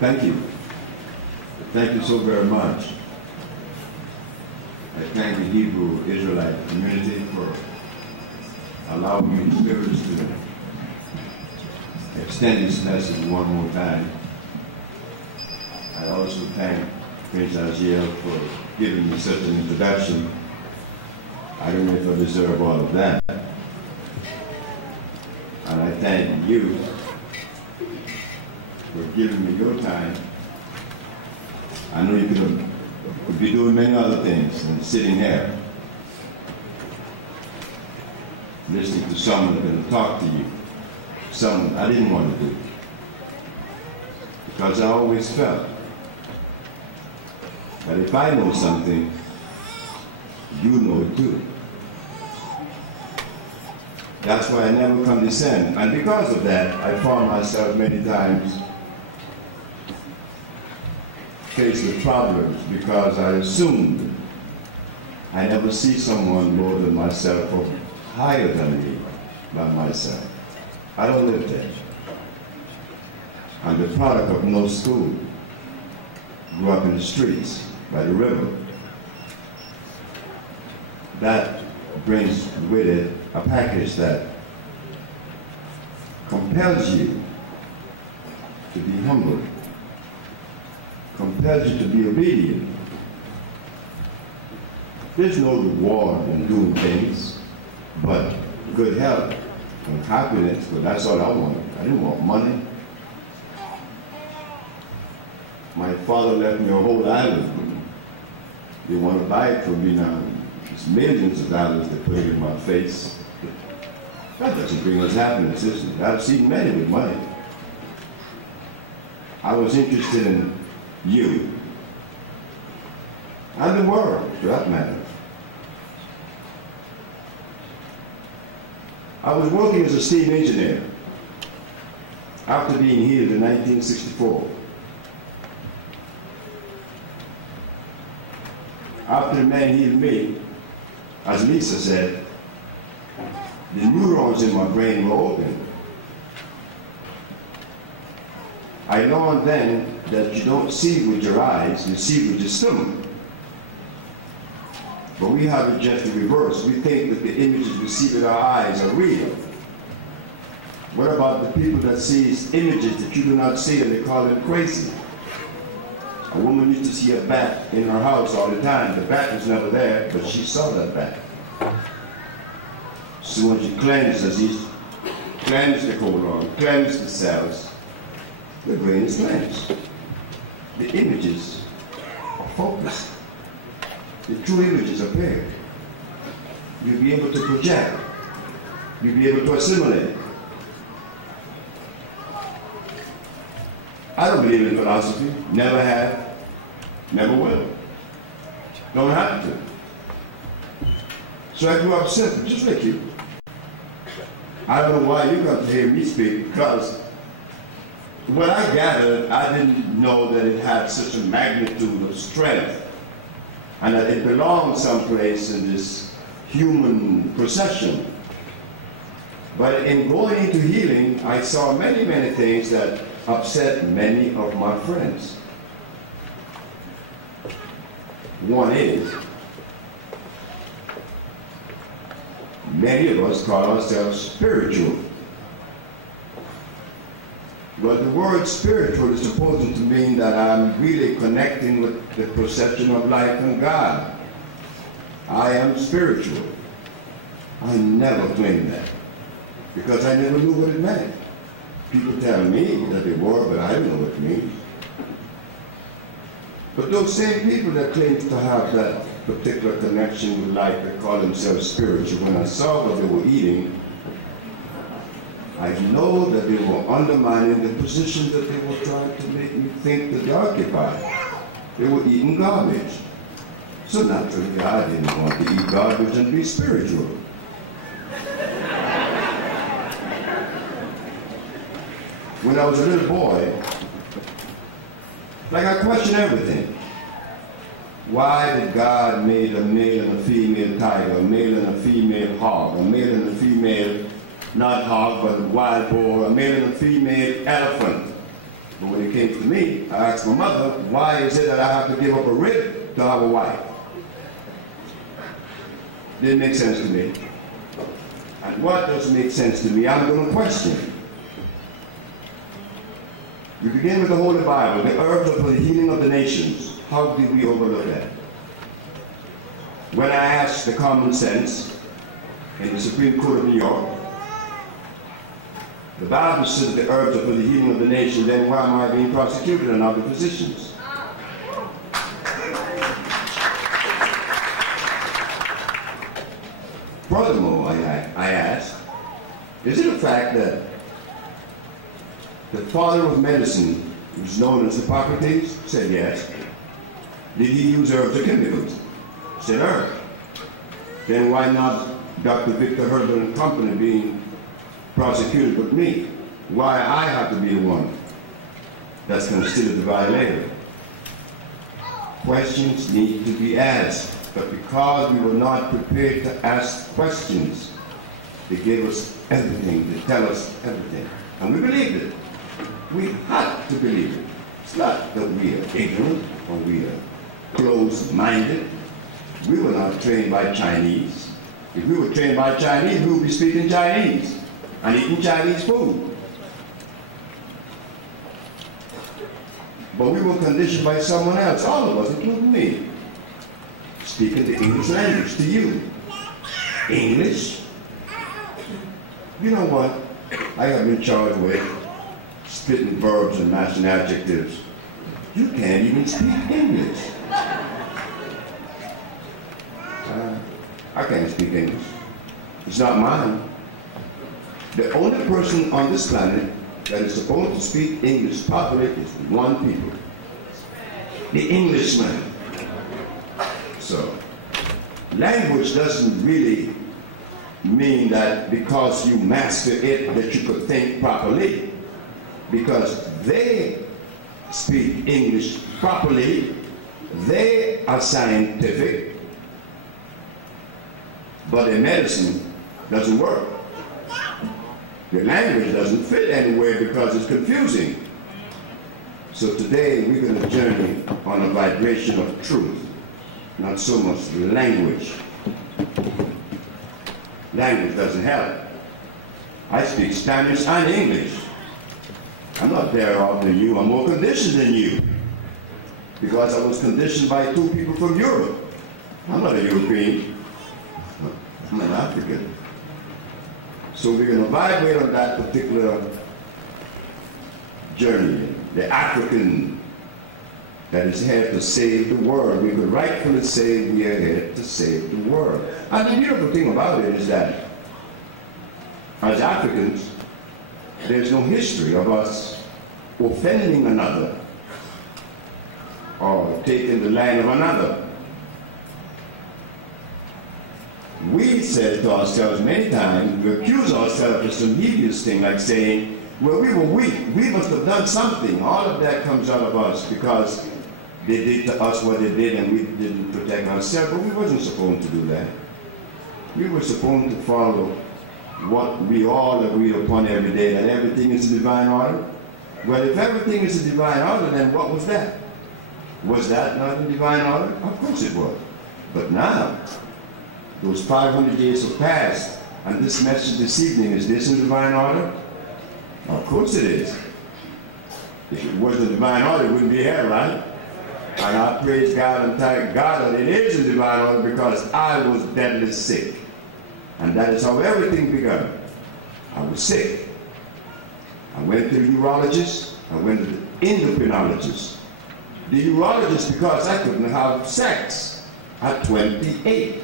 Thank you. Thank you so very much. I thank the Hebrew Israelite community for allowing me the privilege to extend this message one more time. I also thank Prince Zelle for giving me such an introduction. I don't know if I deserve all of that. And I thank you for giving me your time. I know you could be doing many other things than sitting here, listening to someone going to talk to you. Something I didn't want to do. Because I always felt that if I know something, you know it too. That's why I never condescend. And because of that, I found myself many times faced with problems because I assumed I never see someone lower than myself or higher than me by myself. I don't live there. I'm the product of no school. Grew up in the streets by the river. That brings with it a package that compels you to be humble, compels you to be obedient. There's no reward in doing things, but good health and happiness, but that's all I wanted. I didn't want money. My father left me a whole island. They want to buy it from me now. It's millions of dollars they put in my face. That doesn't bring us happiness, is it? I've seen many with money. I was interested in you and the world, for that matter. I was working as a steam engineer after being healed in 1964. After the man healed me, as Lisa said, the neurons in my brain were open. I learned then that you don't see with your eyes, you see with your stomach. But we have it just the reverse. We think that the images we see with our eyes are real. What about the people that see images that you do not see and they call them crazy? A woman used to see a bat in her house all the time. The bat was never there, but she saw that bat. So when she cleanses, cleanses the colon, cleanses the cells, the brain is cleansed. The images are focused. The true images appear. You'll be able to project. You'll be able to assimilate. I don't believe in philosophy. Never have. Never will. Don't have to. So I grew up simple, just like you. I don't know why you got to hear me speak, because what I gathered, I didn't know that it had such a magnitude of strength and that it belonged someplace in this human procession. But in going into healing, I saw many, many things that upset many of my friends. One is, many of us call ourselves spiritual. But the word spiritual is supposed to mean that I'm really connecting with the perception of life and God. I am spiritual. I never claimed that, because I never knew what it meant. People tell me that they were, but I don't know what it means. But those same people that claim to have that particular connection with life, that call themselves spiritual, when I saw what they were eating, I know that they were undermining the position that they were trying to make me think that they occupied. They were eating garbage. So naturally, I didn't want to eat garbage and be spiritual. When I was a little boy, like I questioned everything. Why did God make a male and a female tiger, a male and a female hog, a male and a female, not hog, but wild boar, a male and a female elephant? But when it came to me, I asked my mother, why is it that I have to give up a rib to have a wife? Didn't make sense to me. And what doesn't make sense to me, I'm going to question. We begin with the Holy Bible. The herbs are for the healing of the nations. How did we overlook that? When I asked the common sense in the Supreme Court of New York, the Bible says the herbs are for the healing of the nation, then why am I being prosecuted and other physicians? Furthermore, I asked, is it a fact that the father of medicine, who's known as Hippocrates, said yes? Did he use herbs or chemicals? Said herbs. Then why not Dr. Victor Herbert and Company being prosecuted with me? Why I have to be the one that's considered the violator? Questions need to be asked. But because we were not prepared to ask questions, they gave us everything, they tell us everything. And we believed it. We had to believe it. It's not that we are ignorant or we are closed-minded. We were not trained by Chinese. If we were trained by Chinese, we would be speaking Chinese and eating Chinese food. But we were conditioned by someone else, all of us, including me, speaking the English language to you. English? You know what? I have been charged with spitting verbs and matching adjectives. You can't even speak English. I can't speak English. It's not mine. The only person on this planet that is supposed to speak English properly is one people. The Englishman. So, language doesn't really mean that because you master it that you could think properly. Because they speak English properly, they are scientific, but their medicine doesn't work. Their language doesn't fit anywhere because it's confusing. So today we're going to journey on a vibration of truth, not so much language. Language doesn't help. I speak Spanish and English. I'm not better off than you. I'm more conditioned than you. Because I was conditioned by two people from Europe. I'm not a European. I'm an African. So we're going to vibrate on that particular journey. The African that is here to save the world. We could rightfully say we are here to save the world. And the beautiful thing about it is that as Africans, there's no history of us offending another or taking the land of another. We said to ourselves many times, we accuse ourselves of some hideous thing like saying, well, we were weak, we must have done something. All of that comes out of us because they did to us what they did and we didn't protect ourselves, but we wasn't supposed to do that. We were supposed to follow what we all agreed upon every day, that everything is a divine order. Well, if everything is a divine order, then what was that? Was that not a divine order? Of course it was. But now, those 500 years have passed, and this message this evening, is this in divine order? Of course it is. If it wasn't divine order, it wouldn't be here, right? And I praise God and thank God that it is in divine order because I was deadly sick. And that is how everything began. I was sick. I went to the urologist. I went to the endocrinologist. The urologist because I couldn't have sex at 28.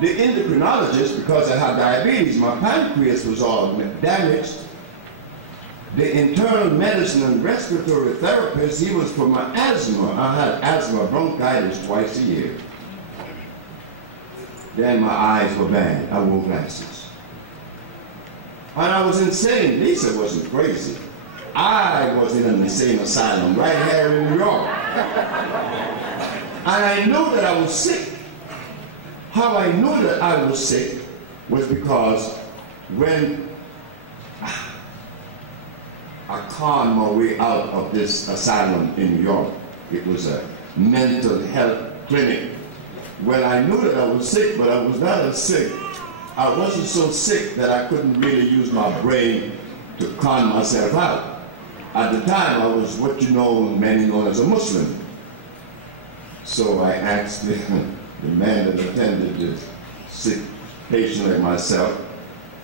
The endocrinologist because I had diabetes. My pancreas was all damaged. The internal medicine and respiratory therapist, he was for my asthma. I had asthma, bronchitis twice a year. Then my eyes were bad. I wore glasses. And I was insane. Lisa wasn't crazy. I was in an insane asylum right here in New York. And I knew that I was sick. How I knew that I was sick was because when I conned my way out of this asylum in New York. It was a mental health clinic. Well, I knew that I was sick, but I was not as sick. I wasn't so sick that I couldn't really use my brain to con myself out. At the time, I was what you know, many know as a Muslim. So I asked the man that attended the sick patient like myself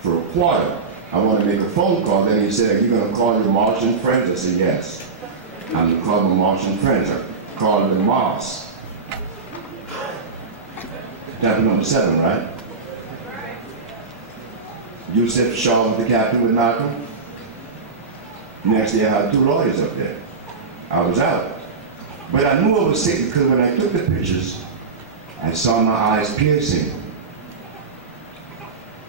for a quarter. I want to make a phone call. Then he said, "Are you going to call your Martian friends?" I said, "Yes. I'm going to call my Martian friends." I called them Mars. Captain number 7, right? Yusuf Shaw was the captain with Malcolm. Next day I had 2 lawyers up there. I was out. But I knew I was sick because when I took the pictures, I saw my eyes piercing.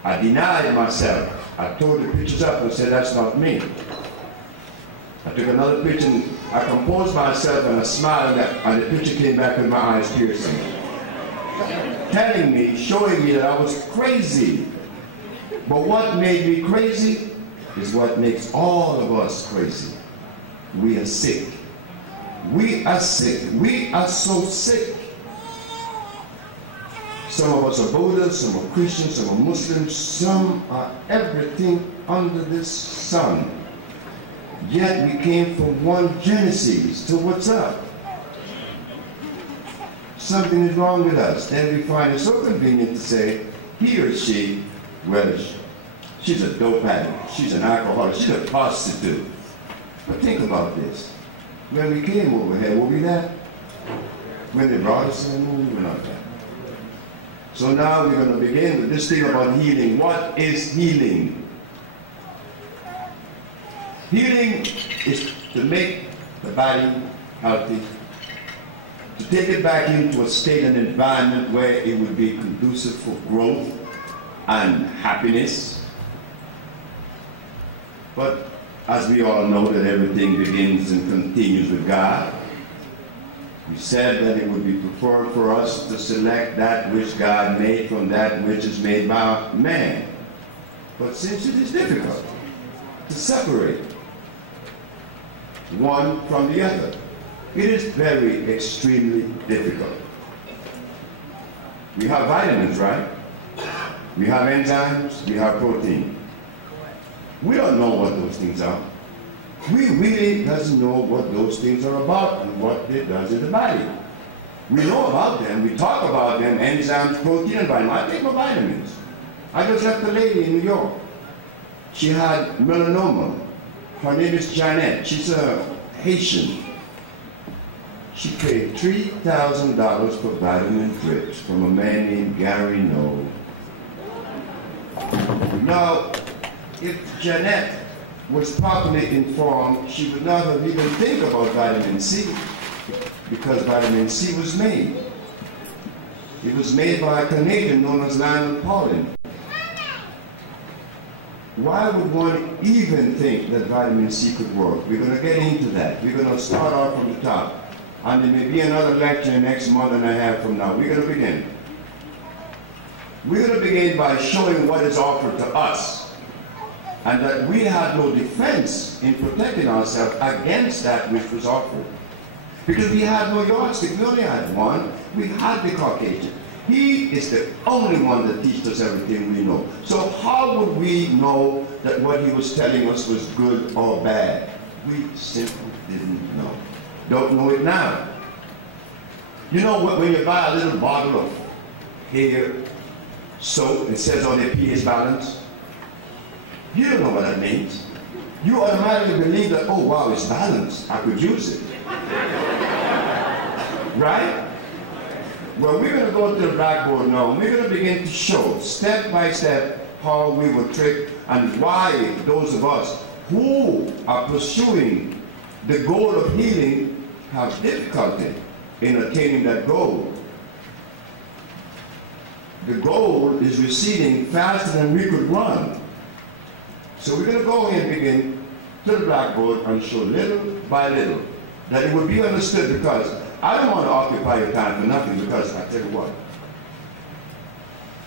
I denied myself. I tore the pictures up and said, "That's not me." I took another picture and I composed myself and I smiled and the picture came back with my eyes piercing. Telling me, showing me that I was crazy. But what made me crazy is what makes all of us crazy. We are sick. We are sick. We are so sick. Some of us are Buddhists, some are Christians, some are Muslims, some are everything under this sun. Yet we came from one Genesis. So what's up? Something is wrong with us. Then we find it so convenient to say, he or she, well, she's a dope addict, she's an alcoholic, she's a prostitute. But think about this. When we came over here, were we that? When they brought us in, we were not that. So now we're going to begin with this thing about healing. What is healing? Healing is to make the body healthy, to take it back into a state and environment where it would be conducive for growth and happiness. But as we all know that everything begins and continues with God, we said that it would be preferred for us to select that which God made from that which is made by man. But since it is difficult to separate one from the other, it is very extremely difficult. We have vitamins, right? We have enzymes, we have protein. We don't know what those things are. We really doesn't know what those things are about and what it does in the body. We know about them, we talk about them, enzymes, protein, and vitamins. I take my vitamins. I just left a lady in New York. She had melanoma. Her name is Janet. She's a Haitian. She paid $3,000 for vitamin drips from a man named Gary No. Now, if Janet was properly informed, she would not have even think about vitamin C, because vitamin C was made. It was made by a Canadian known as Lionel Paulin. Why would one even think that vitamin C could work? We're going to get into that. We're going to start off from the top. And there may be another lecture next month and a half from now. We're going to begin. We're going to begin by showing what is offered to us, and that we had no defense in protecting ourselves against that which was offered. Because we had no yardstick. We only had one. We had the Caucasian. He is the only one that teaches us everything we know. So how would we know that what he was telling us was good or bad? We simply didn't know. Don't know it now. You know what, when you buy a little bottle of hair soap, it says on the pH balance? You don't know what that means. You automatically believe that, oh wow, it's balanced, I could use it. Right? Well, we're going to go to the blackboard now, and we're going to begin to show step by step how we were tricked and why those of us who are pursuing the goal of healing have difficulty in attaining that goal. The goal is receding faster than we could run. So we're going to go and begin to the blackboard and show little by little that it will be understood, because I don't want to occupy your time for nothing, because I tell you what,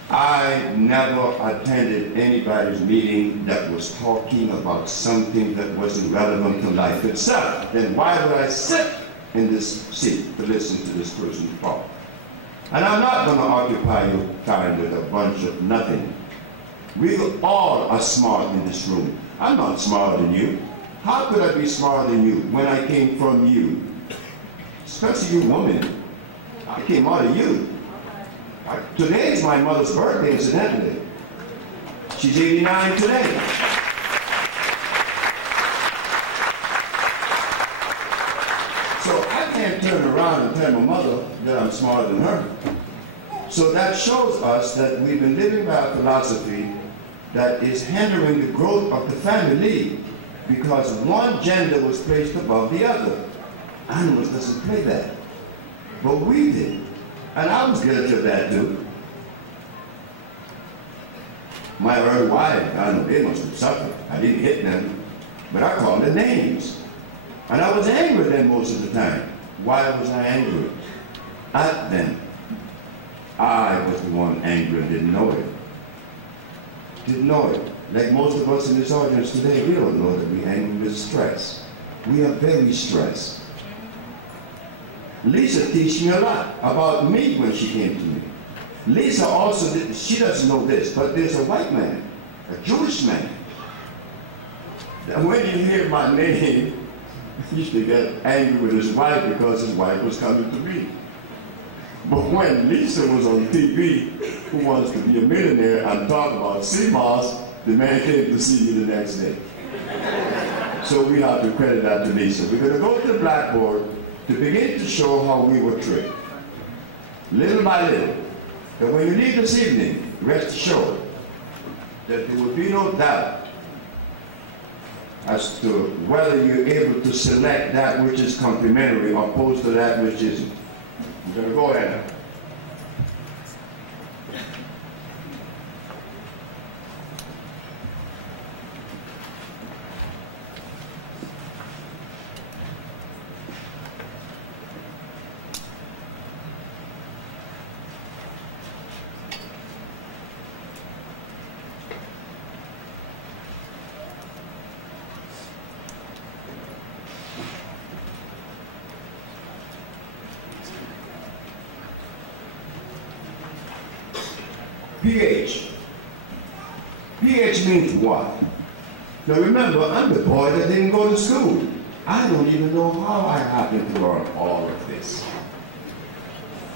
I never attended anybody's meeting that was talking about something that wasn't relevant to life itself. Then why would I sit in this seat to listen to this person talk? And I'm not going to occupy your time with a bunch of nothing. We all are smart in this room. I'm not smarter than you. How could I be smarter than you when I came from you? Especially you women. I came out of you. Today is my mother's birthday, incidentally. She's 89 today. So I can't turn around and tell my mother that I'm smarter than her. So that shows us that we've been living by a philosophy that is hindering the growth of the family because one gender was placed above the other. Animals doesn't play that. But we did. And I was guilty of that too. My early wife, I know they must have suffered. I didn't hit them, but I called them names. And I was angry at them most of the time. Why was I angry at them? I was the one angry and didn't know it. Didn't know it. Like most of us in this audience today, we don't know that we're angry with stress. We are very stressed. Lisa teach me a lot about me when she came to me. Lisa also, she doesn't know this, but there's a white man, a Jewish man. And when you hear my name, he used to get angry with his wife because his wife was coming to me. But when Lisa was on TV, Who Wants to Be a Millionaire, and talked about CMOS, the man came to see me the next day. So we have to credit that to Lisa. We're going to go to the blackboard to begin to show how we were tricked, little by little. And when you leave this evening, rest assured that there will be no doubt as to whether you're able to select that which is complementary opposed to that which isn't. I'm going to go ahead now. pH. pH means what? Now remember, I'm the boy that didn't go to school. I don't even know how I happened to learn all of this.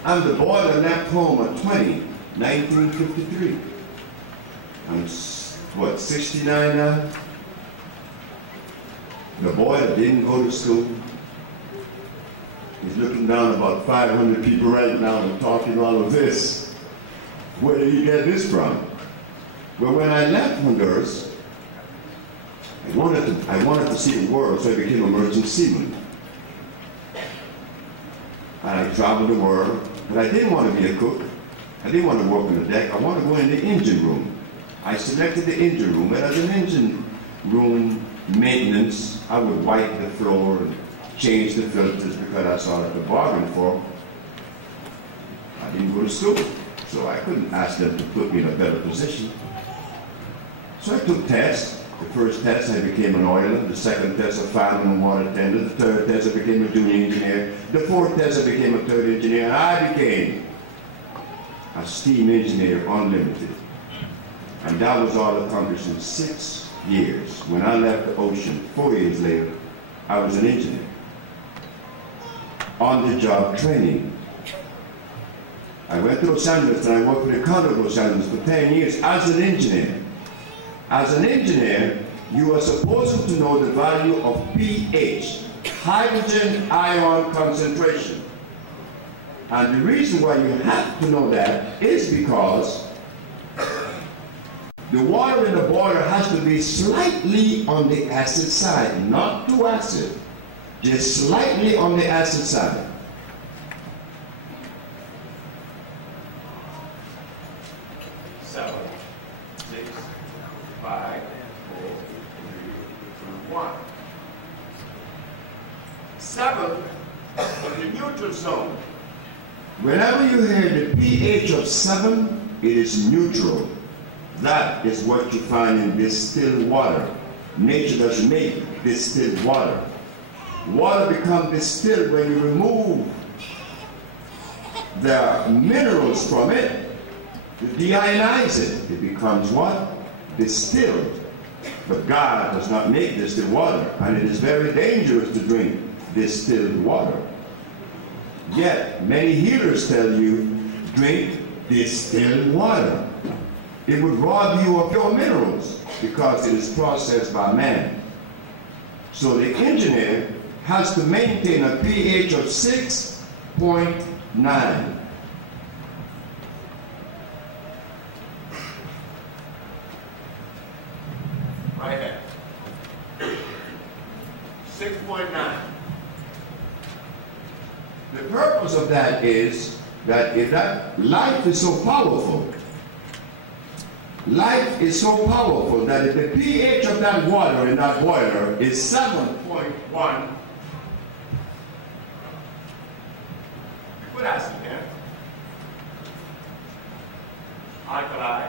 I'm the boy that left home at 20, 1953. I'm, what, 69 now? The boy that didn't go to school. He's looking down about 500 people right now and talking all of this. Where did he get this from? Well, when I left Honduras, I wanted to see the world, so I became a merchant seaman. And I traveled the world, but I didn't want to be a cook. I didn't want to work on the deck. I wanted to go in the engine room. I selected the engine room, but as an engine room maintenance, I would wipe the floor and change the filters because that's all I could bargain for. I didn't go to school, so I couldn't ask them to put me in a better position. So I took tests. The first test, I became an oiler. The second test, a fireman and water tender. The third test, I became a junior engineer. The fourth test, I became a third engineer. And I became a steam engineer unlimited. And that was all accomplished in 6 years. When I left the ocean, 4 years later, I was an engineer. On-the-job training. I went to Los Angeles and I worked for the county of Los Angeles for 10 years as an engineer. As an engineer, you are supposed to know the value of pH, hydrogen ion concentration. And the reason why you have to know that is because the water in the boiler has to be slightly on the acid side, not too acid, just slightly on the acid side. Zone. Whenever you hear the pH of 7, it is neutral. That is what you find in distilled water. Nature doesn't make distilled water. Water becomes distilled when you remove the minerals from it. You deionize it. It becomes what? Distilled. But God does not make distilled water, and it is very dangerous to drink distilled water. Yet, many healers tell you, drink distilled water. It would rob you of your minerals because it is processed by man. So the engineer has to maintain a pH of 6.9. Right here. 6.9. The purpose of that is that if that life is so powerful, that if the pH of that water in that boiler is 7.1, put acid here, alkali,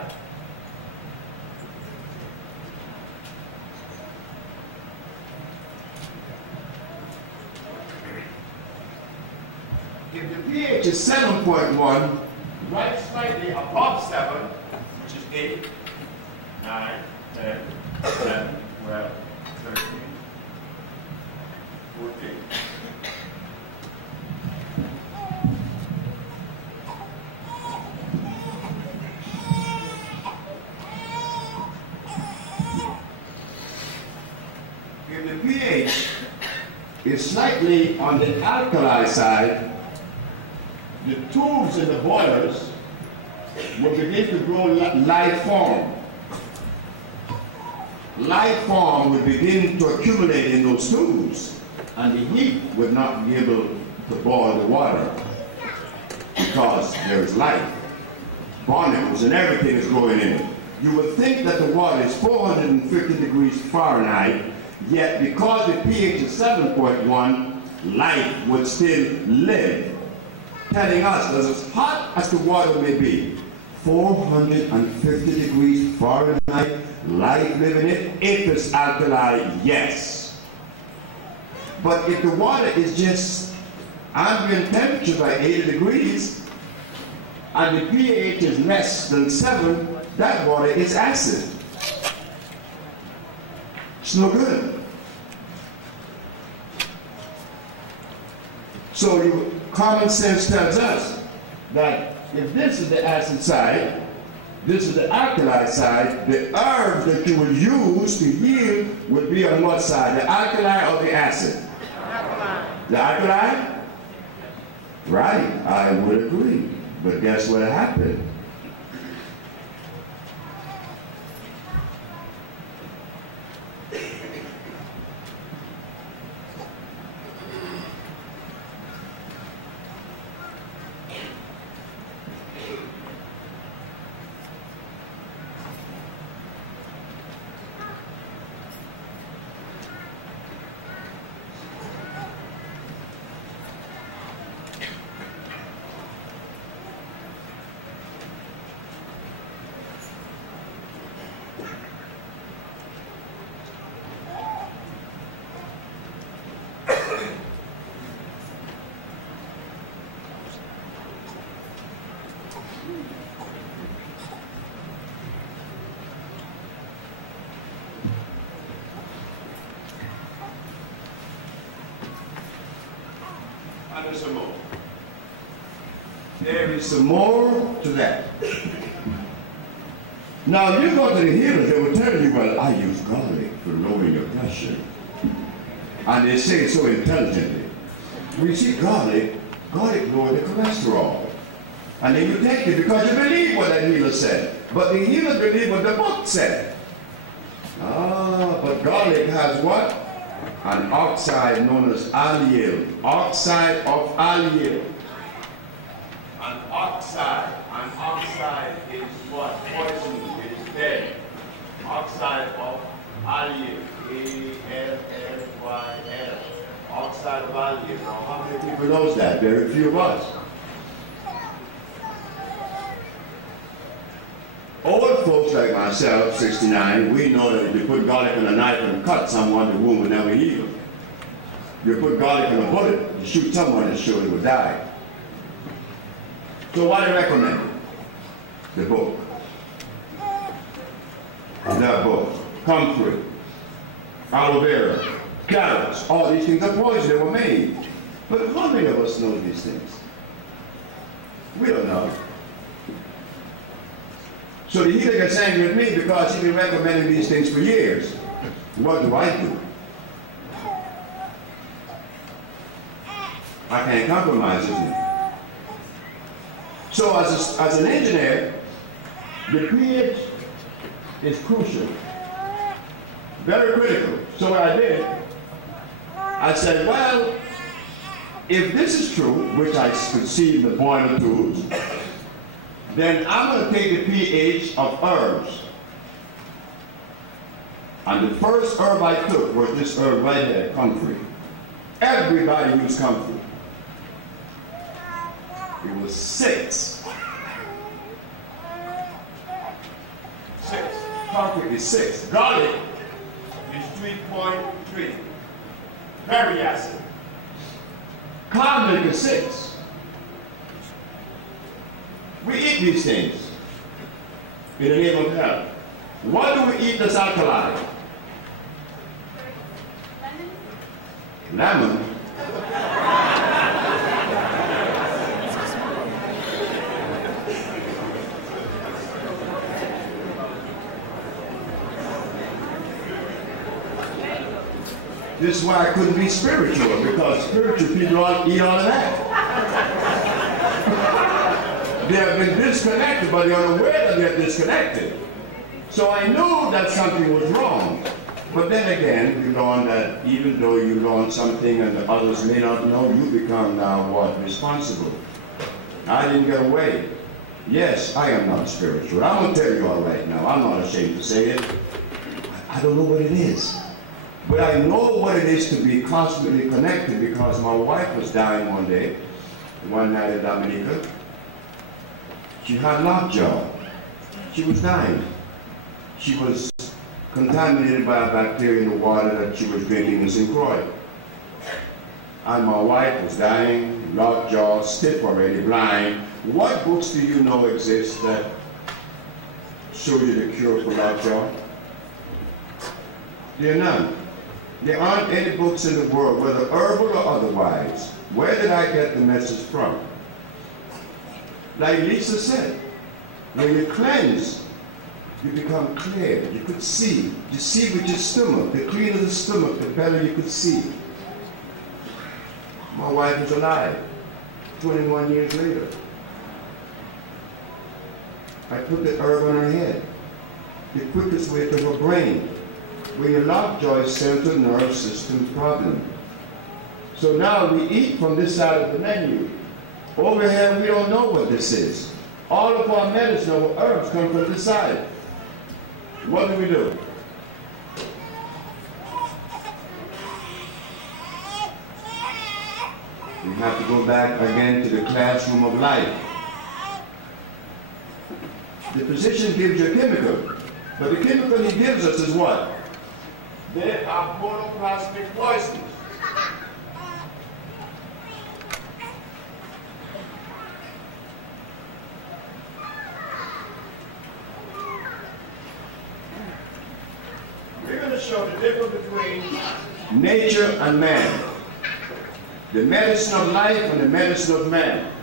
if the pH is 7.1, right slightly above 7, which is 8, 9, 10, 11, 12, 13, 14. If the pH is slightly on the alkali side, the tubes in the boilers will begin to grow life form. Life form will begin to accumulate in those tubes, and the heat would not be able to boil the water because there is life. Barnacles and everything is growing in it. You would think that the water is 450 degrees Fahrenheit, yet because the pH is 7.1, life would still live. Telling us that as hot as the water may be, 450 degrees Fahrenheit, life living it, if it's alkali, yes. But if the water is just ambient temperature by 80 degrees, and the pH is less than 7, that water is acid. It's no good. So common sense tells us that if this is the acid side, this is the alkali side, the herbs that you will use to heal would be on what side? The alkali or the acid? Alkali. The alkali? Right, I would agree. But guess what happened? And there's some more. There is some more to that. Now, you go to the healers, they will tell you, well, I use garlic for lowering your pressure. And they say it so intelligently. We see garlic lowers the cholesterol. And then you take it because you believe what that healer said. But the healer believed what the book said. But garlic has what? An oxide known as allyl. Oxide of allyl. An oxide is what? Poison. It is dead. Oxide of allyl. A-L-L-Y-L. Oxide of allyl. Now, how many people knows that? Very few of us. myself, 69, we know that if you put garlic on a knife and cut someone, the wound will never heal. You put garlic on a bullet, you shoot someone, and sure he will die. So what do you recommend? The book. That book. Comfrey, aloe vera, carrots, all these things are poison, they were made. But how many of us know these things? We don't know. So the healer gets angry at me because he's been recommending these things for years. What do? I can't compromise, isn't it? So as an engineer, the pH is crucial, very critical. So what I did, I said, well, if this is true, which I could see in the boiler tubes, then I'm going to take the pH of herbs. And the first herb I took was this herb right here, comfrey. Everybody used comfrey. It was 6. 6. Comfrey is 6. Garlic is 3.3. Very acid. Cod milk is 6. We eat these things in the name of health. What do we eat that's alkaline? Lemon. Lemon? This is why I couldn't be spiritual, because spiritual people eat all of that. They have been disconnected, but they're unaware that they're disconnected. So I knew that something was wrong. But then again, you learn that even though you learn something and the others may not know, you become now what? Responsible. I didn't get away. Yes, I am not spiritual. I'm going to tell you all right now. I'm not ashamed to say it. I don't know what it is. But I know what it is to be constantly connected, because my wife was dying one night in Dominica. She had lockjaw. She was dying. She was contaminated by a bacteria in the water that she was drinking in St. Croix. And my wife was dying, lockjaw, stiff already, blind. What books do you know exist that show you the cure for lockjaw? There are none. There aren't any books in the world, whether herbal or otherwise. Where did I get the message from? Like Lisa said, when you cleanse, you become clear. You could see. You see with your stomach. The cleaner the stomach, the better you could see. My wife is alive, 21 years later. I put the herb on her head, the quickest way to her brain. When your lockjaw is central nervous system problem. So now we eat from this side of the menu. Over here, we don't know what this is. All of our medicine, our herbs come from this side. What do? We have to go back again to the classroom of life. The physician gives you a chemical, but the chemical he gives us is what? They are monoplasmic poisons. We're going to show the difference between nature and man. The medicine of life and the medicine of man.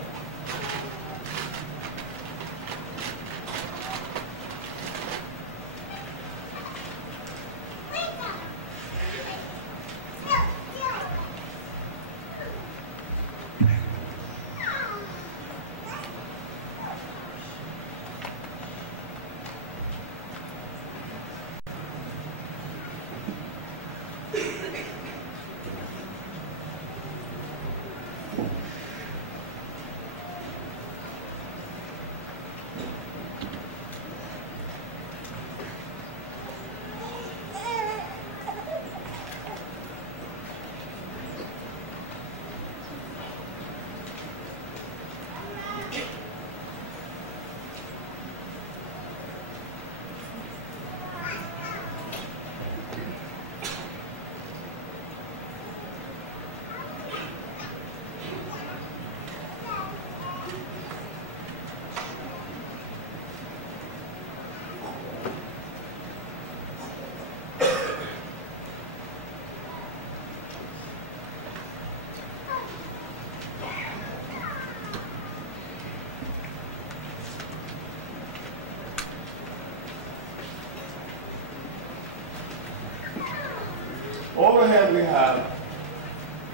we have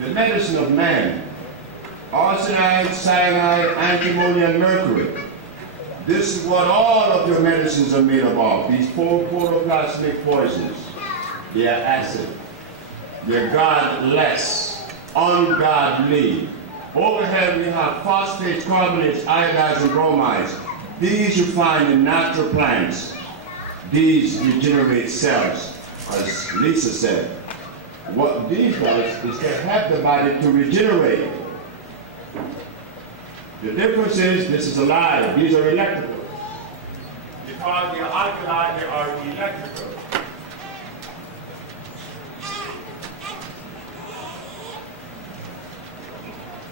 the medicine of man. Arsenide, cyanide, antimony, and mercury. This is what all of your medicines are made of. These four protoplasmic poisons. They are acid. They're godless, ungodly. Overhead we have phosphates, carbonates, iodides, and bromides. These you find in natural plants. These regenerate cells, as Lisa said. What these does is to help the body to regenerate. The difference is, this is alive, these are electrical. Because they are alkaline, they are electrical.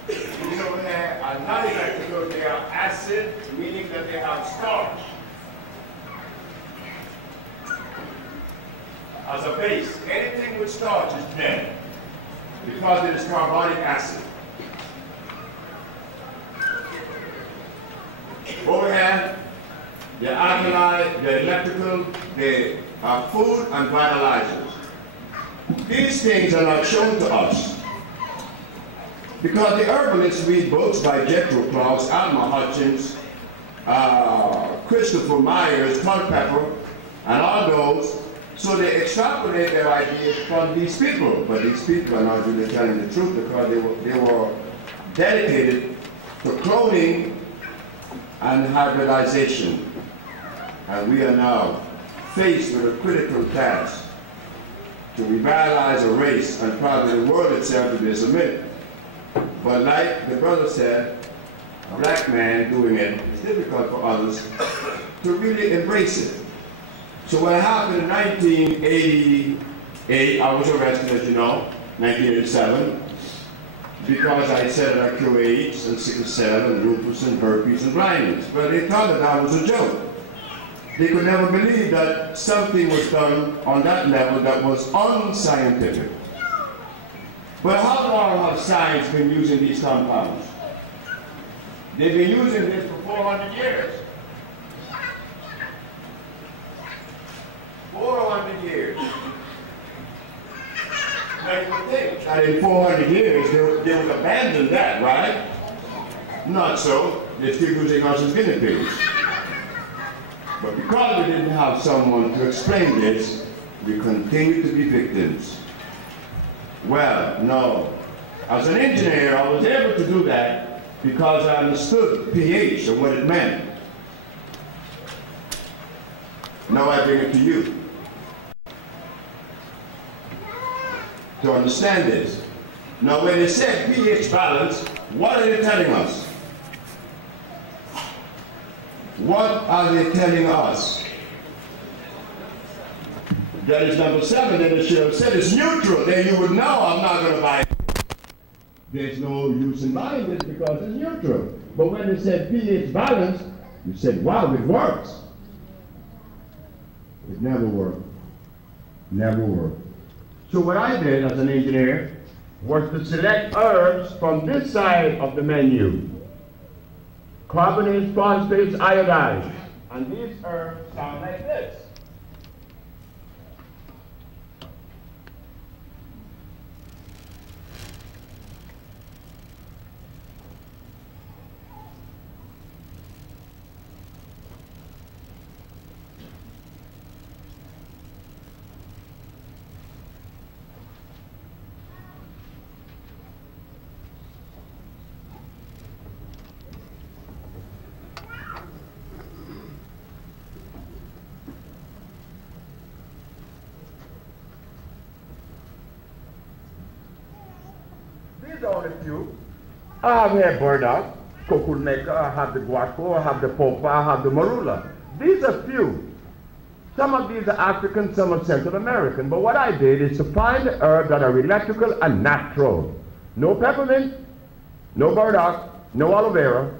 These over there are not electrical, they are acid, meaning that they have starch as a base. Anything with starch is dead because it is carbonic acid. Over here, they're alkaline, they're electrical, they are food and vitalizers. These things are not shown to us because the herbalists read books by Jethro Klaus, Alma Hutchins, Christopher Myers, Culpeper, and all those. So they extrapolate their ideas from these people, but these people are not really telling the truth because they were dedicated to cloning and hybridization. And we are now faced with a critical task to revitalize a race and probably the world itself to be submitted. But like the brother said, a black man doing it, it's difficult for others to really embrace it. So what happened in 1988, I was arrested, as you know, 1987, because I said that I cure AIDS and sickle cell and lupus and herpes and blindness. But they thought that that was a joke. They could never believe that something was done on that level that was unscientific. But how long has science been using these compounds? They've been using this for 400 years. 400 years. Now you would think that in 400 years they would abandon that, right? Not so. They're still using us as guinea pigs. But because we didn't have someone to explain this, we continue to be victims. Well, no. As an engineer, I was able to do that because I understood pH and what it meant. Now I bring it to you to understand this. Now when they say pH balance, what are they telling us? What are they telling us? That is number 7, then they should have said it's neutral. Then you would know I'm not going to buy it. There's no use in buying this because it's neutral. But when they said pH balance, you said, wow, it works. It never worked. Never worked. So what I did as an engineer was to select herbs from this side of the menu. Carbonates, phosphates, iodides. And these herbs sound like this. Only few. I have here burdock, cocoonmaker, I have the guaco, I have the popa, I have the marula. These are few. Some of these are African, some are Central American. But what I did is to find the herbs that are electrical and natural. No peppermint, no burdock, no aloe vera,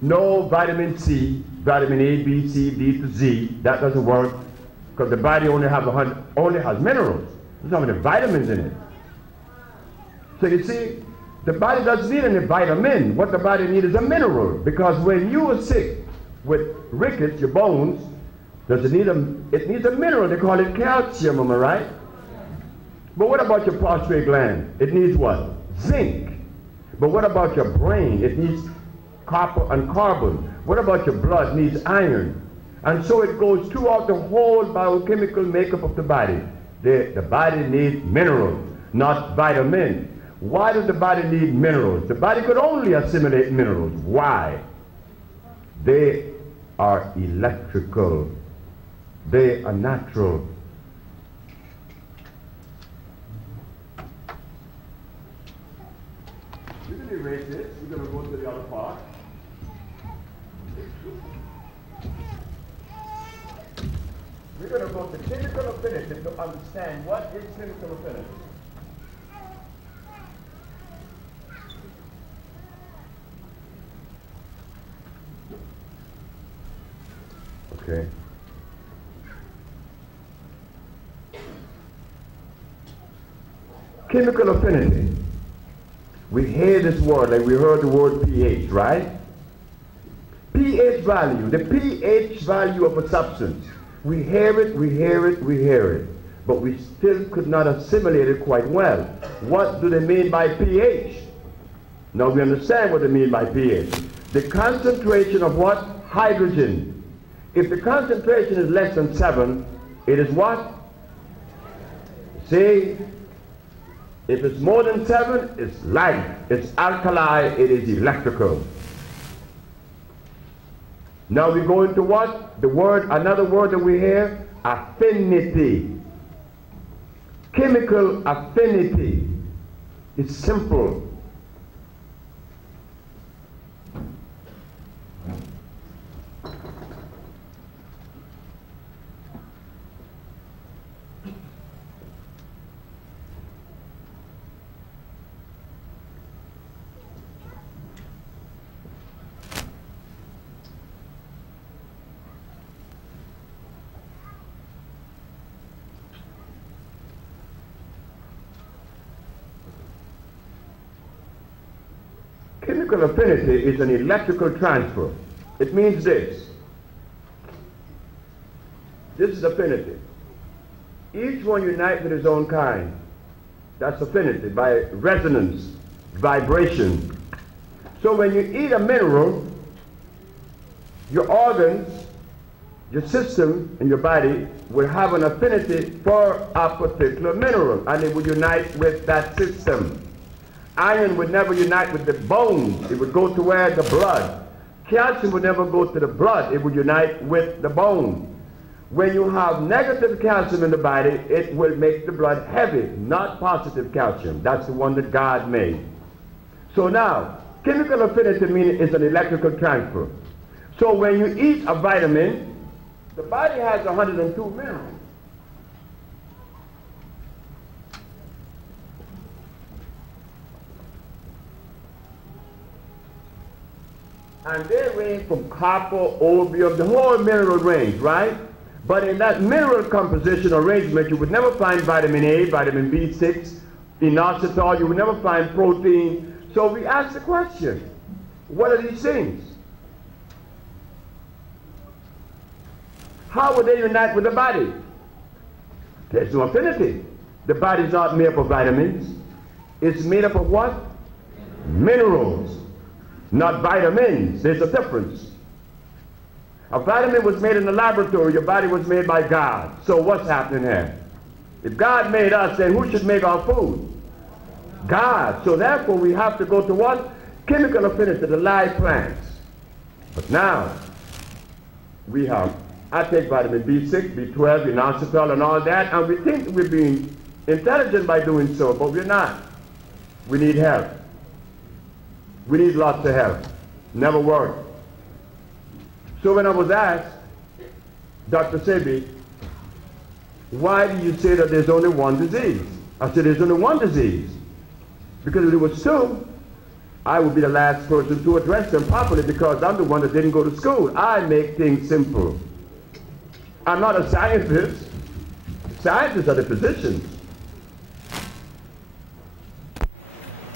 no vitamin C, vitamin A, B, C, D to Z. That doesn't work because the body only has minerals. There's not many vitamins in it. So you see, the body doesn't need any vitamin. What the body needs is a mineral. Because when you are sick with rickets, your bones, it needs a mineral. They call it calcium, am I right? But what about your prostate gland? It needs what? Zinc. But what about your brain? It needs copper and carbon. What about your blood? It needs iron. And so it goes throughout the whole biochemical makeup of the body. The body needs minerals, not vitamins. Why does the body need minerals? The body could only assimilate minerals. Why? They are electrical. They are natural. We're going to erase this. We're going to go to the other part. We're going to go to chemical affinity to understand what is chemical affinity. Okay. Chemical affinity. We hear this word, like we heard the word pH, right? pH value, the pH value of a substance. We hear it, we hear it, we hear it. But we still could not assimilate it quite well. What do they mean by pH? Now we understand what they mean by pH. The concentration of what? Hydrogen. If the concentration is less than 7, it is what? See? If it's more than 7, it's light, it's alkali, it is electrical. Now we go into what? The word, another word that we hear, affinity. Chemical affinity is simple. Chemical affinity is an electrical transfer. It means this. This is affinity. Each one unites with his own kind. That's affinity by resonance, vibration. So when you eat a mineral, your organs, your system, and your body will have an affinity for a particular mineral, and it will unite with that system. Iron would never unite with the bones. It would go to where the blood. Calcium would never go to the blood. It would unite with the bone. When you have negative calcium in the body, it will make the blood heavy, not positive calcium. That's the one that God made. So now, chemical affinity meaning is an electrical transfer. So when you eat a vitamin, the body has 102 minerals. And they range from copper, opium, the whole mineral range, right? But in that mineral composition arrangement, you would never find vitamin A, vitamin B6, inositol, you would never find protein. So we ask the question, what are these things? How would they unite with the body? There's no affinity. The body is not made up of vitamins. It's made up of what? Minerals. Not vitamins. There's a difference. A vitamin was made in the laboratory. Your body was made by God. So what's happening here? If God made us, then who should make our food? God. So therefore we have to go to what? Chemical affinity, the live plants. But now, I take vitamin B6, B12, inositol, and all that, and we think we're being intelligent by doing so, but we're not. We need help. We need lots of help. Never worked. So when I was asked, Dr. Sebi, why do you say that there's only one disease? I said, there's only one disease. Because if there was two, I would be the last person to address them properly because I'm the one that didn't go to school. I make things simple. I'm not a scientist. Scientists are the physicians.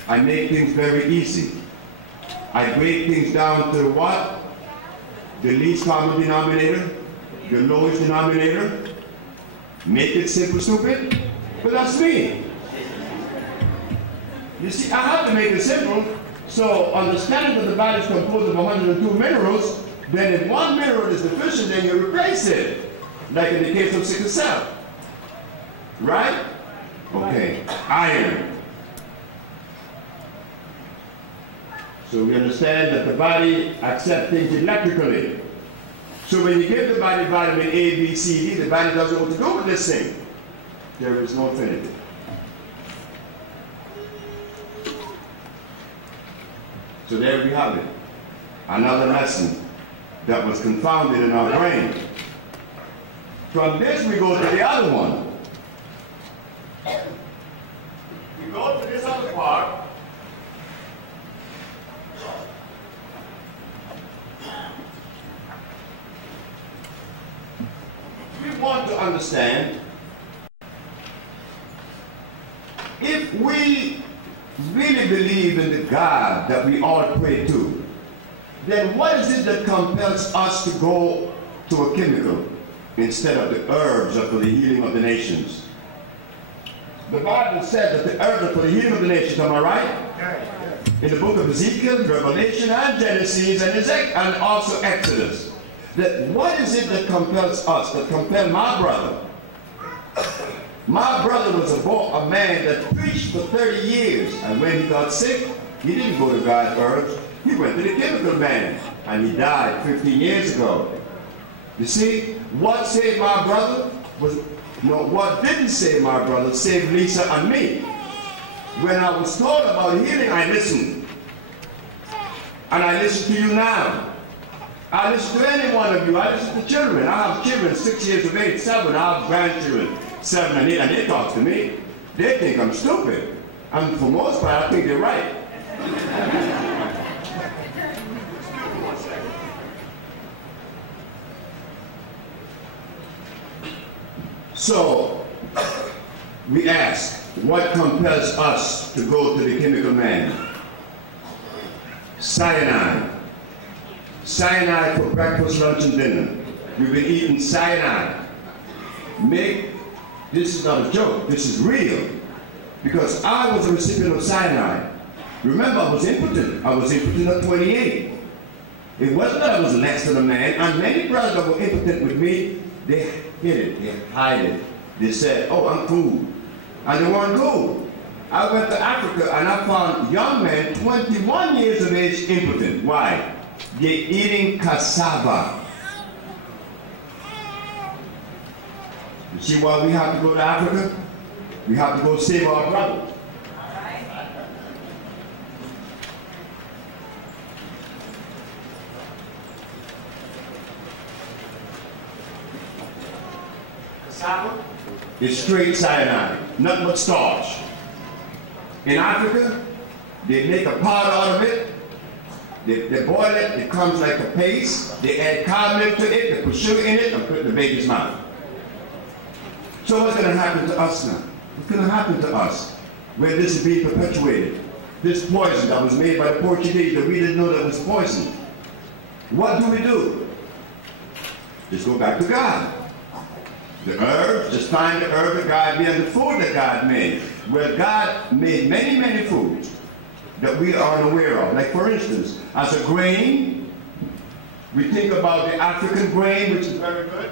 I make things very easy. I break things down to what? The least common denominator, the lowest denominator. Make it simple, stupid. But that's me. You see, I have to make it simple. So understanding that the body is composed of 102 minerals, then if one mineral is deficient, then you replace it. Like in the case of sickle cell. Right? Okay. Iron. So we understand that the body accepts things electrically. So when you give the body vitamin A, B, C, D, the body doesn't know what to do with this thing. There is no affinity. So there we have it. Another lesson that was confounded in our brain. From this we go to the other one. We go to this other part. We want to understand if we really believe in the God that we all pray to, then what is it that compels us to go to a chemical instead of the herbs are for the healing of the nations? The Bible says that the herbs are for the healing of the nations, am I right? In the book of Ezekiel, Revelation, and Genesis, and also Exodus. That what is it that compels us, that compels my brother? My brother was a man that preached for 30 years, and when he got sick, he didn't go to God's herbs. He went to the chemical man, and he died 15 years ago. You see, what saved my brother was, no, what didn't save my brother saved Lisa and me. When I was told about healing, I listened. And I listen to you now. I listen to any one of you. I listen to children. I have children 6 years of age, 7. I have grandchildren 7 and 8, and they talk to me. They think I'm stupid. And for most part, I think they're right. So, we ask, what compels us to go to the chemical man? Cyanide. Cyanide for breakfast, lunch, and dinner. We've been eating cyanide. This is not a joke, this is real. Because I was a recipient of cyanide. Remember, I was impotent. I was impotent at 28. It wasn't that I was less than a man, and many brothers that were impotent with me, they hid it, they hide it. They said, oh, I'm cool. And they weren't cool. I went to Africa and I found young men, 21 years of age, impotent. Why? They're eating cassava. You see why we have to go to Africa? We have to go save our brothers. Cassava is straight cyanide, nothing but starch. In Africa, they make a powder out of it. They boil it, it comes like a paste. They add cow milk to it, they put sugar in it, and put it in the baby's mouth. So what's going to happen to us now? What's going to happen to us when this is being perpetuated? This poison that was made by the Portuguese that we didn't know that was poison. What do? Just go back to God. The herbs, just find the herb that God made and the food that God made. Well, God made many, many foods that we are unaware of. Like for instance, as a grain, we think about the African grain, which is very good.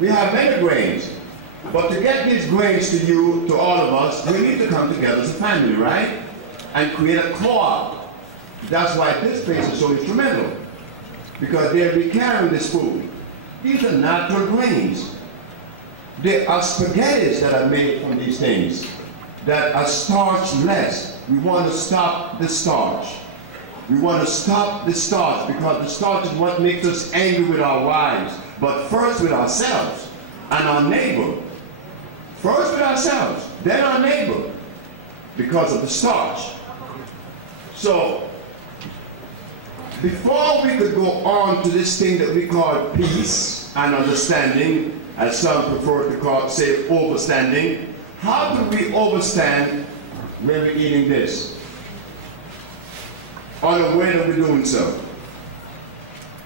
We have many grains, but to get these grains to you, to all of us, we need to come together as a family, right? And create a co-op. That's why this place is so instrumental, because they'll be carrying this food. These are natural grains. There are spaghettis that are made from these things that are starch-less. We want to stop the starch. We want to stop the starch because the starch is what makes us angry with our wives. But first with ourselves and our neighbor. First with ourselves, then our neighbor, because of the starch. So, before we could go on to this thing that we call peace and understanding, as some prefer to call, say, overstanding, how do we overstand when we're eating this? Unaware that we're doing so.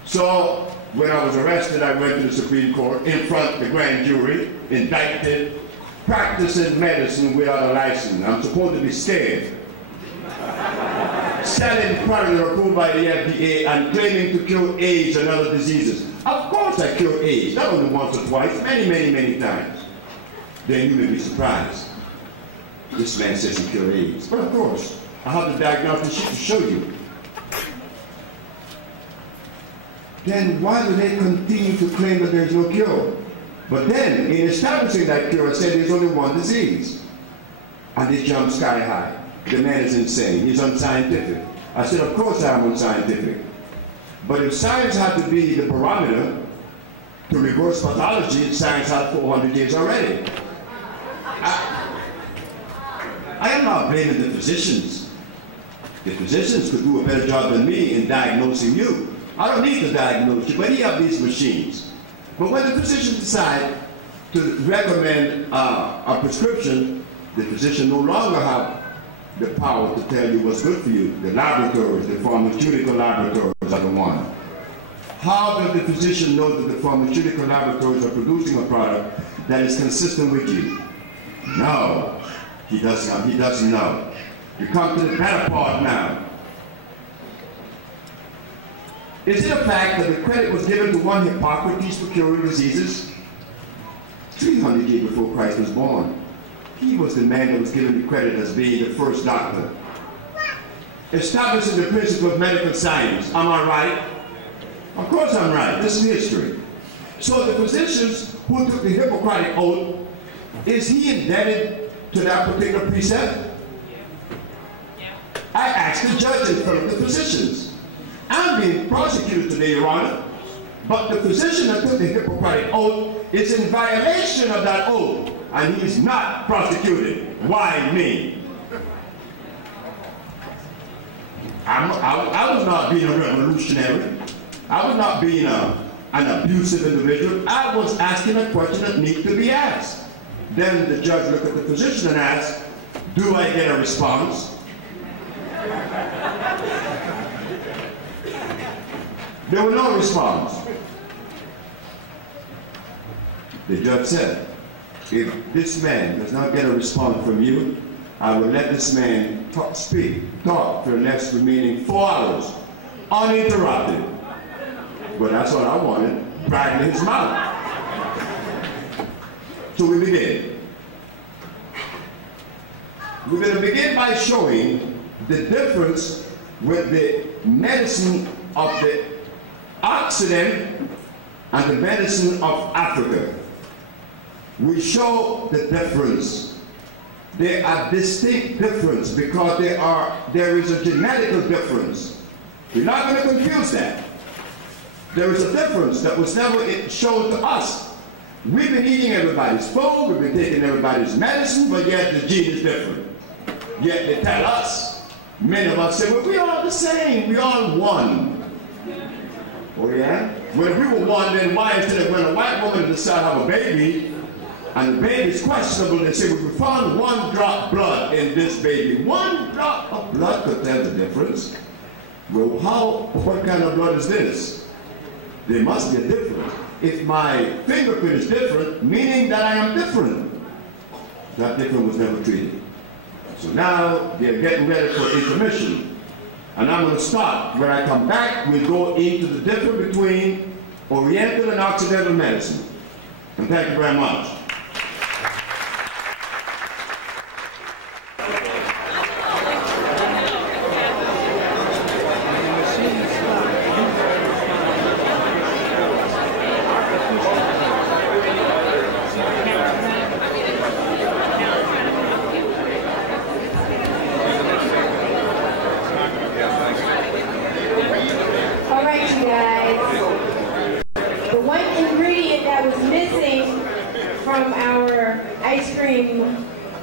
So, when I was arrested, I went to the Supreme Court in front of the grand jury, indicted, practicing medicine without a license. I'm supposed to be scared. Selling products that are approved by the FDA and claiming to cure AIDS and other diseases. Of course I cure AIDS, not only once or twice, many, many, many times. Then you may be surprised. This man says he cured AIDS. But of course, I have the diagnostic sheet to show you. Then why do they continue to claim that there's no cure? But then, in establishing that cure, I said there's only one disease. And they jump sky high. The man is insane. He's unscientific. I said, of course I'm unscientific. But if science had to be the barometer to reverse pathology, science had 400 years already. I am not blaming the physicians. The physicians could do a better job than me in diagnosing you. I don't need to diagnose you, but he have these machines. But when the physicians decide to recommend a prescription, the physician no longer have the power to tell you what's good for you. The laboratories, the pharmaceutical laboratories are the one. How does the physician know that the pharmaceutical laboratories are producing a product that is consistent with you? No, he doesn't know. You come to the better part now. Is it a fact that the credit was given to one Hippocrates for curing diseases? 300 years before Christ was born. He was the man that was given the credit as being the first doctor. Establishing the principle of medical science. Am I right? Of course I'm right. This is history. So the physicians who took the Hippocratic oath, is he indebted to that particular precept? I asked the judge in front of the physicians. I'm being prosecuted today, Your Honor, but the physician that took the Hippocratic oath is in violation of that oath, and he's not prosecuted. Why me? I was not being a revolutionary. I was not being an abusive individual. I was asking a question that needs to be asked. Then the judge looked at the physician and asked, do I get a response? There was no response. The judge said, if this man does not get a response from you, I will let this man talk for the next remaining 4 hours, uninterrupted. But that's what I wanted, bragging his mouth. So we begin. We're going to begin by showing the difference with the medicine of the Occident and the medicine of Africa. We show the difference. They are distinct difference because there is a genetical difference. We're not going to confuse that. There is a difference that was never shown to us. We've been eating everybody's food, we've been taking everybody's medicine, but yet the gene is different. Yet they tell us, many of us say, well, we're all the same, we're all one. Oh yeah? When we were one, then why instead of when a white woman decides to have a baby, and the baby is questionable, they say, well, we found 1 drop blood in this baby. 1 drop of blood could tell the difference. Well, what kind of blood is this? There must be a difference. If my fingerprint is different, meaning that I am different. That difference was never treated. So now they're getting ready for intermission. And I'm going to stop. When I come back, we'll go into the difference between Oriental and Occidental medicine. And thank you very much.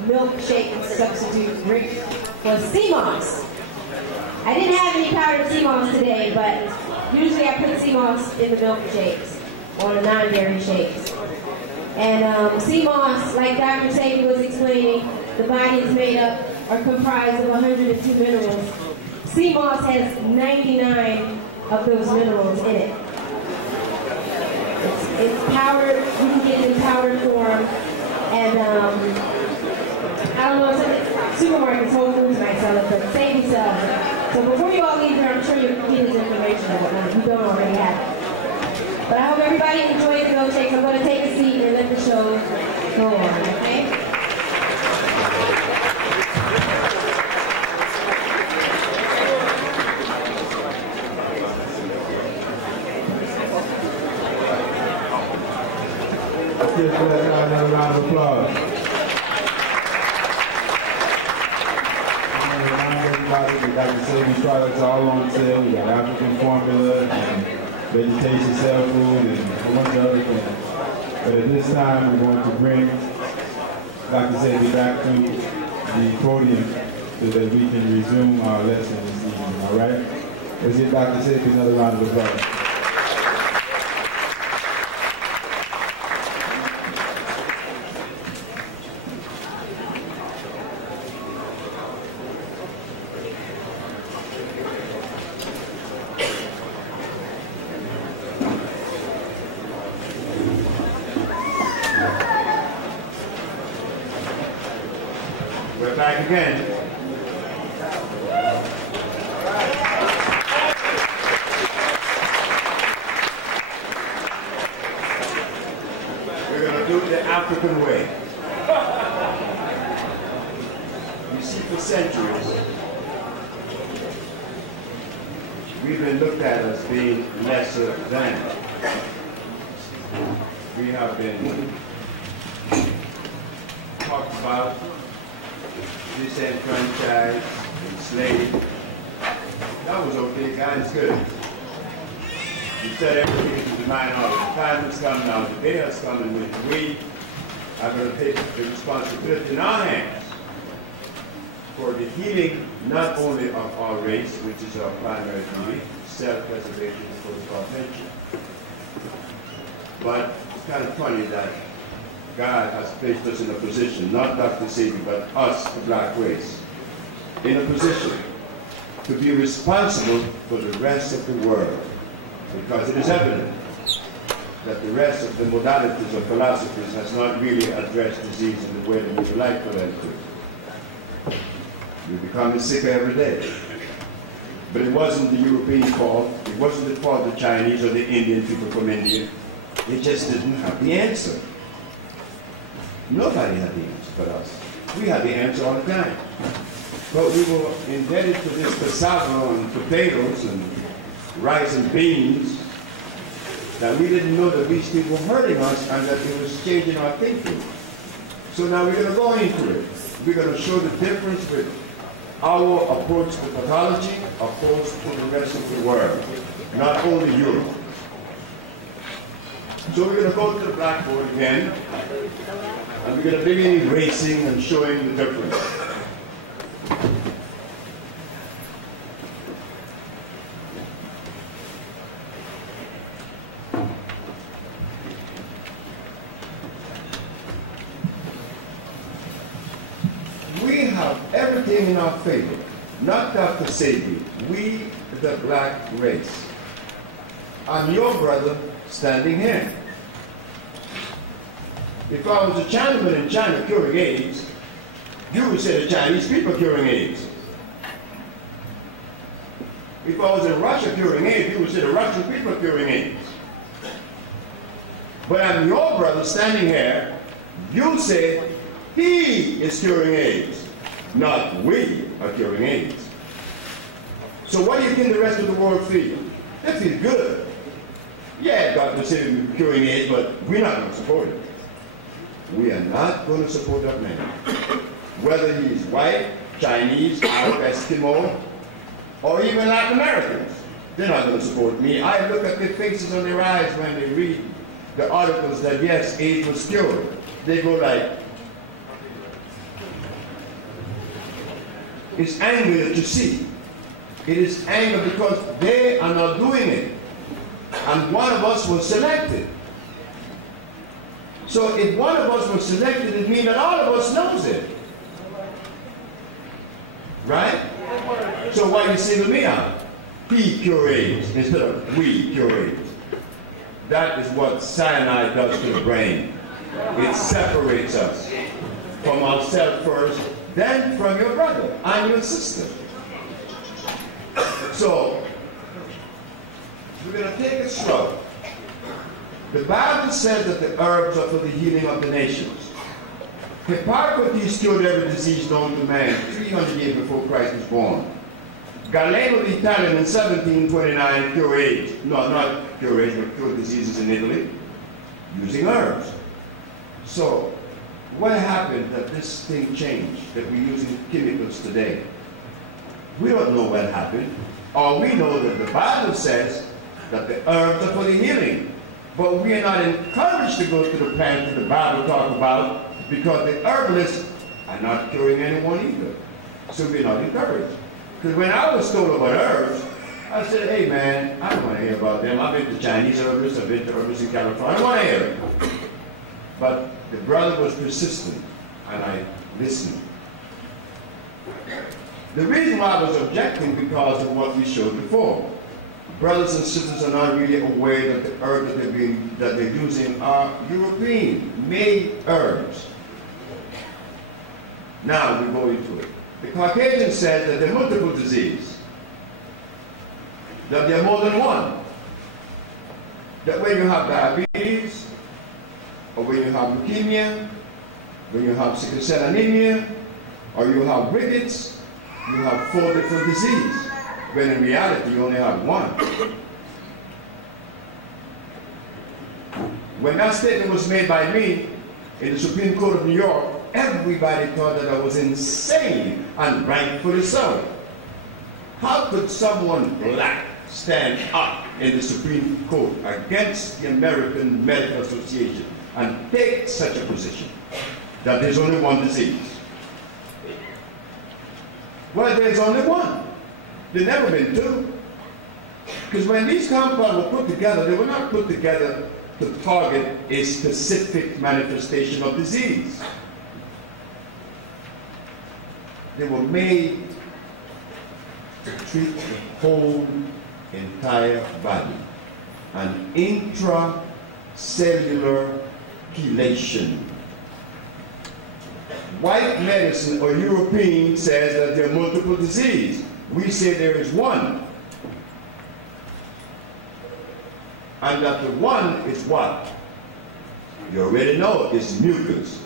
Milkshake substitute drink was sea moss. I didn't have any powdered sea moss today, but usually I put sea moss in the milk shakes, or the non-dairy shakes. And sea moss, like Dr. Sebi was explaining, the body is made up or comprised of 102 minerals. Sea moss has 99 of those minerals in it. It's powdered, you can get it in powdered form, and I don't know, some supermarkets, Whole Foods might sell it, but Sebi sells it. So before you all leave here, I'm sure you'll get his information if you don't already have it. But I hope everybody enjoys the milkshakes. I'm going to take a seat and let the show go on, okay? Let's give another round of applause. I want to remind everybody that Dr. Sebi's products are all on sale. We got African formula and vegetation cell food and a bunch of other things. But at this time, we're going to bring Dr. Sebi back to the podium so that we can resume our lesson this evening, all right? Let's give Dr. Sebi another round of applause. We're back again. We're going to do it the African way. You see, for centuries, we've been looked at as being lesser than. We have been talked about, disenfranchised, enslaved. That was okay, God is good. He said everything to the minority. The time has come now, the day has come in which we are going to take the responsibility in our hands for the healing not only of our race, which is our primary duty, self-preservation of our nature. But it's kind of funny that God has placed us in a position, not Dr. Sebi, but us, the black race, in a position to be responsible for the rest of the world. Because it is evident that the rest of the modalities of philosophies has not really addressed disease in the way that we would like for them to. We're becoming sicker every day. But it wasn't the European fault, it wasn't the fault of the Chinese or the Indian people from India. They just didn't have the answer. Nobody had the answer but us. We had the answer all the time. But we were indebted to this cassava and potatoes and rice and beans that we didn't know that these people were hurting us and that it was changing our thinking. So now we're going to go into it. We're going to show the difference with our approach to pathology opposed to the rest of the world, not only Europe. So we're going to go to the blackboard again, and we're going to begin erasing and showing the difference. We have everything in our favor, not Dr. Sebi, we the black race. I'm your brother standing here. If I was a Chinaman in China curing AIDS, you would say the Chinese people curing AIDS. If I was in Russia curing AIDS, you would say the Russian people curing AIDS. But I'm your brother standing here, you say he is curing AIDS, not we are curing AIDS. So what do you think the rest of the world feel? They feel good. Yeah, Dr. Sebi is curing AIDS, but we're not going to support it. We are not going to support that man. Whether he is white, Chinese, Arab, Eskimo, or even Latin Americans. They're not going to support me. I look at their faces on their eyes when they read the articles that yes, AIDS was cured. They go like, it's anger that you see. It is anger because they are not doing it. And one of us was selected. So if one of us was selected, it means that all of us knows it. Right? So why you single me out? He curates instead of we curate. That is what cyanide does to the brain. It separates us from ourselves first, then from your brother and your sister. So, we're going to take it slow. The Bible says that the herbs are for the healing of the nations. Hippocrates cured every disease known to man 300 years before Christ was born. Galeno the Italian in 1729 cured AIDS. No, not cured AIDS, but cured diseases in Italy using herbs. So, what happened that this thing changed, that we're using chemicals today? We don't know what happened. All we know that the Bible says that the herbs are for the healing. But we are not encouraged to go to the plant that the Bible talks about because the herbalists are not curing anyone either. So we're not encouraged. Because when I was told about herbs, I said, hey man, I don't want to hear about them. I've been to Chinese herbalists, I've been to herbalists in California. I don't want to hear it. But the brother was persistent, and I listened. The reason why I was objecting because of what we showed before. Brothers and sisters are not really aware that the herbs that they're using are European-made herbs. Now we go into it. The Caucasian says that there are multiple diseases, that there are more than one. That when you have diabetes, or when you have leukemia, when you have sickle cell anemia, or you have rickets, you have 4 different diseases. When in reality you only have one. When that statement was made by me in the Supreme Court of New York, everybody thought that I was insane, and rightfully so. How could someone black stand up in the Supreme Court against the American Medical Association and take such a position that there's only one disease? Well, there's only one. There's never been 2. Because when these compounds were put together, they were not put together to target a specific manifestation of disease. They were made to treat the whole entire body. An intracellular chelation. White medicine or European says that there are multiple diseases. We say there is one. And that the one is what? You already know, it's mucus.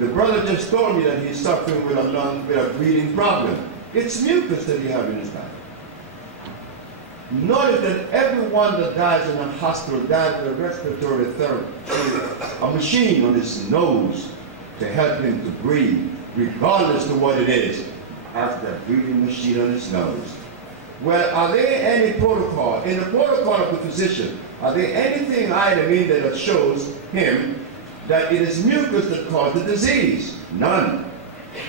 The brother just told me that he's suffering with a breathing problem. It's mucus that he has in his body. Notice that everyone that dies in a hospital dies with a respiratory therapy, a machine on his nose to help him to breathe, regardless of what it is. Has that breathing machine on his nose. Well, are there any protocol, in the protocol of the physician, are there anything item in there that shows him that it is mucus that caused the disease? None.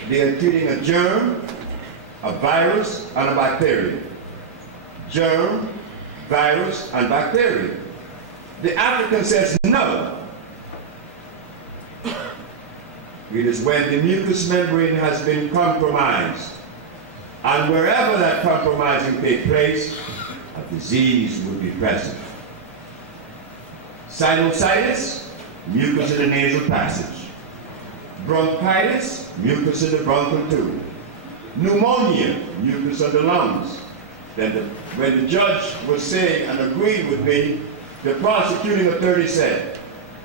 They are treating a germ, a virus, and a bacteria. Germ, virus, and bacteria. The African says no. It is when the mucous membrane has been compromised. And wherever that compromising takes place, a disease will be present. Sinusitis, mucus in the nasal passage. Bronchitis, mucus in the bronchial tube. Pneumonia, mucus in the lungs. Then when the judge was saying and agreed with me, the prosecuting attorney said,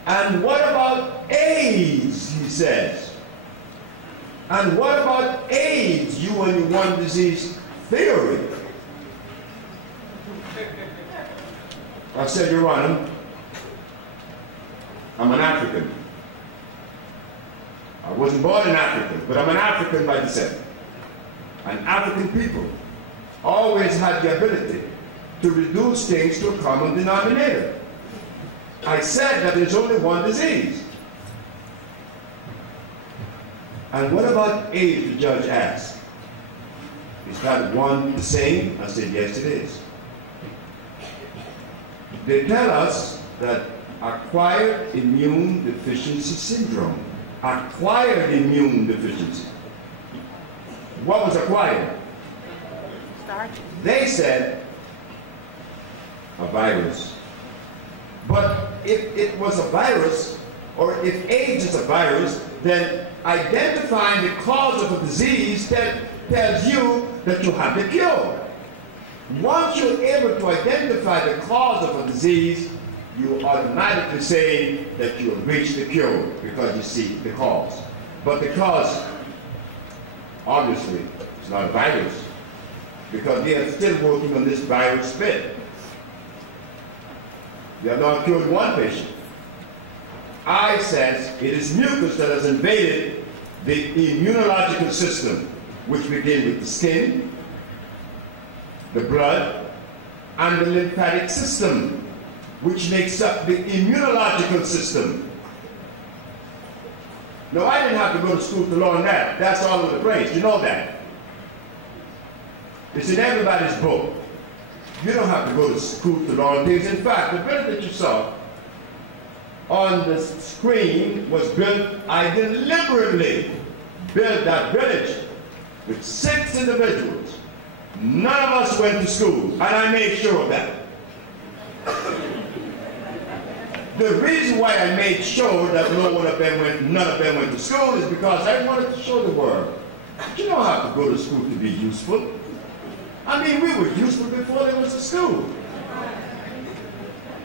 and what about AIDS, he says. And what about AIDS, you and your one disease theory? I said, Your Honor, I'm an African. I wasn't born in Africa, but I'm an African by descent. And African people always had the ability to reduce things to a common denominator. I said that there's only one disease. And what about AIDS, the judge asked. Is that one the same? I said, yes, it is. They tell us that acquired immune deficiency syndrome. Acquired immune deficiency. What was acquired? They said a virus. But if it was a virus, or if AIDS is a virus, then identifying the cause of a disease tells you that you have the cure. Once you're able to identify the cause of a disease, you automatically say that you have reached the cure because you see the cause. But the cause, obviously, is not a virus, because they are still working on this virus bit. They have not cured one patient. I says it is mucus that has invaded the immunological system, which begins with the skin, the blood, and the lymphatic system, which makes up the immunological system. No, I didn't have to go to school to learn that. That's all over the place. You know that. It's in everybody's book. You don't have to go to school to learn things. In fact, the village that you saw on the screen was built, I deliberately built that village with 6 individuals. None of us went to school, and I made sure of that. The reason why I made sure that none of them went to school is because I wanted to show the world that you don't have to go to school to be useful. I mean, we were useful before there was a school.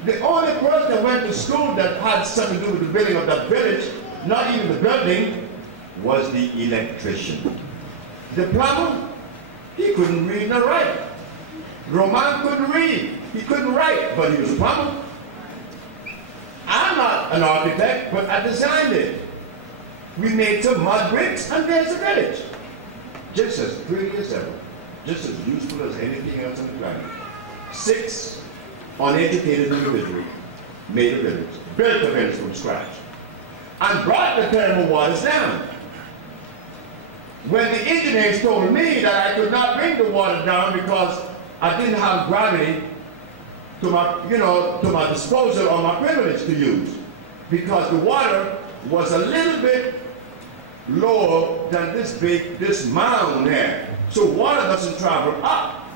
The only person that went to school that had something to do with the building of that village, not even the building, was the electrician. The plumber, he couldn't read nor write. Roman couldn't read. He couldn't write, but he was a plumber. I'm not an architect, but I designed it. We made some mud bricks, and there's a village. Just as pretty as ever. Just as useful as anything else on the planet. 6 uneducated individuals made a village, built a village from scratch, and brought the thermal waters down. When the engineers told me that I could not bring the water down because I didn't have gravity to my disposal or my privilege to use, because the water was a little bit lower than this mound here. So water doesn't travel up.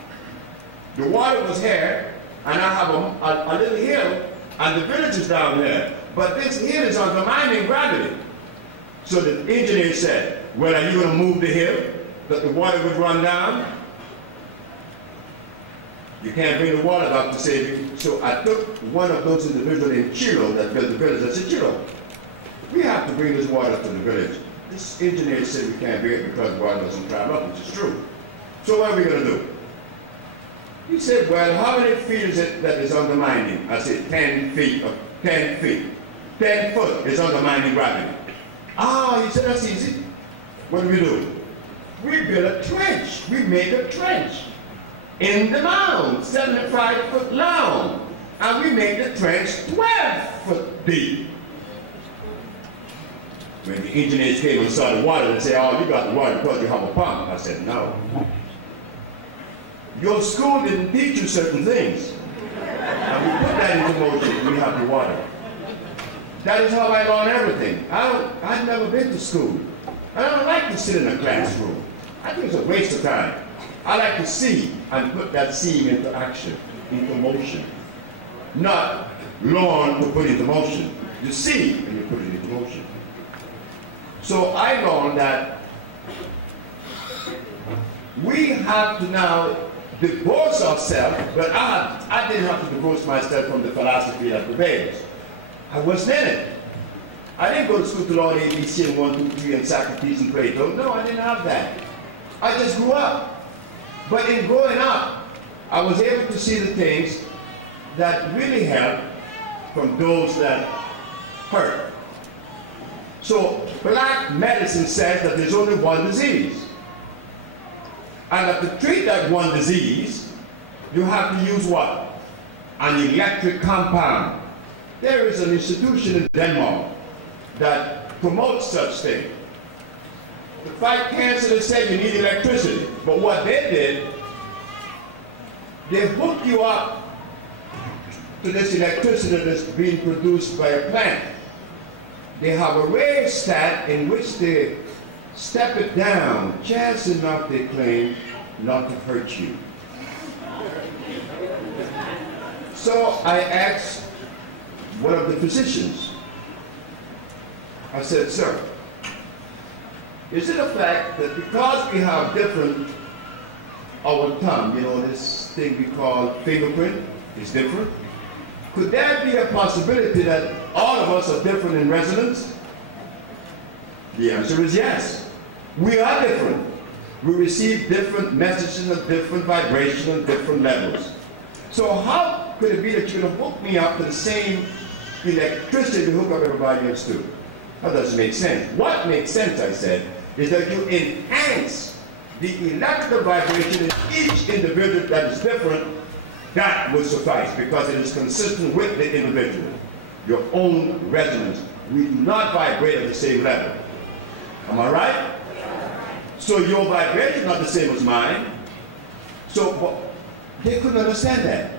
The water was here, and I have a little hill, and the village is down there. But this hill is undermining gravity. So the engineer said, well, are you going to move the hill that the water would run down? You can't bring the water down to Sebi. So I took one of those individuals in Chilo that built the village. I said, Chilo, we have to bring this water to the village. This engineer said we can't bring it because the water doesn't travel up, which is true. So what are we going to do? He said, well, how many feet is it that is undermining? I said, 10 feet. 10 feet. 10 foot is undermining gravity. Ah, he said, that's easy. What do? We built a trench. We made a trench in the mound, 75 foot long. And we made the trench 12 foot deep. When the engineers came and saw the water, they said, oh, you got the water because you have a pump. I said, no. Your school didn't teach you certain things. And we put that into motion, we have the water. That is how I learned everything. I've never been to school. I don't like to sit in a classroom. I think it's a waste of time. I like to see and put that seeing into action, into motion. Not learn to put into motion. You see and you put it into motion. So I learned that we have to now divorce ourselves, but I didn't have to divorce myself from the philosophy that prevails. I wasn't in it. I didn't go to school to learn ABC and 1, 2, 3 and Socrates and Plato. No, I didn't have that. I just grew up. But in growing up, I was able to see the things that really help from those that hurt. So black medicine says that there's only one disease. And that to treat that one disease, you have to use what? An electric compound. There is an institution in Denmark that promotes such thing. To fight cancer, they said you need electricity. But what they did, they hook you up to this electricity that's being produced by a plant. They have a rheostat in which they step it down, just enough, they claim, not to hurt you. So I asked one of the physicians, I said, sir, is it a fact that because we have different, our tongue, you know, this thing we call fingerprint is different? Could there be a possibility that all of us are different in resonance? The answer is yes. We are different. We receive different messages and different vibrations and different levels. So how could it be that you're going to hook me up to the same electricity to hook up everybody else to? That doesn't make sense. What makes sense, I said, is that you enhance the electrical vibration in each individual that is different. That would suffice because it is consistent with the individual, your own resonance. We do not vibrate at the same level. Am I right? So your vibration is not the same as mine. So they couldn't understand that.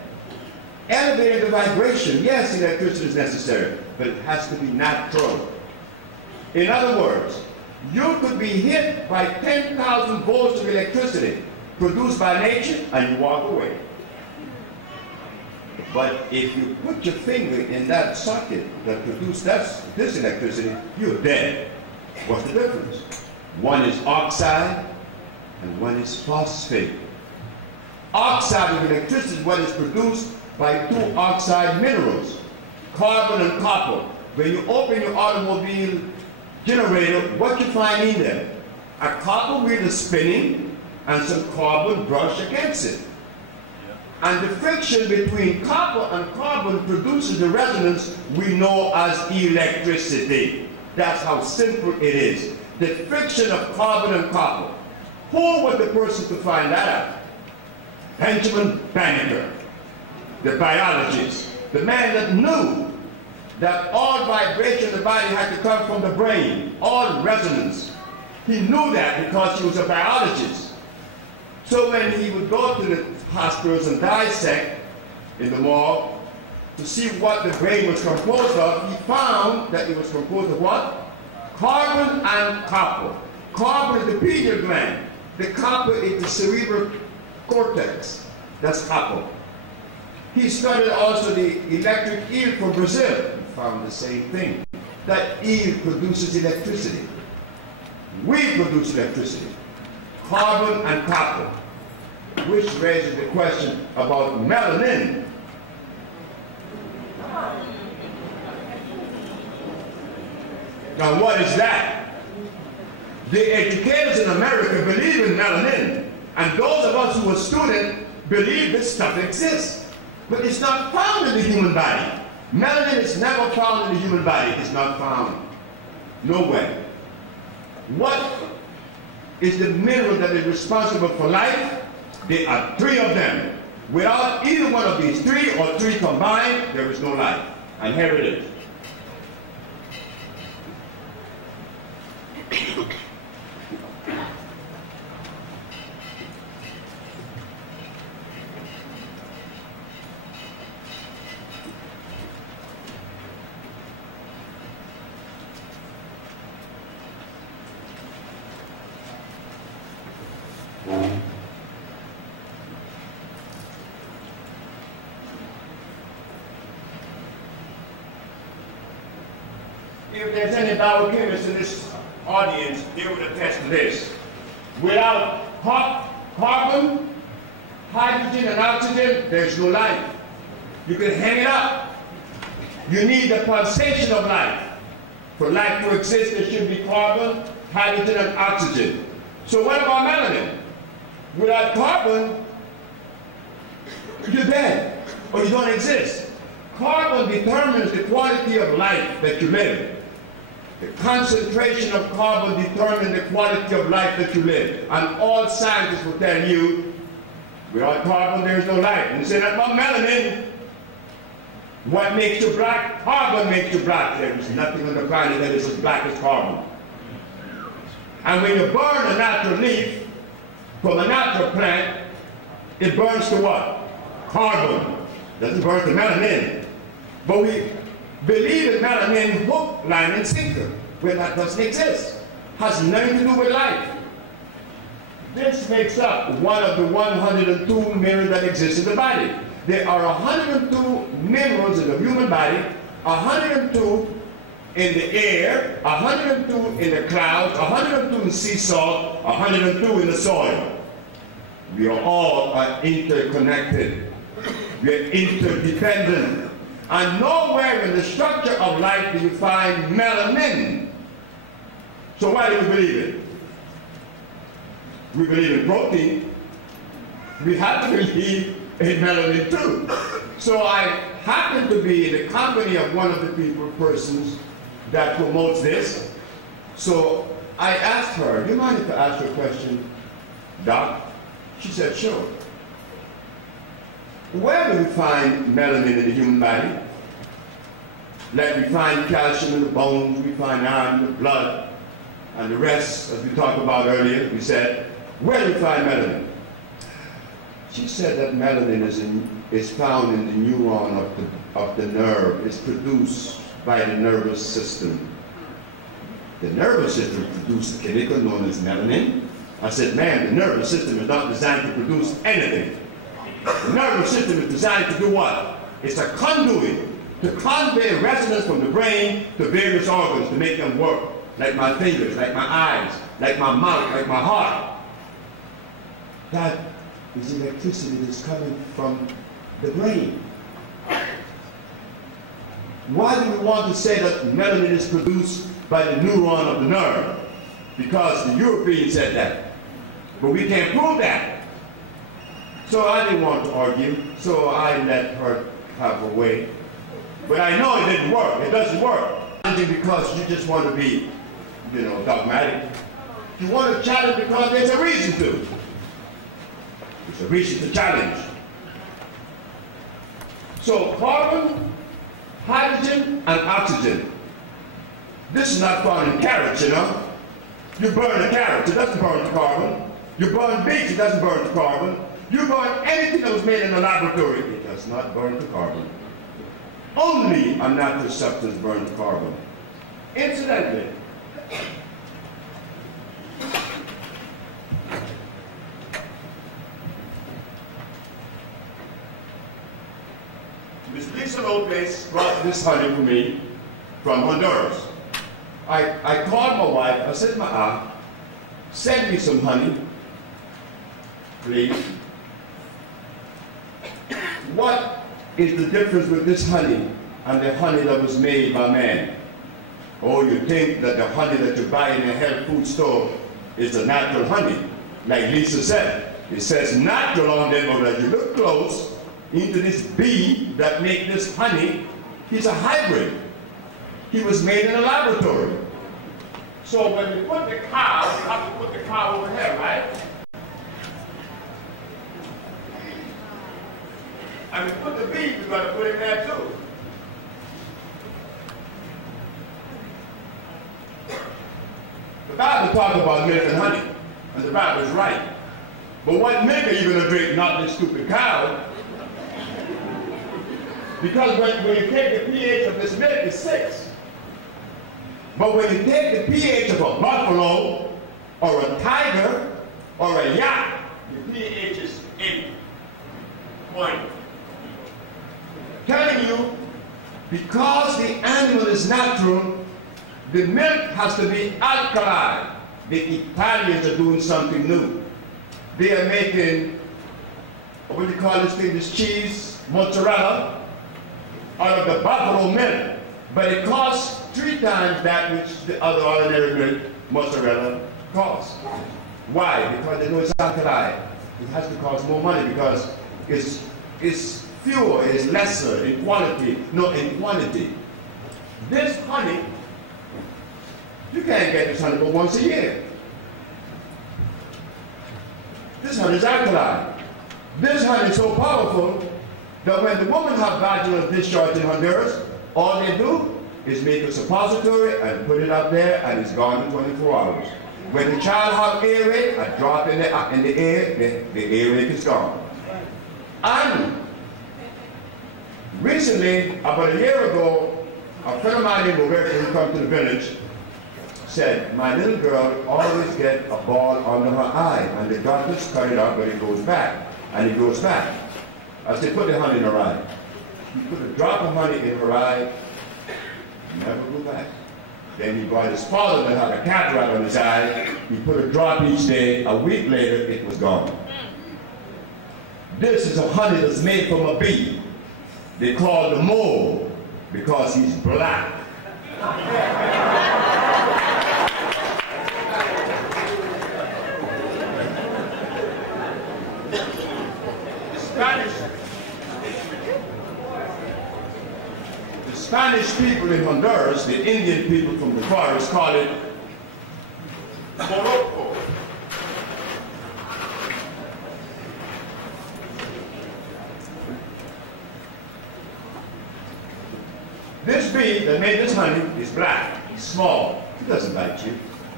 Elevating the vibration, yes, electricity is necessary, but it has to be natural. In other words, you could be hit by 10,000 volts of electricity produced by nature and you walk away. But if you put your finger in that socket that produced this electricity, you're dead. What's the difference? One is oxide and one is phosphate. Oxide of electricity is what is produced by two oxide minerals, carbon and copper. When you open your automobile generator, what you find in there? A copper wheel is spinning and some carbon brush against it. And the friction between copper and carbon produces the resonance we know as electricity. That's how simple it is. The friction of carbon and copper. Who was the person to find that out? Benjamin Banneker, the biologist, the man that knew that all vibration in the body had to come from the brain, all resonance. He knew that because he was a biologist. So when he would go to the hospitals and dissect in the morgue to see what the brain was composed of, he found that it was composed of what? Carbon and copper. Carbon is the pineal gland. The copper is the cerebral cortex. That's copper. He studied also the electric eel from Brazil. He found the same thing. That eel produces electricity. We produce electricity. Carbon and copper. Which raises the question about melanin. Now what is that? The educators in America believe in melanin, and those of us who are students believe this stuff exists. But it's not found in the human body. Melanin is never found in the human body. It's not found nowhere. What is the mineral that is responsible for life? There are three of them. Without either one of these three or three combined, there is no life. And here it is. If there's any biochemists in this audience, they would attest to this. Without carbon, hydrogen, and oxygen, there's no life. You can hang it up. You need the pulsation of life. For life to exist, there should be carbon, hydrogen, and oxygen. So what about melanin? Without carbon, you're dead, or you don't exist. Carbon determines the quality of life that you live. The concentration of carbon determines the quality of life that you live. And all scientists will tell you, without carbon there is no life. And you say that about melanin, what makes you black? Carbon makes you black. There is nothing on the planet that is as black as carbon. And when you burn a natural leaf from a natural plant, it burns to what? Carbon. Doesn't burn to melanin. But we believe in melanin hook, line, and sinker. Well, that doesn't exist. Has nothing to do with life. This makes up one of the 102 minerals that exist in the body. There are 102 minerals in the human body, 102 in the air, 102 in the clouds, 102 in sea salt, 102 in the soil. We are all interconnected. We are interdependent. And nowhere in the structure of life do you find melanin. So why do we believe it? We believe in protein. We have to believe in melanin too. So I happen to be in the company of one of the persons that promotes this. So I asked her, do you mind if I ask her a question, Doc? She said, sure. Where do we find melanin in the human body? Like we find calcium in the bones, we find iron in the blood, and the rest, as we talked about earlier, we said, where do we find melanin? She said that melanin is found in the neuron of the nerve. It's produced by the nervous system. The nervous system produces a chemical known as melanin. I said, man, the nervous system is not designed to produce anything. The nervous system is designed to do what? It's a conduit to convey resonance from the brain to various organs to make them work. Like my fingers, like my eyes, like my mouth, like my heart. That is electricity that's coming from the brain. Why do we want to say that melanin is produced by the neuron of the nerve? Because the Europeans said that. But we can't prove that. So I didn't want to argue, so I let her have her way. But I know it didn't work. It doesn't work. Because you just want to be, dogmatic. You want to challenge because there's a reason to. There's a reason to challenge. So carbon, hydrogen, and oxygen. This is not found in carrots, You burn a carrot, it doesn't burn the carbon. You burn beets, it doesn't burn the carbon. You burn anything that was made in the laboratory, it does not burn the carbon. Only a natural substance burns the carbon. Incidentally, Miss Lopez brought this honey for me from Honduras. I called my wife, I said, send me some honey, please. What is the difference with this honey and the honey that was made by man? Oh, you think that the honey that you buy in a health food store is the natural honey, like Lisa said. It says natural on there, but as you look close into this bee that made this honey, he's a hybrid. He was made in a laboratory. So when we put the cow, we have to put the cow over here, right? And we put the bee, we've got to put it there too. The Bible talks about milk and honey, and the Bible is right. But what milk are you going to drink, not this stupid cow? Because when you take the pH of this milk, it's 6. But when you take the pH of a buffalo, or a tiger, or a yak, the pH is 8. Point. Telling you, because the animal is natural, the milk has to be alkaline. The Italians are doing something new. They are making, what do you call this thing, this cheese, mozzarella, out of the buffalo milk. But it costs 3 times that which the other ordinary milk, mozzarella, costs. Why? Because they know it's alkaline. It has to cost more money because it's fewer, it's lesser in quality, not in quantity. This honey, you can't get this honey but once a year. This honey is alkaline. This honey is so powerful that when the woman has vaginal discharge in Honduras, all they do is make a suppository and put it up there, and it's gone in 24 hours. When the child has earache, a drop in the air, the earache is gone. And recently, about a year ago, a friend of mine named Roberta, who come to the village, said, my little girl always gets a ball under her eye, and the doctors cut it out, but it goes back, and it goes back. I said, put the honey in her eye. He put a drop of honey in her eye, never go back. Then he brought his father that had a cataract on his eye. He put a drop each day. A week later, it was gone. This is a honey that's made from a bee. They call the mole because he's black. Spanish people in Honduras, the Indian people from the forest, call it Morocco. This bee that made this honey is black. He's small. He doesn't bite you.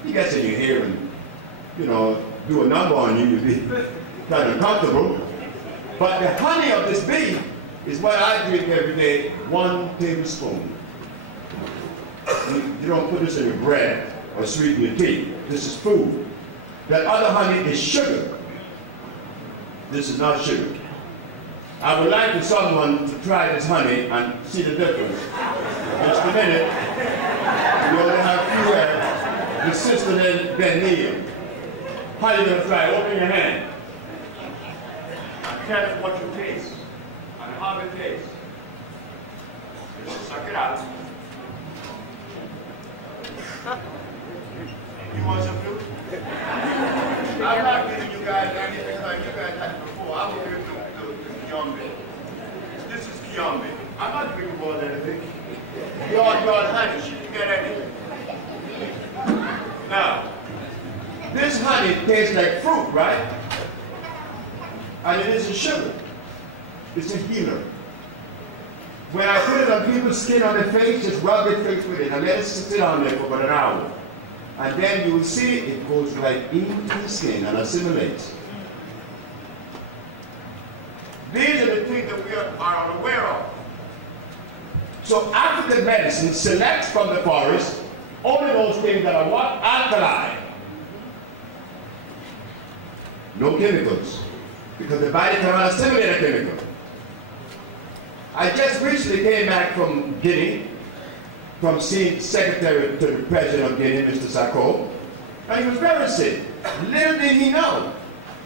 He gets in your hair and, you know, do a number on you. You'd be kind of uncomfortable. But the honey of this bee is what I drink every day, 1 tablespoon. You don't put this in your bread or sweeten your tea. This is food. That other honey is sugar. This is not sugar. I would like for someone to try this honey and see the difference. Just a minute. We only have a few here. The sister then Neil. How are you going to try? Open your hand. I'm careful what you taste. And how it tastes. Just suck it out. You want some fruit? I'm not giving you guys anything like you guys had before. I will give you the Kiombe. This is Kiombe. I'm not giving you more than anything. You're honey. She can get anything. Now, this honey tastes like fruit, right? And it isn't sugar. It's a healer. When I put it on people's skin on their face, just rub their face with it and let it sit on there for about an hour. And then you will see it goes right into the skin and assimilates. These are the things that we are unaware of. So African medicine selects from the forest only those things that are what? Alkali. No chemicals. Because the body cannot assimilate a chemical. I just recently came back from Guinea, from seeing Secretary to the President of Guinea, Mr. Sacco, and he was very sick. Little did he know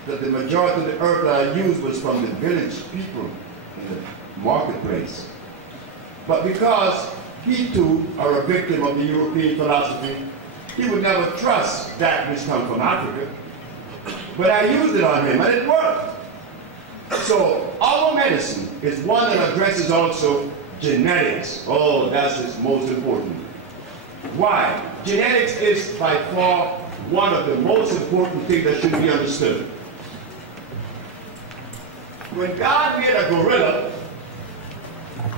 that the majority of the herb that I used was from the village people in the marketplace. But because he too are a victim of the European philosophy, he would never trust that which comes from Africa. But I used it on him and it worked. So our medicine is one that addresses also genetics. Oh, that's what's most important. Why? Genetics is by far one of the most important things that should be understood. When God made a gorilla,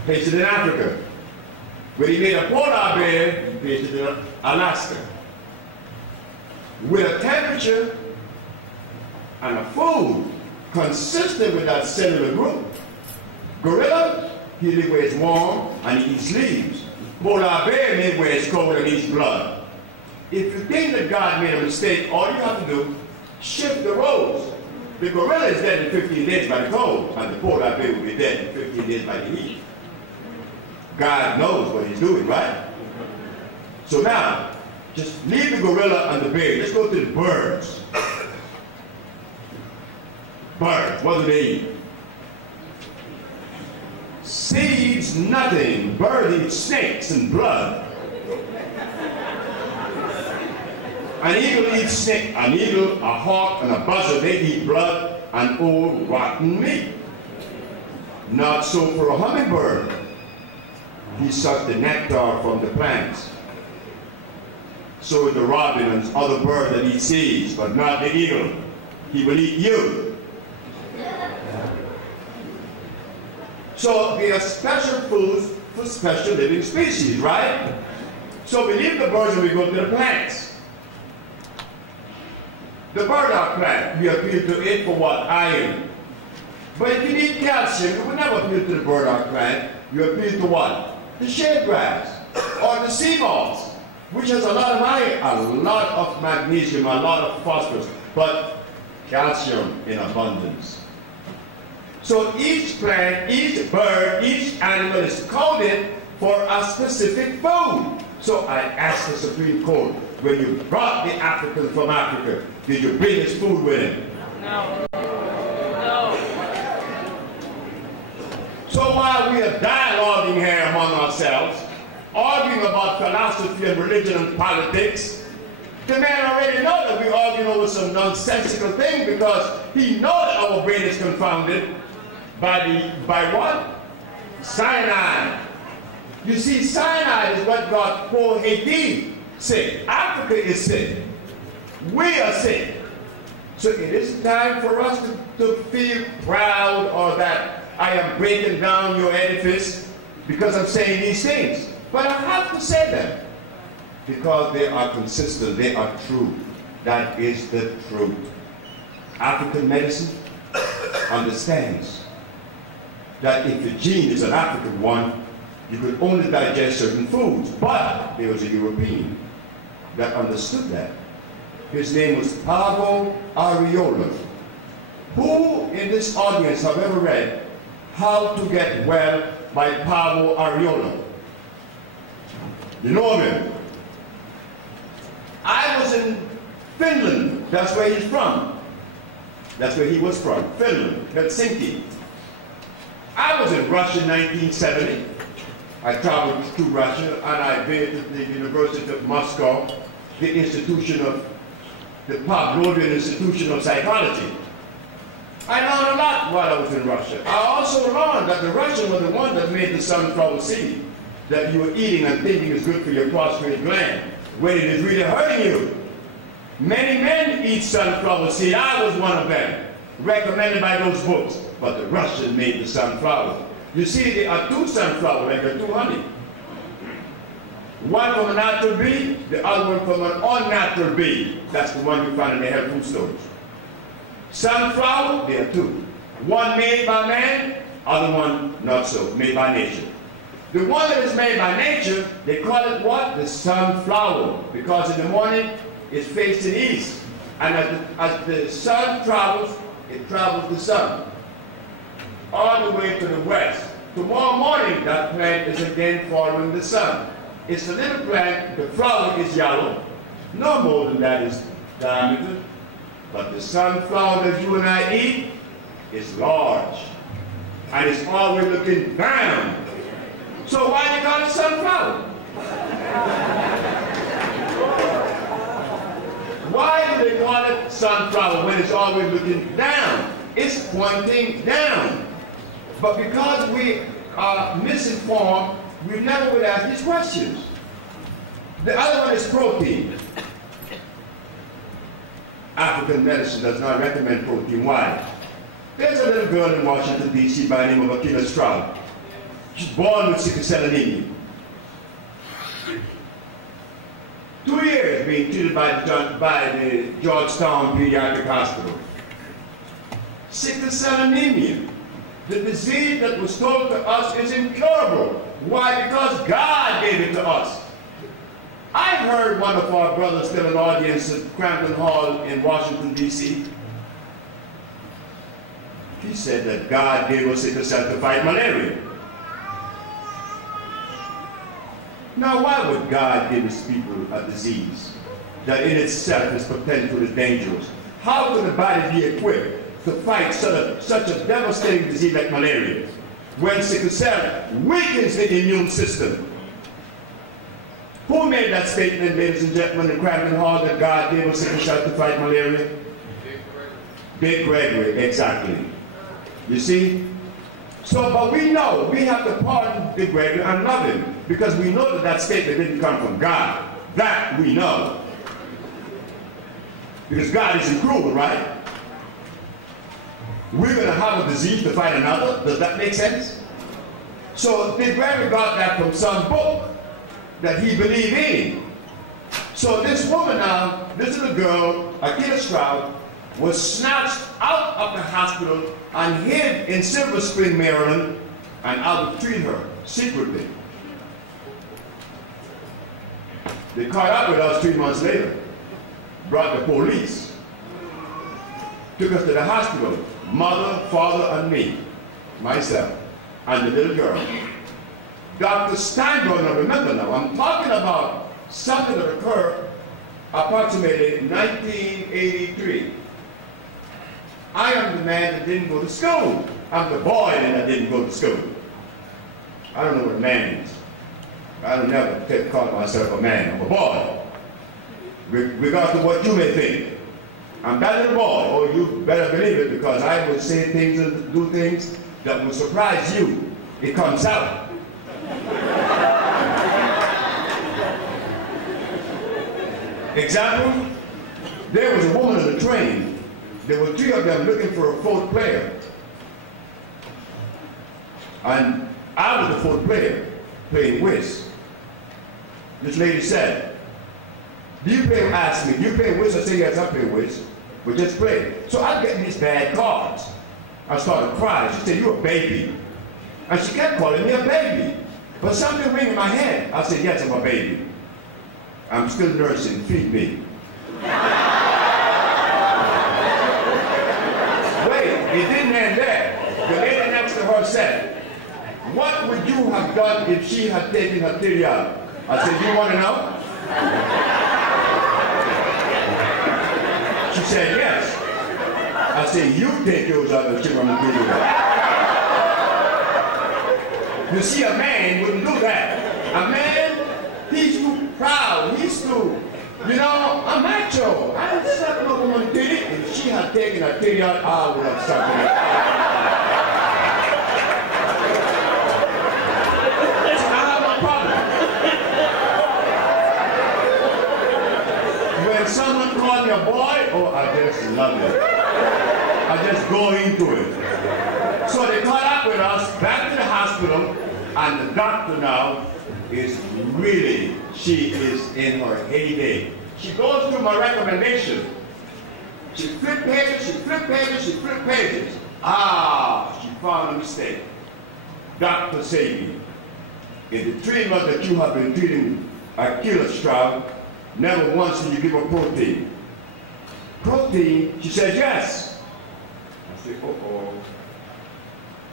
placed it in Africa. When he made a polar bear, he placed it in Alaska. With a temperature and a food consistent with that cellular group. Gorilla, he lives where it's warm and he eats leaves. Polar bear lives where it's cold and eats blood. If you think that God made a mistake, all you have to do, shift the roles. The gorilla is dead in 15 days by the cold, and the polar bear will be dead in 15 days by the heat. God knows what he's doing, right? So now, just leave the gorilla and the bear. Let's go to the birds. Birds, what do they eat? Seeds, nothing. Birds eat snakes and blood. An eagle eats snake. An eagle, a hawk, and a buzzard, they eat blood and old rotten meat. Not so for a hummingbird. He sucks the nectar from the plants. So is the robin and other birds that eat seeds, but not the eagle. He will eat you. So there are special foods for special living species, right? So we leave the birds and we go to the plants. The burdock plant, we appeal to it for what? Iron. But if you need calcium, you would never appeal to the burdock plant. You appeal to what? The shade grass or the sea moss, which has a lot of iron, a lot of magnesium, a lot of phosphorus, but calcium in abundance. So each plant, each bird, each animal is coded for a specific food. So I asked the Supreme Court, when you brought the African from Africa, did you bring his food with him? No. No. So while we are dialoguing here among ourselves, arguing about philosophy and religion and politics, the man already knows that we're arguing over some nonsensical thing because he knows that our brain is confounded by what? Cyanide. You see, cyanide is what got poor Haiti sick. Africa is sick. We are sick. So it is time for us to feel proud or that I am breaking down your edifice because I'm saying these things. But I have to say them because they are consistent, they are true. That is the truth. African medicine understands that if the gene is an African one, you could only digest certain foods. But there was a European that understood that. His name was Pavo Ariola. Who in this audience have ever read How to Get Well by Pavo Ariola? You know him? I was in Finland. That's where he's from. That's where he was from. Finland, Helsinki. I was in Russia in 1970. I traveled to Russia and I visited the University of Moscow, the institution of the Pavlovian Institution of Psychology. I learned a lot while I was in Russia. I also learned that the Russians were the one that made the sunflower seed that you were eating and thinking is good for your prostate gland, when it is really hurting you. Many men eat sunflower seed. I was one of them, recommended by those books. But the Russians made the sunflower. You see, there are two sunflowers, like there are two honey. One from a natural bee, the other one from an unnatural bee. That's the one you find in the health food stores. Sunflower, there are two. One made by man, other one not so, made by nature. The one that is made by nature, they call it what? The sunflower. Because in the morning, it's facing east. And as the sun travels, it travels the sun all the way to the west. Tomorrow morning, that plant is again following the sun. It's a little plant, the flower is yellow, no more than that is diameter, but the sunflower that you and I eat is large, and it's always looking down. So why do you call it sunflower? Why do they call it sunflower when it's always looking down? It's pointing down. But because we are misinformed, we never would ask these questions. The other one is protein. African medicine does not recommend protein. Why? There's a little girl in Washington, D.C. by the name of Akila Stroud. She's born with sickle cell anemia. 2 years being treated by the Georgetown Pediatric Hospital. Sickle cell anemia. The disease that was told to us is incurable. Why? Because God gave it to us. I heard one of our brothers tell an audience at Crampton Hall in Washington, D.C. He said that God gave us sickle cell to fight malaria. Now, why would God give his people a disease that in itself is potentially dangerous? How could the body be equipped to fight such a devastating disease like malaria when sickle cell weakens the immune system? Who made that statement, ladies and gentlemen, in Crampton Hall, that God gave us sickle cell to fight malaria? Big Gregory, exactly. You see? So, but we know, we have to pardon Big Gregory and love him, because we know that that statement didn't come from God. That we know. Because God isn't cruel, right? We're going to have a disease to fight another. Does that make sense? So Big Gregory got that from some book that he believed in. So this woman now, this little girl, Akita Stroud, was snatched out of the hospital and hid in Silver Spring, Maryland, and I would treat her secretly. They caught up with us 3 months later, brought the police, took us to the hospital, mother, father, and me, myself, and the little girl. Dr. Steinberg, now remember now, I'm talking about something that occurred approximately 1983. I am the man that didn't go to school. I'm the boy that didn't go to school. I don't know what a man is. I don't never call myself a man. I'm a boy. Regardless of what you may think. I'm that little boy. Oh, you better believe it, because I would say things and do things that would surprise you. It comes out. Example, there was a woman on the train. There were 3 of them looking for a 4th player. And I was the 4th player, playing whist. This lady said, do you play, asked me, do you play whist? I said, yes, I play whist, but just play. So I get these bad cards. I started crying. She said, you're a baby. And she kept calling me a baby. But something ring in my head. I said, yes, I'm a baby. I'm still nursing, feed me. Wait, it didn't end there. The lady next to her said, what would you have done if she had taken her titty out? I said, you want to know? She said, yes. I said, you take yours out and she want to do that. You see, a man wouldn't do that. A man, he's too proud. He's too, you know, a macho. I would suck a woman's titty. If she had taken her titty out, I would have sucked it. I have a problem. When someone called me a boy, oh, I just love it. I just go into it. So they caught up with us back to the hospital, and the doctor now is really, she is in her heyday. She goes through my recommendation. She flipped pages, she flipped pages, she flipped pages. Ah, she found a mistake. Dr. Sebi, in the treatment that you have been treating Akita Stroud, never once did you give her protein. Protein? She said yes. I said, uh-oh.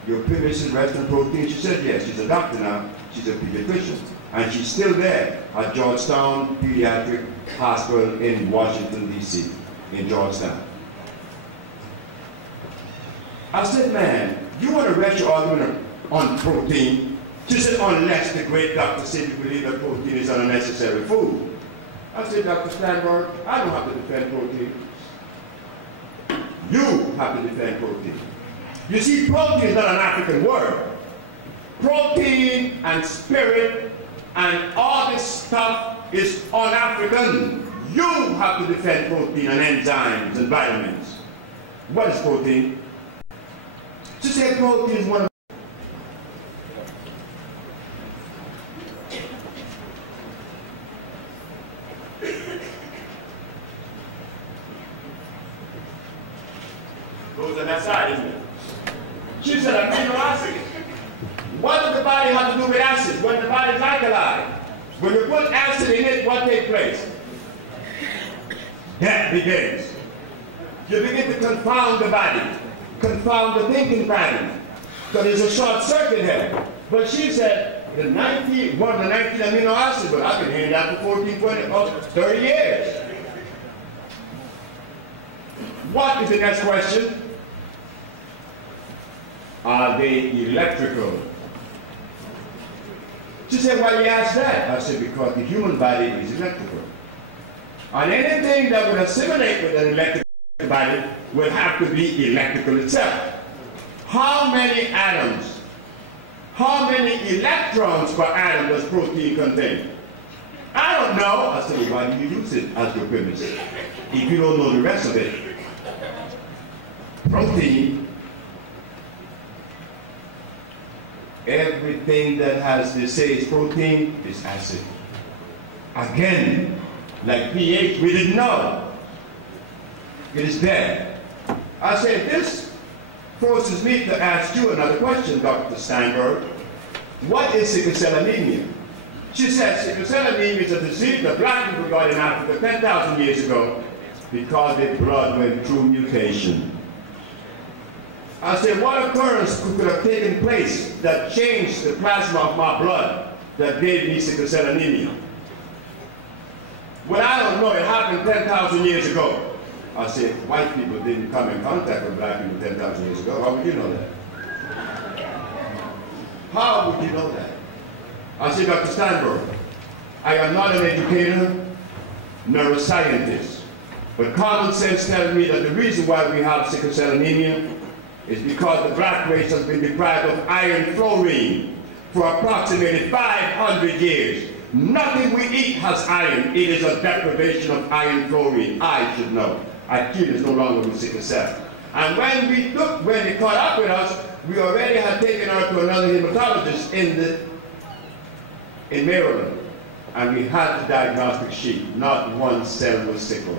Your previous is rest in protein? She said yes. She's a doctor now. She's a pediatrician. And she's still there at Georgetown Pediatric Hospital in Washington, D.C., in Georgetown. I said, man, you want to rest your argument on protein? She said, unless the great Dr. Sebi believes that protein is an unnecessary food. I said, Dr. Steinberg, I don't have to defend protein. You have to defend protein. You see, protein is not an African word. Protein and spirit and all this stuff is un-African. You have to defend protein and enzymes and vitamins. What is protein? To say protein is one of goes on that side, isn't it? She said amino acids. What does the body have to do with acids? When the body is alkaline, when you put acid in it, what takes place? Death begins. You begin to confound the body, confound the thinking pattern. So there's a short circuit here. But she said, one of the 19 amino acids, but I've been hearing that for 14, 20, 30 years. What is the next question? Are they electrical? She said, why you ask that? I said, because the human body is electrical. And anything that would assimilate with an electrical body will have to be electrical itself. How many atoms, how many electrons per atom does protein contain? I don't know. I said, why do you use it as your premise? If you don't know the rest of it. Protein, everything that has to say is protein is acid. Again, like pH, we didn't know. It is dead. I said, this forces me to ask you another question, Dr. Steinberg. What is sickle cell anemia? She said sickle cell anemia is a disease that black people got in Africa 10,000 years ago because their blood went through mutation. I said, what occurrence could have taken place that changed the plasma of my blood that gave me sickle cell anemia? Well, I don't know. It happened 10,000 years ago. I said, white people didn't come in contact with black people 10,000 years ago. How would you know that? How would you know that? I said, Dr. Steinberg, I am not an educator, nor a scientist, but common sense tells me that the reason why we have sickle cell anemia is because the black race has been deprived of iron fluorine for approximately 500 years. Nothing we eat has iron. It is a deprivation of iron fluorine. I should know. Our kid is no longer with sickle cell. And when they caught up with us, we already had taken her to another hematologist in Maryland. And we had the diagnostic sheet. Not one cell was sickle.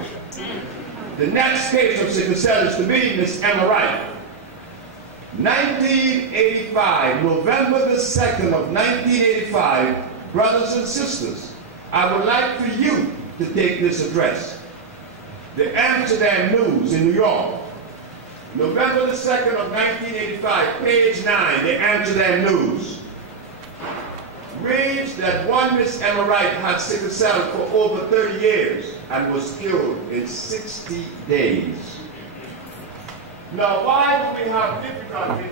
The next case of sickle cell is to me Miss Emma Wright. 1985, November the 2nd of 1985, brothers and sisters, I would like for you to take this address. The Amsterdam News in New York, November the 2nd of 1985, page 9, the Amsterdam News, reads that one Miss Emma Wright had sickle cell for over 30 years and was killed in 60 days. Now, why do we have difficulty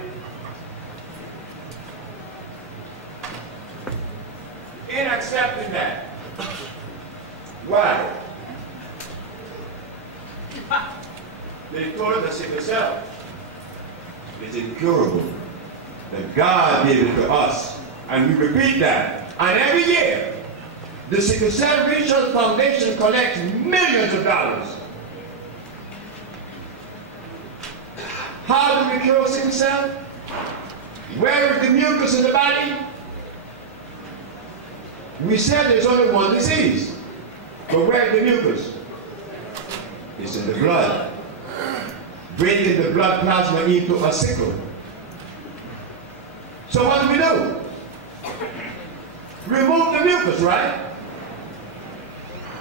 in accepting that? Why? They told us sickle cell is incurable. That God gave it to us. And we repeat that. And every year, the Sickle Cell Research Foundation collects millions of dollars. How do we cure sickle cell? Where is the mucus in the body? We said there's only one disease. But where is the mucus? It's in the blood. Breaking the blood plasma into a sickle. So what do? Remove the mucus, right?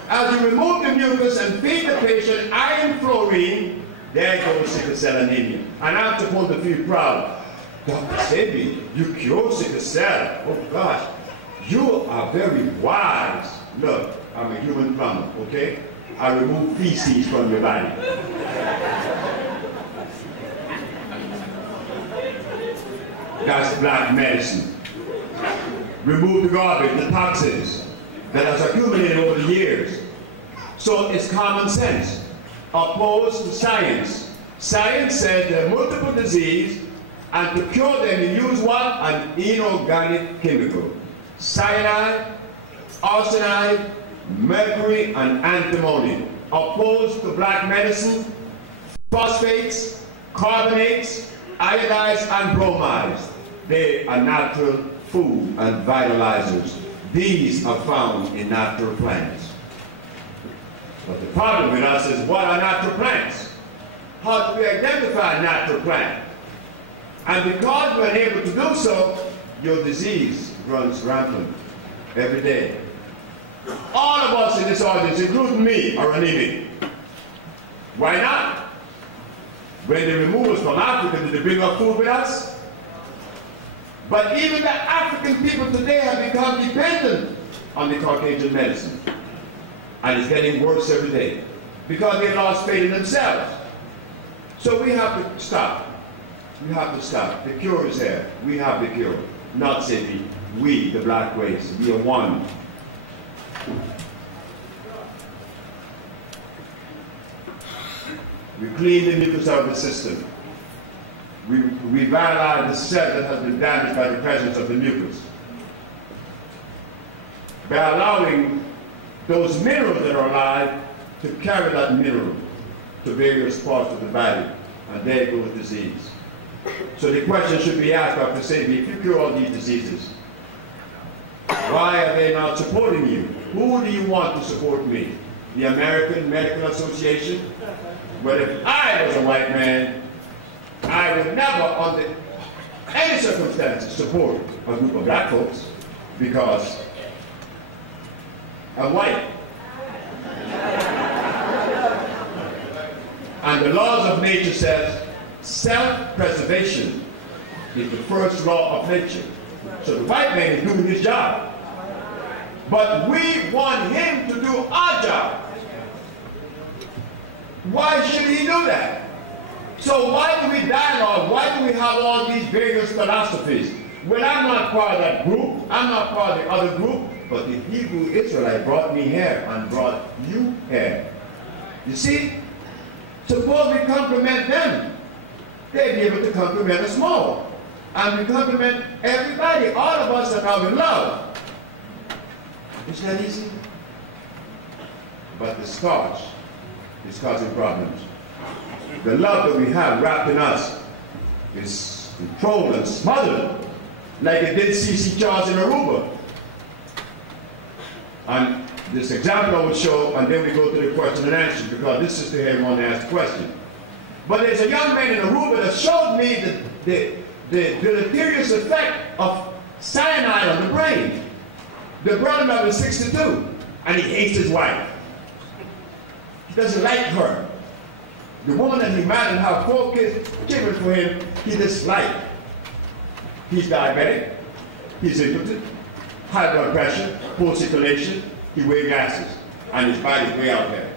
As you remove the mucus and feed the patient iron fluorine, there goes sickle cell anemia. And I'm supposed to feel proud. Dr. Sebi, you cure sickle cell. Oh gosh, you are very wise. Look, I'm a human plumber, okay? I remove feces from your body. That's black medicine. Remove the garbage, the toxins that has accumulated over the years. So it's common sense, opposed to science. Science says there are multiple diseases, and to cure them you use what? An inorganic chemical. Cyanide, arsenide, mercury, and antimony. Opposed to black medicine, phosphates, carbonates, iodides, and bromides. They are natural food and vitalizers. These are found in natural plants. But the problem with us is, what are natural plants? How do we identify a natural plant? And because we're unable to do so, your disease runs rampant every day. All of us in this audience, including me, are anemic. Why not? When they remove us from Africa, did they bring up food with us? But even the African people today have become dependent on the Caucasian medicine. And it's getting worse every day because they lost faith in themselves. So we have to stop. We have to stop. The cure is there. We have the cure. Not Sebi. We, the black race, we are one. We clean the mucus out of the system. We revitalize the cell that has been damaged by the presence of the mucus. By allowing those minerals that are alive to carry that mineral to various parts of the body, and there goes disease. So the question should be asked, Dr. Sebi, if you cure all these diseases, why are they not supporting you? Who do you want to support me? the American Medical Association. But if I was a white man, I would never, under any circumstances, support a group of black folks because I'm white. And the laws of nature says self-preservation is the first law of nature. So the white man is doing his job. But we want him to do our job. Why should he do that? So why do we dialogue? Why do we have all these various philosophies? Well, I'm not part of that group. I'm not part of the other group. But the Hebrew Israelite brought me here and brought you here. You see? Suppose we compliment them. They'd be able to compliment us more. And we compliment everybody. All of us are now in love. Isn't that easy? But the starch is causing problems. The love that we have wrapped in us is controlled and smothered like it did C.C. Charles in Aruba. And this example I will show, and then we go to the question and answer, because this sister here wanted to ask a question. But there's a young man in Aruba that showed me the deleterious effect of cyanide on the brain. The brother is 62, and he hates his wife. He doesn't like her. The woman that he married and have 4 kids, children for him, he disliked. He's diabetic, he's impotent, high blood pressure, poor circulation, he wears glasses, and his body's way out there.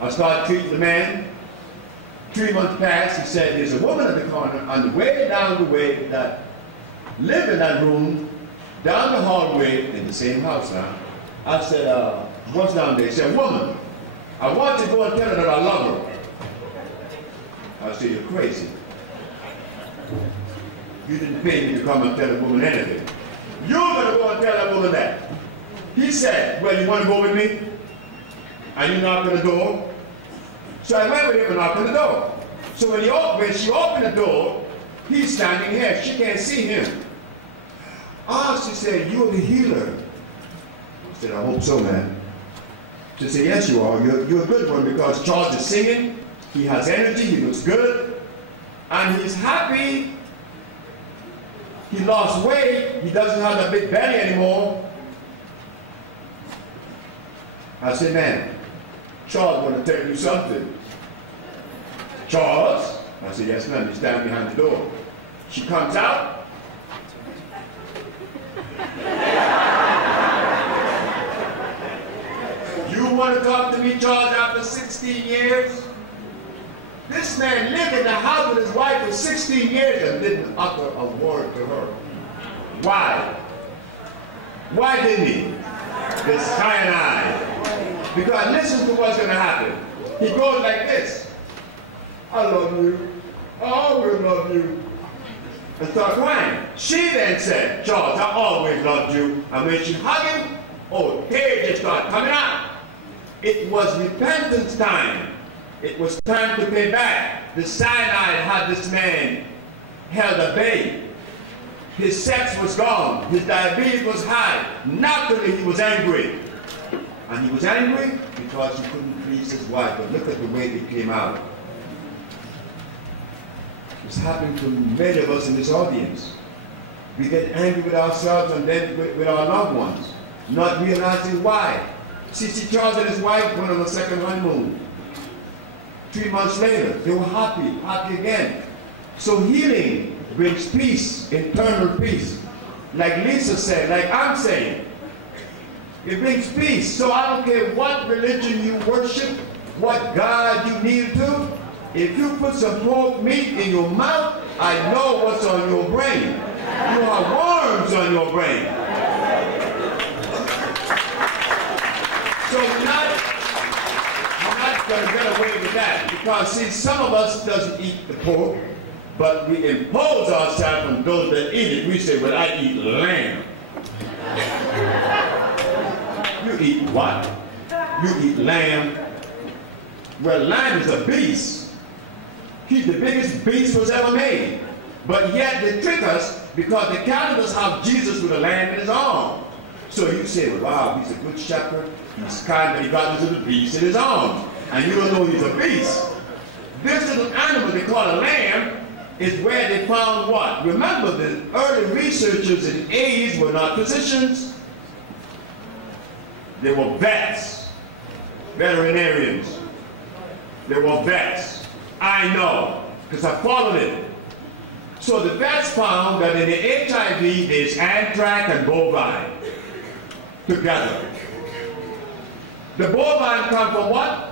I started treating the man. 3 months passed, he said, there's a woman at the corner on the way down the way that lived in that room, down the hallway in the same house now. I said, what's down there? He said, woman, I want you to go and tell her that I love her. I said, you're crazy. You didn't pay me to come and tell a woman anything. You're going to go and tell that woman that. He said, well, you want to go with me? And you knock on the door? So I went with him and knocked on the door. So when she opened the door, he's standing here. She can't see him. Ah, she said, you're the healer. I said, I hope so, man. She said, yes, you are. You're a good one because Charles is singing. He has energy. He looks good. And he's happy. He lost weight. He doesn't have that big belly anymore. I said, man, Charles want to tell you something. Charles? I said, yes, ma'am. He's standing behind the door. She comes out. You want to talk to me, Charles, after 16 years? This man lived in the house with his wife for 16 years and didn't utter a word to her. Why? Why didn't he? The cyanide. Because listen to what's going to happen. He goes like this. I love you. I always love you. And start crying. She then said, Charles, I always loved you. And when she hugged him, oh, hair just started coming out. It was repentance time. It was time to pay back. The cyanide had this man held at bay. His sex was gone. His diabetes was high. Naturally, he was angry. And he was angry because he couldn't please his wife. But look at the way it came out. It's happening to many of us in this audience. We get angry with ourselves and then with our loved ones, not realizing why. C.C. Charles and his wife went on a second honeymoon. 3 months later, they were happy again. So healing brings peace, internal peace. Like Lisa said, like I'm saying, it brings peace. So I don't care what religion you worship, what God you kneel to. If you put some pork meat in your mouth, I know what's on your brain. You have worms on your brain. So you're not going to get away with that. Because, see, some of us doesn't eat the pork, but we impose ourselves on those that eat it. We say, well, I eat lamb. You eat what? You eat lamb. Well, lamb is a beast. He's the biggest beast was ever made. But yet they trick us because the calendars have Jesus with a lamb in his arm. So you say, wow, he's a good shepherd. He's kind, but he got this little beast in his arms. And you don't know he's a beast. This little animal they call a lamb is where they found what? Remember, the early researchers in AIDS were not physicians. They were vets, veterinarians. They were vets. I know, because I followed it. So the vets found that in the HIV, there's anthrax and bovine together. The bovine come from what?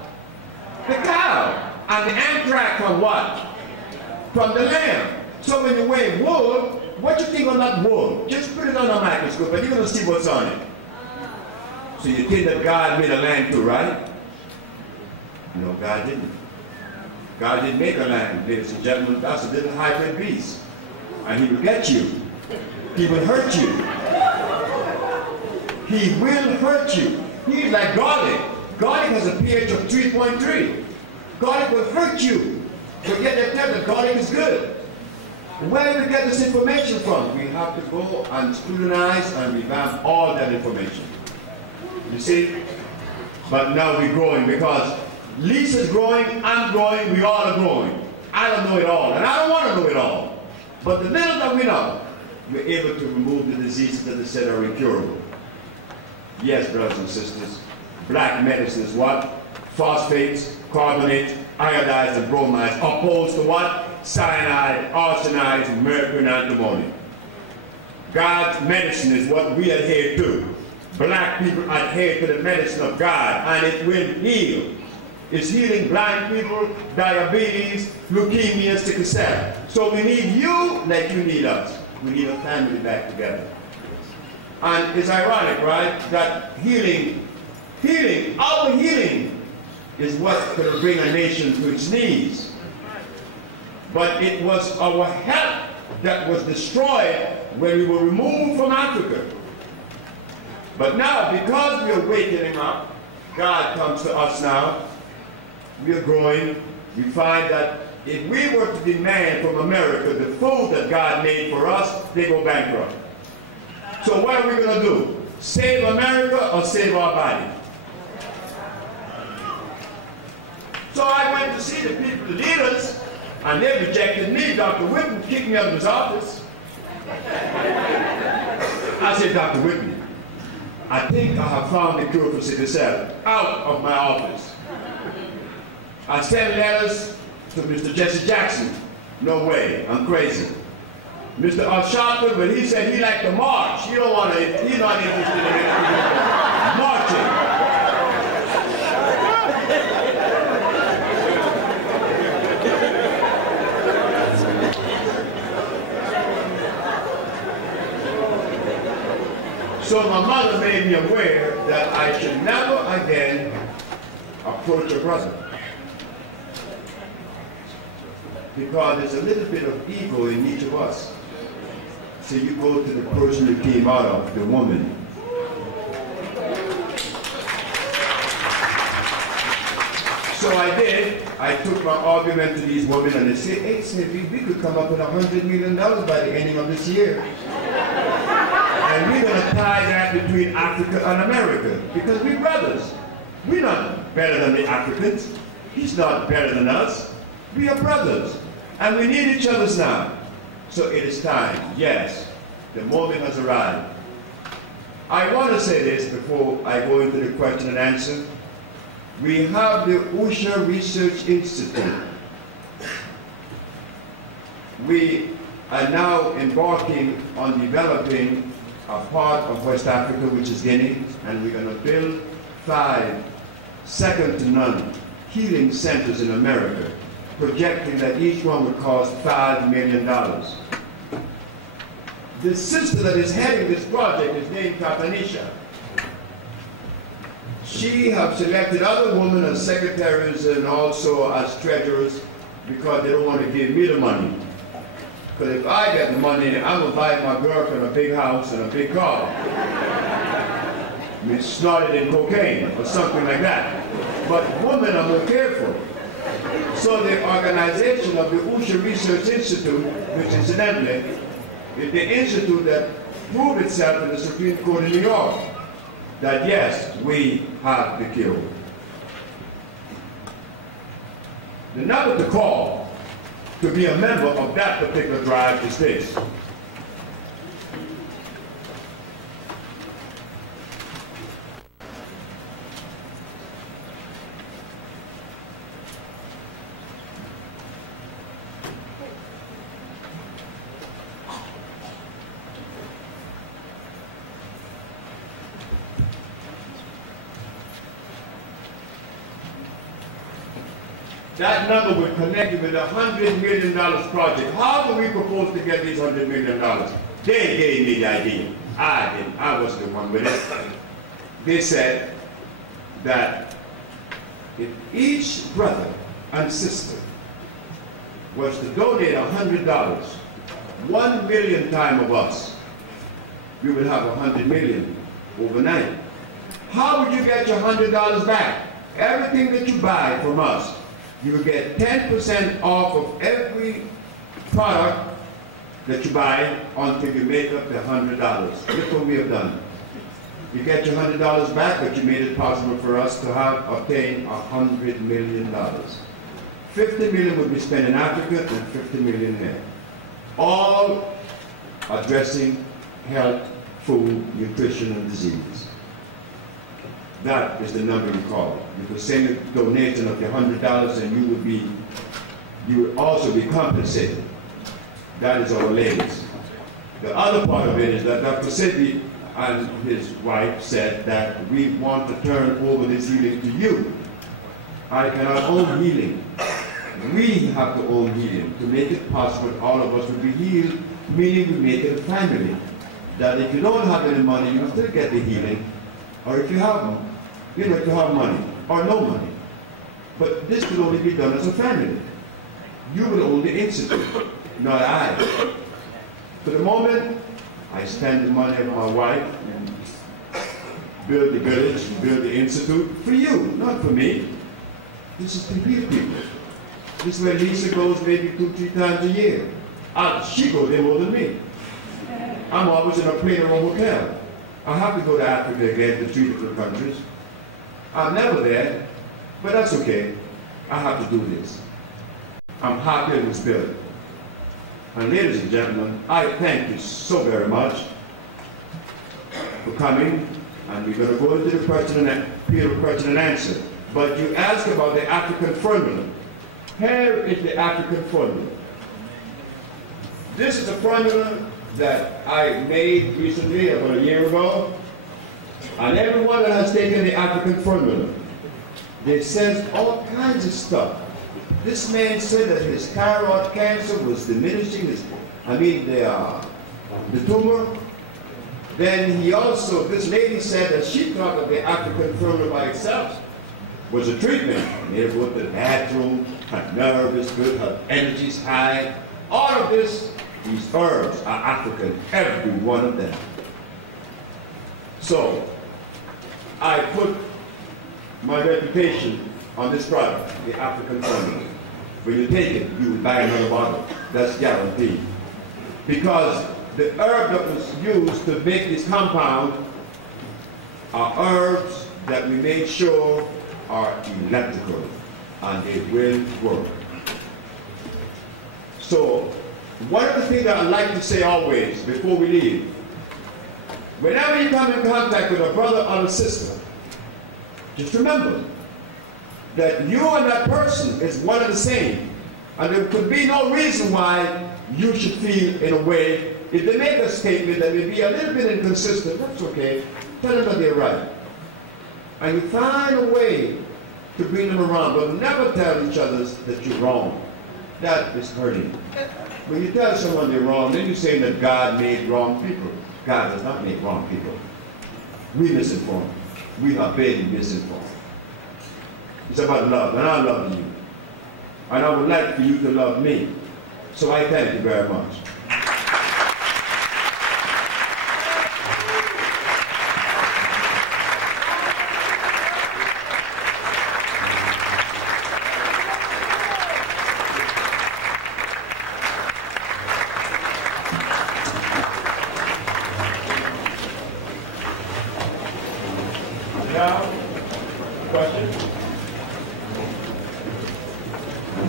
The cow. And the anthrax from what? From the lamb. So when you weigh wool, what you think on that wool? Just put it on a microscope and you're going to see what's on it. So you think that God made a lamb too, right? No, God didn't. God didn't make a lamb, ladies and gentlemen. That's a little hybrid beast. And he will get you. He will hurt you. He will hurt you. He's like garlic. Garlic has a pH of 3.3. Garlic will hurt you. But yet they tell that garlic is good. Where do we get this information from? We have to go and scrutinize and revamp all that information. You see? But now we're growing because Lisa's growing, I'm growing, we all are growing. I don't know it all, and I don't want to know it all. But the little that we know, we're able to remove the diseases that they said are incurable. Yes, brothers and sisters, black medicine is what? Phosphates, carbonate, iodides, and bromides, opposed to what? Cyanide, arsenides, mercury, and antimony. God's medicine is what we adhere to. Black people adhere to the medicine of God, and it will heal. It's healing blind people, diabetes, leukemia, sickle cell. So we need you like you need us. We need a family back together. And it's ironic, right, that healing, our healing is what could bring a nation to its knees. But it was our health that was destroyed when we were removed from Africa. But now, because we are waking up, God comes to us now. We are growing. We find that if we were to demand from America the food that God made for us, they go bankrupt. So what are we going to do? Save America or save our body? So I went to see the people, the leaders, and they rejected me. Dr. Whitney kicked me out of his office. I said, Dr. Whitney, I think I have found the cure for sickle cell. Out of my office. I sent letters to Mr. Jesse Jackson. No way, I'm crazy. Mr. Sharpton, when he said he liked to march, he's not interested in marching. So my mother made me aware that I should never again approach a brother. Because there's a little bit of ego in each of us. So you go to the person who came out of, the woman. So I did. I took my argument to these women and they said, hey, Sebi, we could come up with $100 million by the ending of this year. And we're going to tie that between Africa and America. Because we're brothers. We're not better than the Africans. He's not better than us. We are brothers. And we need each other now. So it is time. Yes, the moment has arrived. I want to say this before I go into the question and answer. We have the USHA Research Institute. We are now embarking on developing a part of West Africa, which is Guinea, and we're going to build 5 second to none healing centers in America, projecting that each one would cost $5 million. The sister that is heading this project is named Katanisha. She has selected other women as secretaries and also as treasurers because they don't want to give me the money. Because if I get the money, I'm going to buy my girlfriend a big house and a big car. I mean, snorted in cocaine or something like that. But women are more careful. So the organization of the USHA Research Institute, which incidentally is the institute that prove itself in the Supreme Court in New York that yes, we have the cure. The number to call to be a member of that particular drive is this. That number would connect you with a $100 million project. How do we propose to get these $100 million? They gave me the idea. I didn't. I was the one with it. They said that if each brother and sister was to donate $100, 1 million times of us, we would have $100 million overnight. How would you get your $100 back? Everything that you buy from us, you will get 10% off of every product that you buy until you make up the $100. Look what we have done. You get your $100 back, but you made it possible for us to have obtained $100 million. 50 million would be spent in Africa and 50 million here. All addressing health, food, nutrition, and disease. That is the number you call it. You could send a donation of the $100 and you would also be compensated. That is our latest. The other part of it is that Dr. Sebi and his wife said that we want to turn over this healing to you. I cannot own healing. We have to own healing to make it possible that all of us will be healed, meaning we make it a family. That if you don't have any money, you still get the healing. Or if you have, if you have money or no money. But this could only be done as a family. You will own the institute, not I. For the moment, I spend the money of my wife and build the village, build the institute for you, not for me. This is to heal people. This is where Lisa goes maybe 2-3 times a year. She goes there more than me. I'm always in a plane or a hotel. I have to go to Africa again to 3 different countries. I'm never there, but that's okay. I have to do this. I'm happy in the spirit. And ladies and gentlemen, I thank you so very much for coming, and we're going to go into the period of question and answer. But you asked about the African formula. Here is the African formula. This is a formula that I made recently, about a year ago, and everyone that has taken the African formula, they says all kinds of stuff. This man said that his thyroid cancer was diminishing, the tumor. Then he also, this lady said that she thought that the African formula by itself was a treatment. And they go to the bathroom, her nerve is good, her energy's high. All of this, these herbs are African, every one of them. So, I put my reputation on this product, the African formula. When you take it, you will buy another bottle. That's guaranteed. Because the herb that was used to make this compound are herbs that we made sure are electrical, and they will work. So, one of the things that I like to say always before we leave, whenever you come in contact with a brother or a sister, just remember that you and that person is one and the same. And there could be no reason why you should feel in a way. If they make a statement that may be a little bit inconsistent, that's okay. Tell them that they're right. And you find a way to bring them around, but never tell each other that you're wrong. That is hurting. When you tell someone they're wrong, then you're saying that God made wrong people. God does not make wrong people. We misinform. We are being misinformed. It's about love, and I love you. And I would like for you to love me. So I thank you very much. Now, question?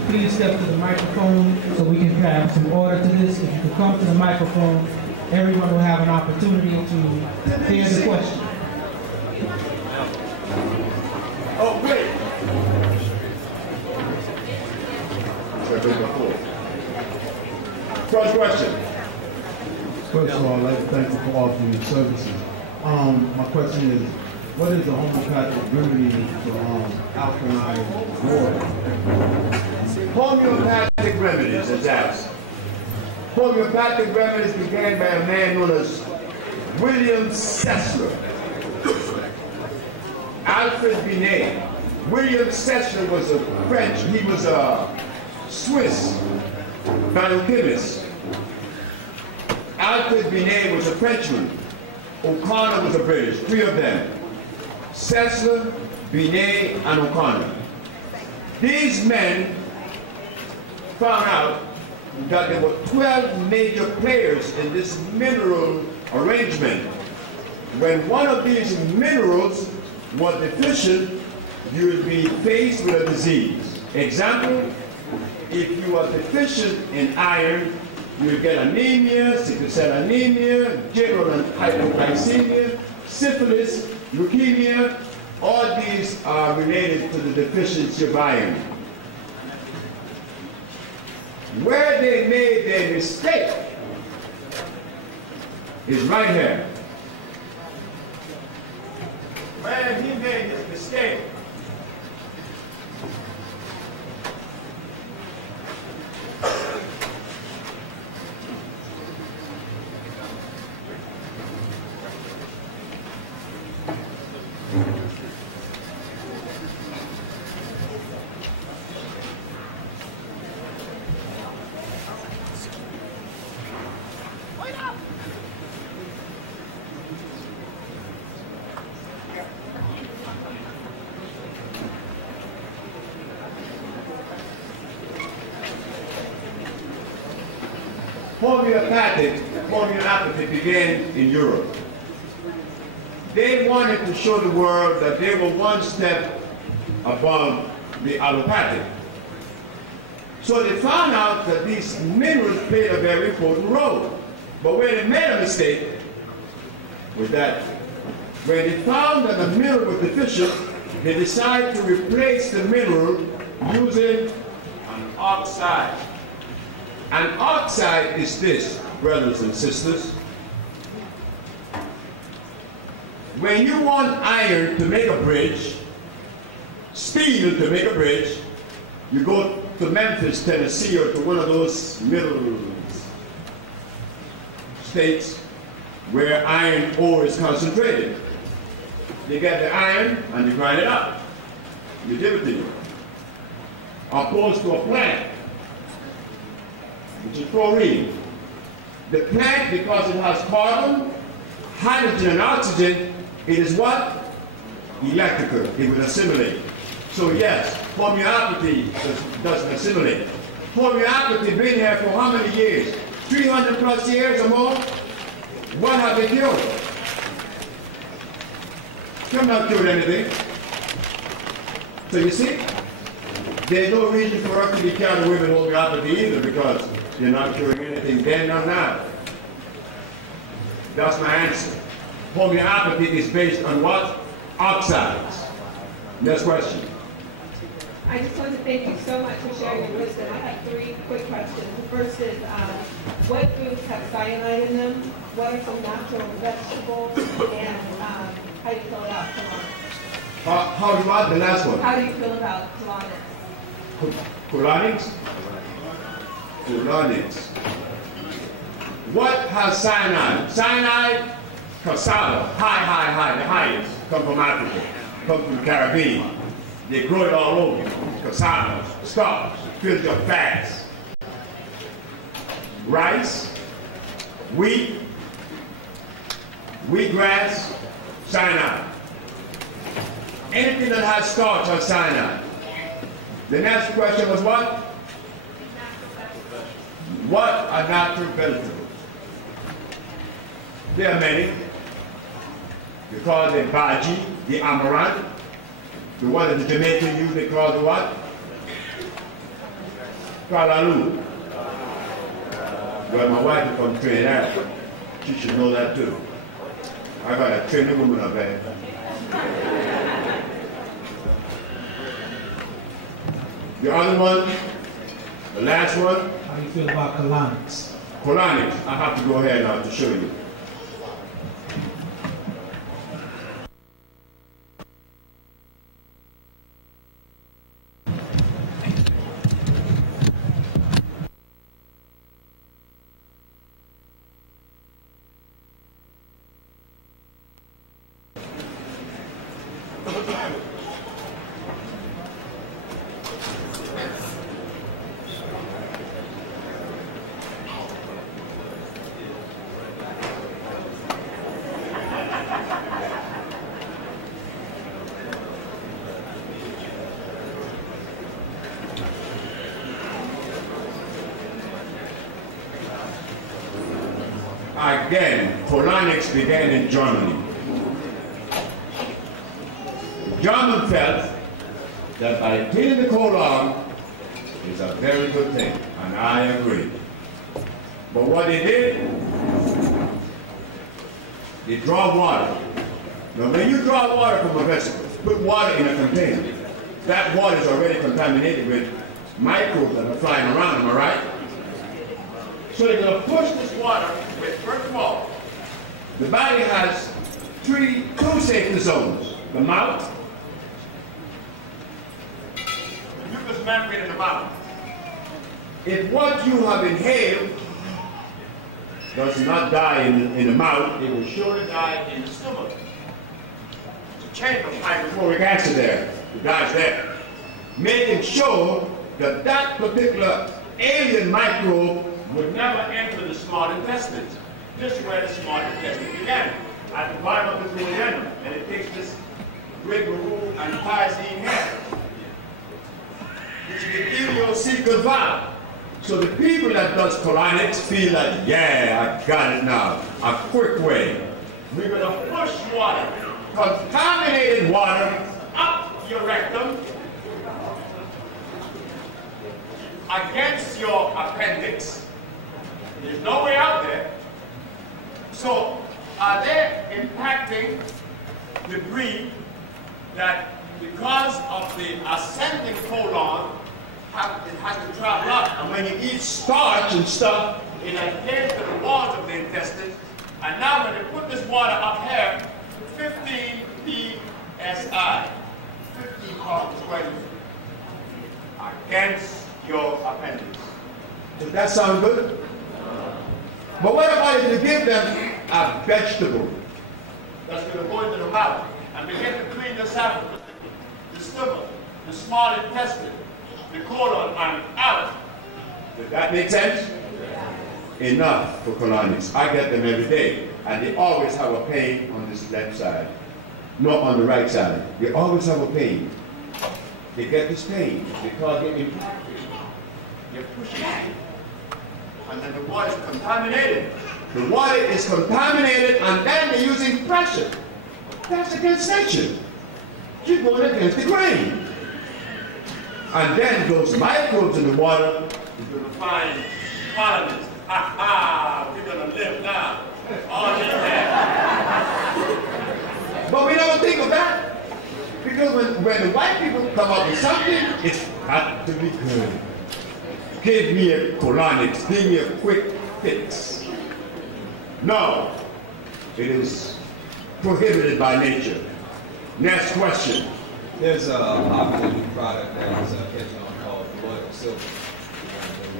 Please step to the microphone so we can have some order to this. If you could come to the microphone, everyone will have an opportunity to hear the question. Oh, wait. First question. First of all, I'd like to thank you for offering your services. My question is, what is the homeopathic remedy for alkaline water? Homeopathic remedies, it's asked. Homeopathic remedies began by a man known as William Sessler. Alfred Binet. William Sessler was a French, he was a Swiss biochemist. Alfred Binet was a Frenchman. O'Connor was a British, three of them. Sessler, Binet, and O'Connor. These men found out that there were 12 major players in this mineral arrangement. When one of these minerals was deficient, you would be faced with a disease. Example, if you are deficient in iron, you will get anemia, sickle cell anemia, general hypoglycemia, syphilis, leukemia. All these are related to the deficiency of iron. Where they made their mistake is right here. Where he made his mistake homeopathy began in Europe. They wanted to show the world that they were one step above the allopathic. So they found out that these minerals played a very important role. But where they made a mistake was that when they found that the mineral was deficient, they decided to replace the mineral using an oxide. An oxide is this, brothers and sisters. When you want iron to make a bridge, steel to make a bridge, you go to Memphis, Tennessee, or to one of those middle states where iron ore is concentrated. You get the iron and you grind it up. You give it to you. Opposed to a plant, which is chlorine. The plant, because it has carbon, hydrogen, and oxygen, it is what? Electrical. It will assimilate. So yes, homeopathy doesn't assimilate. Homeopathy been here for how many years? 300 plus years or more? What have they cured? They have not cured anything. So you see, there's no reason for us to be carried away with homeopathy either, because you're not curing anything then or now. That's my answer. Homeopathy is based on what? Oxides. Next question. I just want to thank you so much for sharing your wisdom. I have three quick questions. The first is, what foods have cyanide in them? What are some natural vegetables? And how do you feel about colonics? How do you want the last one? How do you feel about colonics? Colonics? Colonics. What has cyanide? Cyanide, cassava, high, the highest, come from Africa, come from the Caribbean. They grow it all over. Cassava, starch, fills your fats. Rice, wheat, wheatgrass, cyanide. Anything that has starch has cyanide. The next question was what? What are natural vegetables? There are many. They call it Baji, the amaranth. The one that the Jamaican use, they call the what? Kalaloo. Well, my wife is from Trinidad. She should know that too. I got a Trinidad woman up there. The other one, the last one. How do you feel about colonics? Colonics. I have to go ahead now to show you. Again, colonics began in Germany. The German felt that by killing the colon is a very good thing, and I agree. But what they did, they draw water. Now when you draw water from a vegetable, put water in a container, that water is already contaminated with microbes that are flying around, am I right? So they're going to push this water with, first of all, the body has two safety zones. The mouth, the mucous membrane in the mouth. If what you have inhaled does not die in the mouth, it will surely die in the stomach. It's a chamber of hydrochloric acid there. It dies there. Making sure that that particular alien microbe would never enter the small intestines. This is where the small intestine began, at the bottom of the duodenum. And it takes this rigmarole and pyazine hair, which is the ileocecal valve. So the people that does colonics feel like, yeah, I got it now. A quick way. We're going to push water, contaminated water, up your rectum, against your appendix. There's no way out there. So are they impacting debris that, because of the ascending colon, it has to travel up? And when you eat starch and stuff, it adheres to the walls of the intestines. And now when they put this water up here, 15 psi, 15 parts per square meter, against your appendix. Does that sound good? But what about if you give them a vegetable that's going to go into the mouth and begin to clean this out, the stomach, the small intestine, the colon, and out? Does that make sense? Enough for colonics. I get them every day, and they always have a pain on this left side, not on the right side. They always have a pain. They get this pain because they're impacted. You're pushing it. And then the water is contaminated. The water is contaminated, and then they're using pressure. That's against nature. You're going against the grain. And then those microbes in the water, you're going to find colonies. Ha ha! We're going to live now. All in there. But we don't think of that. Because when the white people come up with something, it's got to be good. Give me a colonics, give me a quick fix. No, it is prohibited by nature. Next question. There's a popular new product that is catching on called colloidal silver.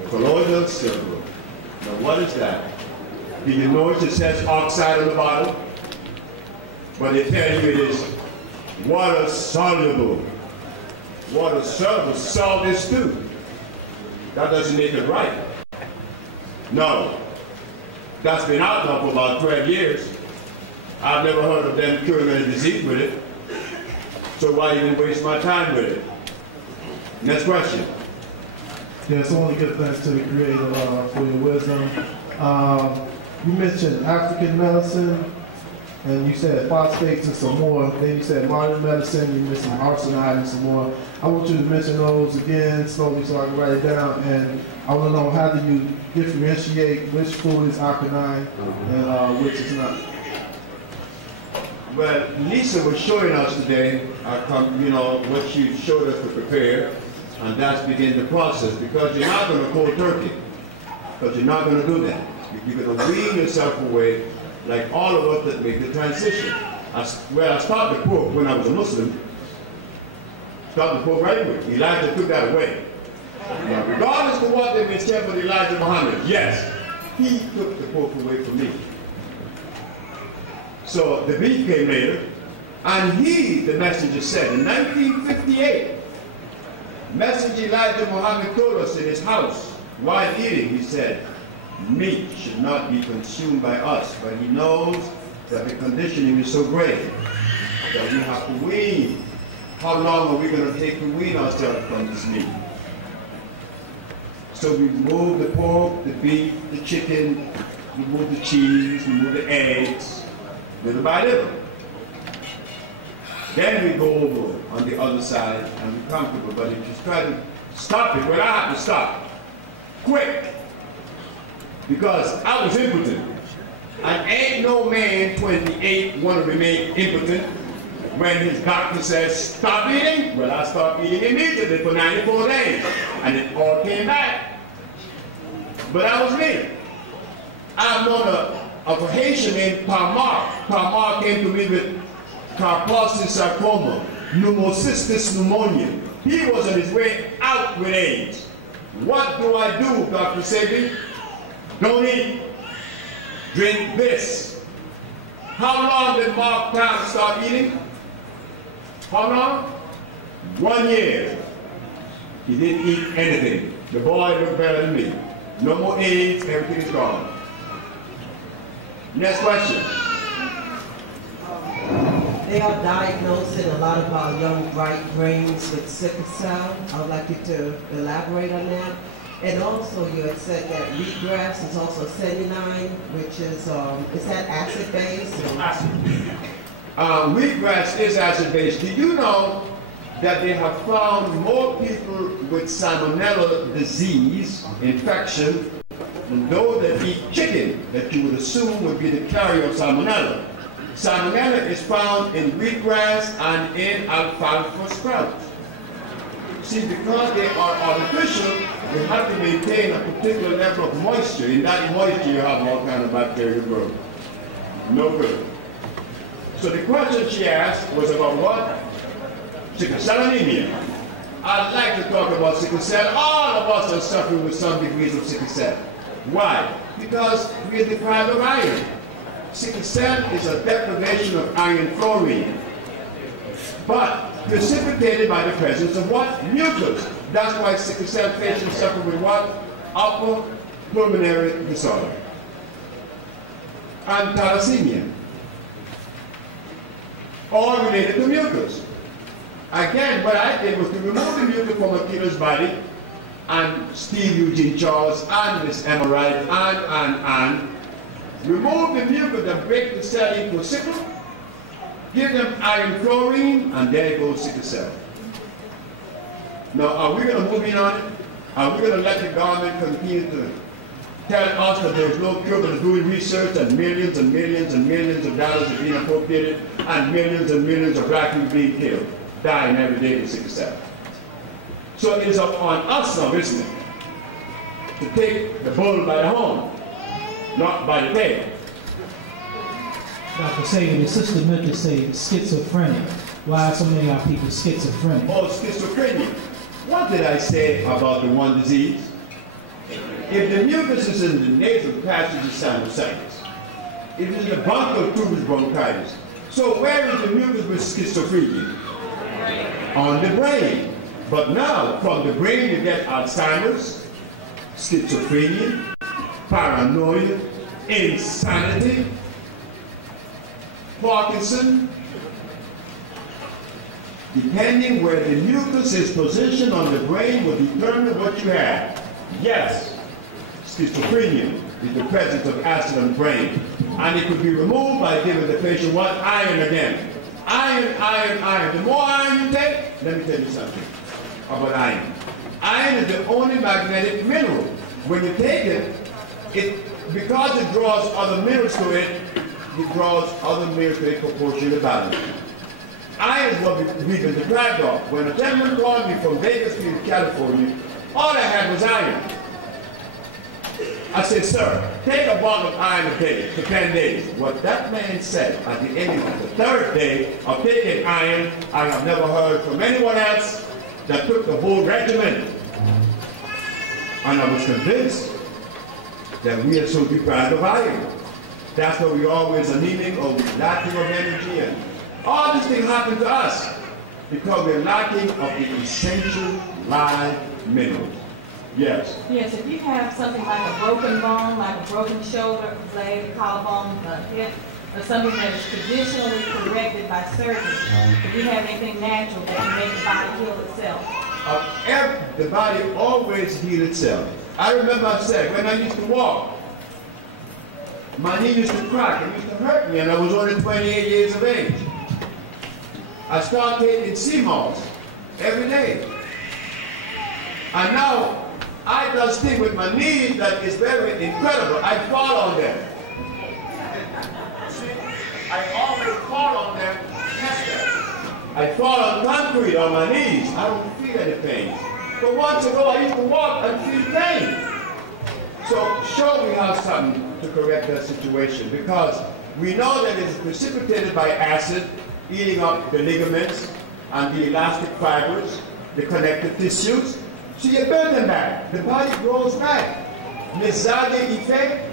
Colloidal silver. Now what is that? Do you notice it says oxide on the bottle? But they tell you it is water soluble. Water soluble, salt is too. That doesn't make it right. No. That's been out now for about 12 years. I've never heard of them curing any disease with it. So why even waste my time with it? Next question. Yes, I want to give thanks to the Creator for your wisdom. You mentioned African medicine, and you said phosphates and some more. Then you said modern medicine, you missing arsenite and some more. I want you to mention those again slowly so I can write it down. And I want to know, how do you differentiate which food is alkaline and which is not? Well, Lisa was showing us today, what she showed us to prepare, and that's begin the process, because you're not going to cold turkey, because you're not going to do that. You're going to wean yourself away, like all of us that make the transition. I stopped the pork when I was a Muslim. Stopped the pork right away. Elijah took that away. Now, regardless of what they may say for Elijah Muhammad, yes, he took the pork away from me. So the beef came later, and the messenger said, in 1958, Messenger Elijah Muhammad told us in his house, while eating, he said, meat should not be consumed by us, but he knows that the conditioning is so great that we have to wean. How long are we going to take to wean ourselves from this meat? So we remove the pork, the beef, the chicken, remove the cheese, remove the eggs, little by little. Then we go over on the other side and we're comfortable. But if you try to stop it, well, I have to stop quick, because I was impotent. And ain't no man 28 want to remain impotent when his doctor says stop eating. Well, I stopped eating immediately for 94 days, and it all came back. But that was me. I've known a Haitian named Palmar. Palmar came to me with carpus sarcoma, pneumocystis pneumonia. He was on his way out with AIDS. What do I do, Dr. Sebi? Don't eat. Drink this. How long did Mark Town stop eating? How long? 1 year. He didn't eat anything. The boy looked better than me. No more AIDS, everything is gone. Next question. They are diagnosing a lot of our young bright brains with sickle cell. I would like you to elaborate on that. And also you had said that wheatgrass is also seninine, which is that acid-based? Acid. Wheatgrass is acid-based. Do you know that they have found more people with salmonella disease, infection, than those that eat chicken that you would assume would be the carrier of salmonella? Salmonella is found in wheatgrass and in alfalfa sprouts. See, because they are artificial, you have to maintain a particular level of moisture. In that moisture, you have all kinds of bacteria growth. No good. So the question she asked was about what? Sickle cell anemia. I'd like to talk about sickle cell. All of us are suffering with some degrees of sickle cell. Why? Because we are deprived of iron. Sickle cell is a deprivation of iron fluorine, but precipitated by the presence of what? Mucus. That's why sickle cell patients suffer with what? Upper pulmonary disorder and thalassemia, all related to mucus. Again, what I did was to remove the mucus from a killer's body, and Steve Eugene Charles and Miss Emma Wright and remove the mucus and break the cell into a sickle, give them iron chlorine, and there goes sickle cell. Now, are we going to move in on it? Are we going to let the government continue to tell us that there's no cure, but doing research and millions and millions and millions of dollars are being appropriated and millions of black people being killed, dying every day with sickle cell? So it is upon us now, isn't it, to take the bull by the horn, not by the tail. Dr. Sebi, the sister meant to say schizophrenic. Why are so many of our people schizophrenic? Oh, schizophrenia. What did I say about the one disease? If the mucus is in the nasal passage, it's sinusitis. If it's in the bronchial tube, it's bronchitis. So where is the mucus with schizophrenia? On the brain. But now, from the brain you get Alzheimer's, schizophrenia, paranoia, insanity, Parkinson. Depending where the mucus is positioned on the brain will determine what you have. Yes, schizophrenia is the presence of acid on the brain. And it could be removed by giving the patient what? Iron again. Iron, iron, iron. The more iron you take, let me tell you something about iron. Iron is the only magnetic mineral. When you take it, because it draws other minerals to it, it draws other minerals to it proportionally balanced. Iron is what we've been deprived of. When a gentleman called me from Vegas, California, all I had was iron. I said, sir, take a bottle of iron a day for 10 days. What that man said at the end of the third day of taking iron, I have never heard from anyone else that took the whole regimen. And I was convinced that we are so deprived of iron. That's why we're always anemic or lacking of energy. And all these things happen to us because we're lacking of the essential live minerals. Yes. Yes, if you have something like a broken bone, like a broken shoulder, blade, collarbone, hip, or something that is traditionally corrected by surgery, if you have anything natural that can make the body heal itself. The body always heals itself. I remember I said, when I used to walk, my knee used to crack, it used to hurt me, and I was only 28 years of age. I started taking sea moss every day. And now, I do this thing with my knees that is very incredible. I fall on them. See, I always fall on them. I fall on concrete on my knees. I don't feel any pain. But once ago, I used to walk and feel pain. So sure we have something to correct that situation because we know that it's precipitated by acid eating up the ligaments and the elastic fibers, the connective tissues. So you build them back. The body grows back. Miss Zelle effect,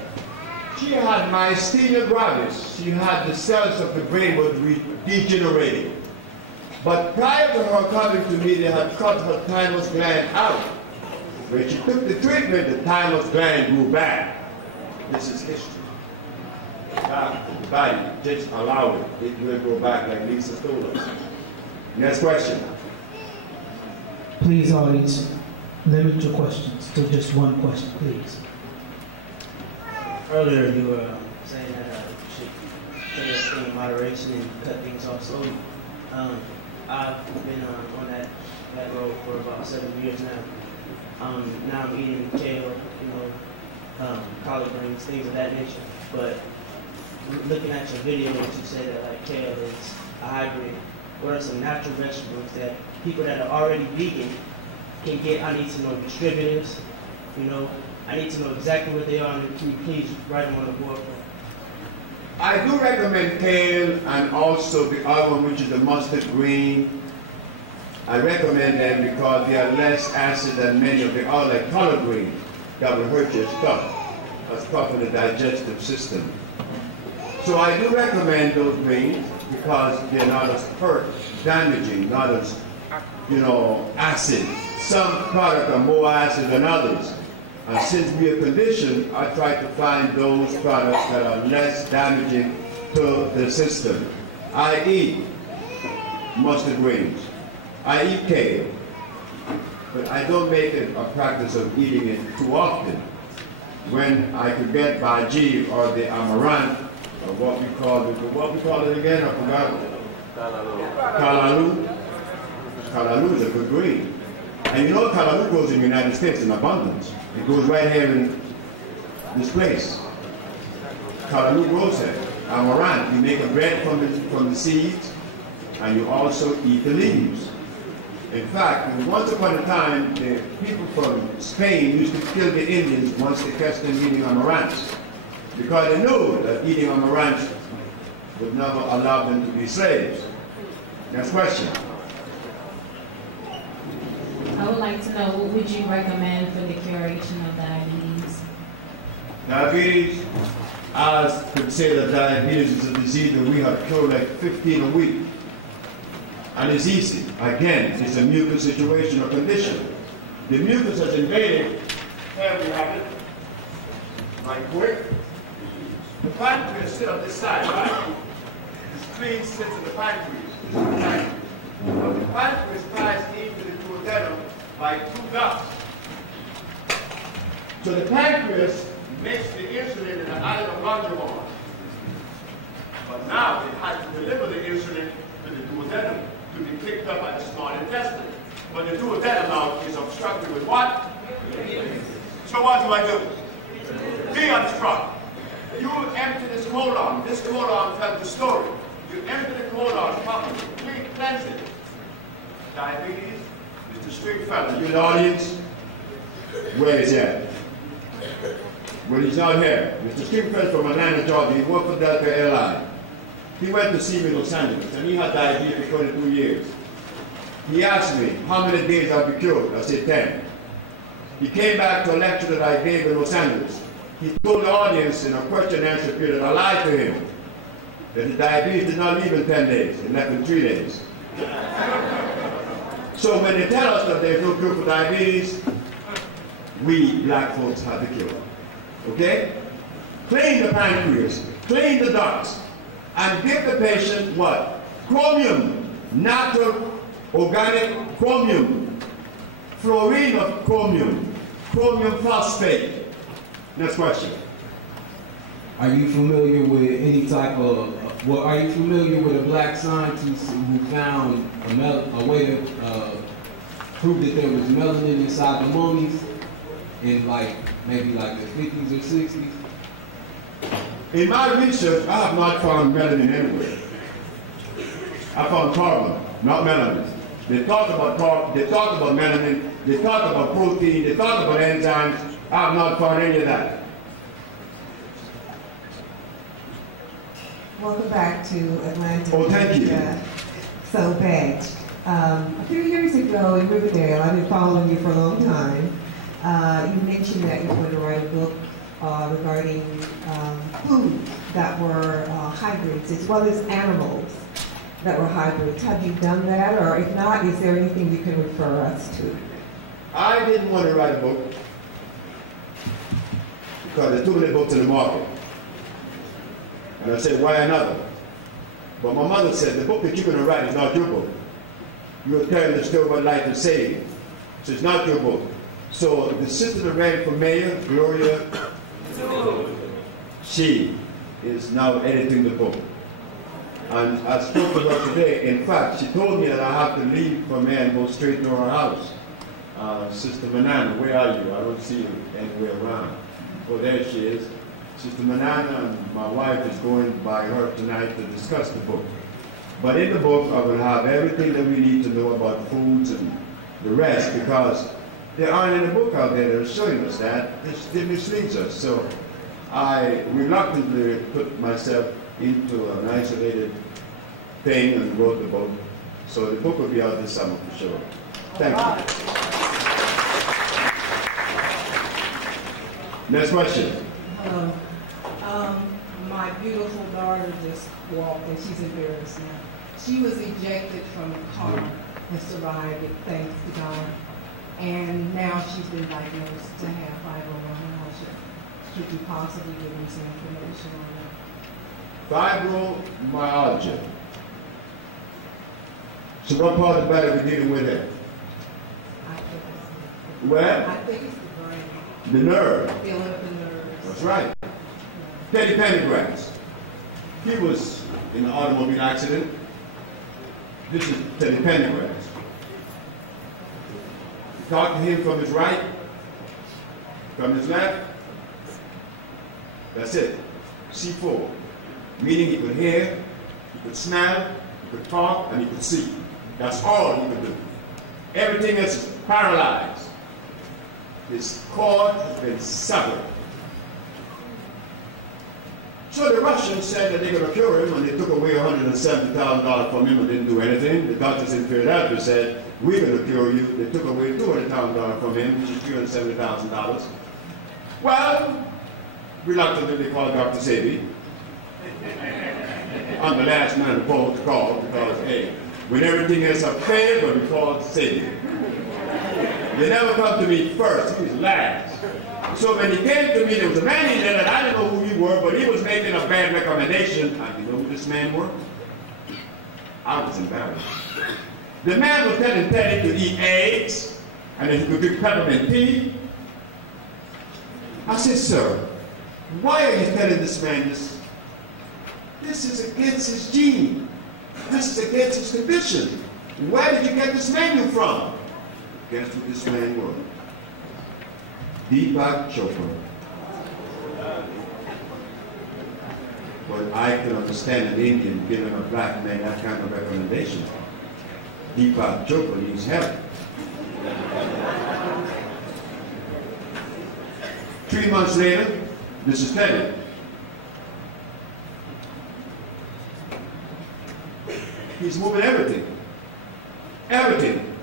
she had myasthenia gravis. She had the cells of the brain were degenerating. But prior to her coming to me, they had cut her thymus gland out. When she took the treatment, the thymus gland grew back. This is history. The body, just allow it. It will go back like Lisa told us. Next question. Please, audience, limit your questions to just one question, please. Earlier, you were saying that you should take everything in moderation and cut things off slowly. I've been on that road for about 7 years now. Now I'm eating kale, collard greens, things of that nature. But looking at your video, you said that like kale is a hybrid. What are some natural vegetables that people that are already vegan can get? I need to know distributors. I need to know exactly what they are. And can you please write them on the board? I do recommend kale and also the other one, which is the mustard green. I recommend them because they are less acid than many of the other, like collard green, that will hurt your stomach. That's tough in the digestive system. So I do recommend those greens because they're not as damaging, not as, acid. Some products are more acid than others. And since we are conditioned, I try to find those products that are less damaging to the system. I eat mustard greens. I eat kale. But I don't make it a practice of eating it too often. When I could get bhaji or the amaranth, or what we call it again, I forgot. Kalalu. Kalalu is a good green. And kalalu grows in the United States in abundance. It grows right here in this place. Kalalu grows there. Amaranth, you make a bread from the seeds, and you also eat the leaves. In fact, once upon a time, the people from Spain used to kill the Indians once they catch them eating amaranth, because they knew that eating amaranth would never allow them to be slaves. Next question. I would like to know, what would you recommend for the curation of diabetes? Diabetes, I could say that diabetes is a disease that we have cured like 15 a week. And it's easy. Again, it's a mucus situation or condition. The mucus has invaded. Here we have it. Right quick. The pancreas sits on this side, right? The spleen sits in the pancreas. The pancreas ties into the duodenum by two ducts. So the pancreas makes the insulin in the island of Longimore. But now it has to deliver the insulin to the duodenum to be picked up by the small intestine. But the duodenum now is obstructed with what? So what do I do? Deobstruct. You empty this colon. This colon tells the story. You empty the colon properly. Cleanse it. Diabetes, Mr. Stringfellow, you in the audience? Where is he at? Well, he's not here. Mr. Stringfellow from Atlanta, Georgia. He worked for Delta Airlines. He went to see me in Los Angeles, and he had diabetes for 22 years. He asked me how many days I'll be cured. I said 10. He came back to a lecture that I gave in Los Angeles. He told the audience in a question and answer period, I lied to him, that the diabetes did not leave in 10 days, it left in 3 days. So when they tell us that there's no cure for diabetes, we black folks have the cure. Okay? Clean the pancreas, clean the ducts, and give the patient what? Chromium, natural, organic chromium, fluorine of chromium, chromium phosphate. Next question. Are you familiar with any type of, are you familiar with a black scientist who found a way to prove that there was melanin inside the mummies in maybe the 50s or 60s? In my research, I have not found melanin anywhere. I found carbon, not melanin. They talk about melanin, they talk about protein, they talk about enzymes. I have not found any of that. Welcome back to Atlanta. Oh, thank you. So bad. A few years ago in Riverdale, I've been following you for a long time. You mentioned that you were going to write a book regarding foods that were hybrids, as well as animals that were hybrids. Have you done that? Or if not, is there anything you can refer us to? I didn't want to write a book because there are too many books in the market. And I said, why another? But my mother said, the book that you're going to write is not your book. You're telling the story about life and saving. So it's not your book. So the sister that ran for mayor, Gloria, she is now editing the book. And I spoke to her today. In fact, she told me that I have to leave for mayor and go straight to her house. Sister Manana, where are you? I don't see you anywhere around. Oh, there she is. Sister Manana and my wife is going by her tonight to discuss the book. But in the book, I will have everything that we need to know about foods and the rest, because there aren't any book out there that is showing us that. It misleads us. So I reluctantly put myself into an isolated thing and wrote the book. So the book will be out this summer for sure. Thank you. Next question. Hello. My beautiful daughter just walked and she's embarrassed now. She was ejected from a car and survived it, thanks to God. And now she's been diagnosed to have fibromyalgia. Could you possibly give me some information on that? Fibromyalgia. So what part of the body are we dealing with here? I think it's Where? I think it's the brain. The nerve. Dealing with the nerves. That's right. Teddy Pendergrass. He was in an automobile accident. This is Teddy Pendergrass. Talk to him from his right, from his left. That's it. C4. Meaning he could hear, he could smell, he could talk, and he could see. That's all he could do. Everything else is paralyzed. His cord has been severed. So the Russians said that they're going to cure him, and they took away $170,000 from him and didn't do anything. The doctors in Philadelphia said, we're going to cure you. They took away $200,000 from him, which is $370,000. Well, reluctantly they called Dr. Sebi. I'm the last man to call because, hey, when everything else has failed, we call Sebi. They never come to me first, he was last. So when he came to me, there was a man in there that I didn't know who you were, but he was making a bad recommendation. I didn't know who this man was. I was embarrassed. The man was telling Teddy to eat eggs, and that he could drink peppermint tea. I said, sir, why are you telling this man this? This is against his gene. This is against his condition. Where did you get this menu from? Guess what this man was? Deepak Chopra. But I can understand an Indian giving a black man that kind of recommendation. Deepak Chopra needs help. 3 months later, this is Teddy. He's moving everything. Everything.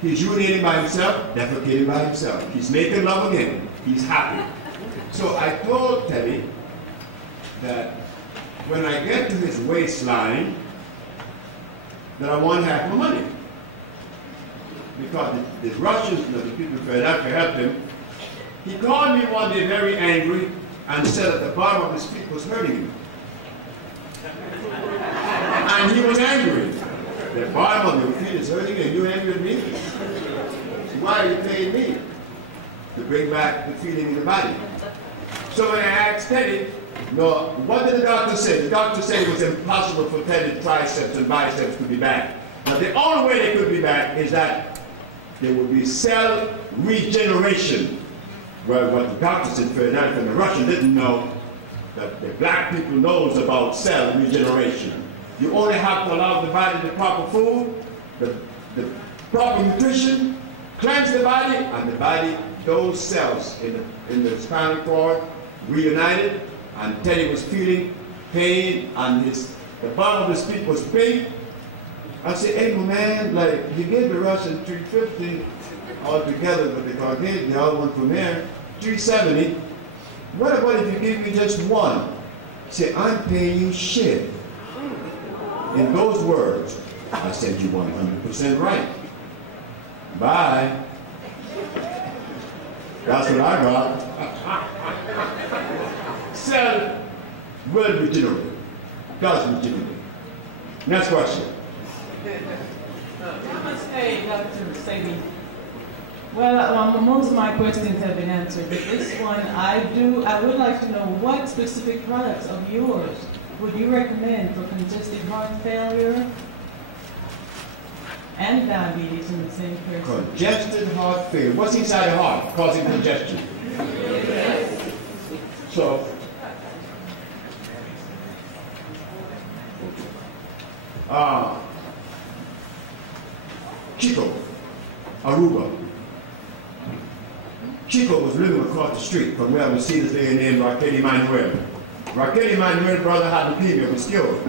He's urinating by himself, defecating by himself. He's making love again. He's happy. So I told Teddy that when I get to his waistline, that I want half my money. Because the Russians, the people who had helped him, he called me one day very angry and said that the bottom of his feet was hurting him. And he was angry. The bottom of your feet is hurting and you're angry at me? Why are you paying me? To bring back the feeling in the body. So when I asked Teddy, no, what did the doctor say? The doctor said it was impossible for Teddy's triceps and biceps to be back. Now the only way they could be back is that there would be cell regeneration. Well, what the doctors in Philadelphia and the Russians didn't know, that the black people knows about cell regeneration. You only have to allow the body the proper food, the proper nutrition, cleanse the body, and the body, those cells in the spinal cord reunited, and Teddy was feeling pain, and the bottom of his feet was pink. I said, hey, man, like, you gave the Russian 350 altogether, but the Caucasian, the other one from here, 370. What about if you give me just one? Say, I'm paying you shit. In those words, I said, you're 100% right. Bye. That's what I got. Cell will regenerate. Does regenerate. Next question. Hey, Dr. Sebi. Well, most of my questions have been answered, but this one, I would like to know what specific products of yours would you recommend for congestive heart failure and diabetes in the same person? Congestive heart failure. What's inside the heart causing congestion? So, Chico, Aruba. Chico was living across the street from where we see this lady named Raquel Emanuel. Raquel Emanuel's brother had leukemia, was killed.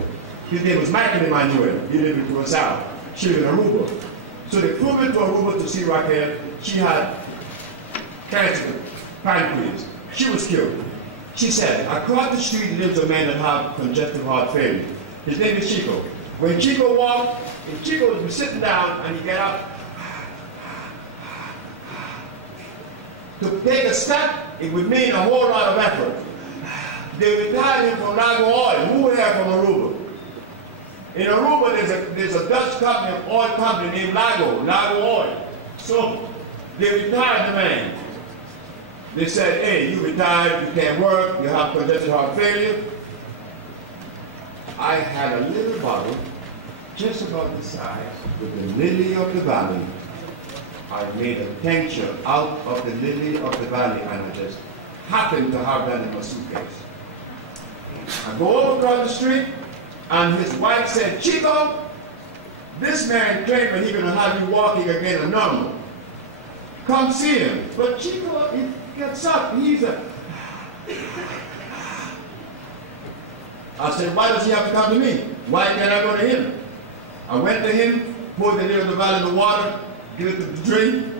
His name was Michael Emanuel. He lived in Curacao. She lived in Aruba. So they flew into Aruba to see Raquel. She had cancer, pancreas. She was killed. She said, across the street lives a man that had congestive heart failure. His name is Chico. When Chico walked, if Chico would be sitting down and he get up, to take a step, it would mean a whole lot of effort. They retired him from Lago Oil, who here from Aruba. In Aruba, there's a Dutch company, an oil company named Lago Oil. So they retired the man. They said, hey, you retired, you can't work, you have congestive heart failure. I had a little bottle, just about the size, with the lily of the valley. I made a tincture out of the lily of the valley, and I just happened to have that in my suitcase. I go over across the street, and his wife said, Chico, this man claimed that he's going to have you walking again and normal. Come see him. But Chico, he gets up. I said, why does he have to come to me? Why can't I go to him? I went to him, poured the lily of the valley in the water, give it to the drink.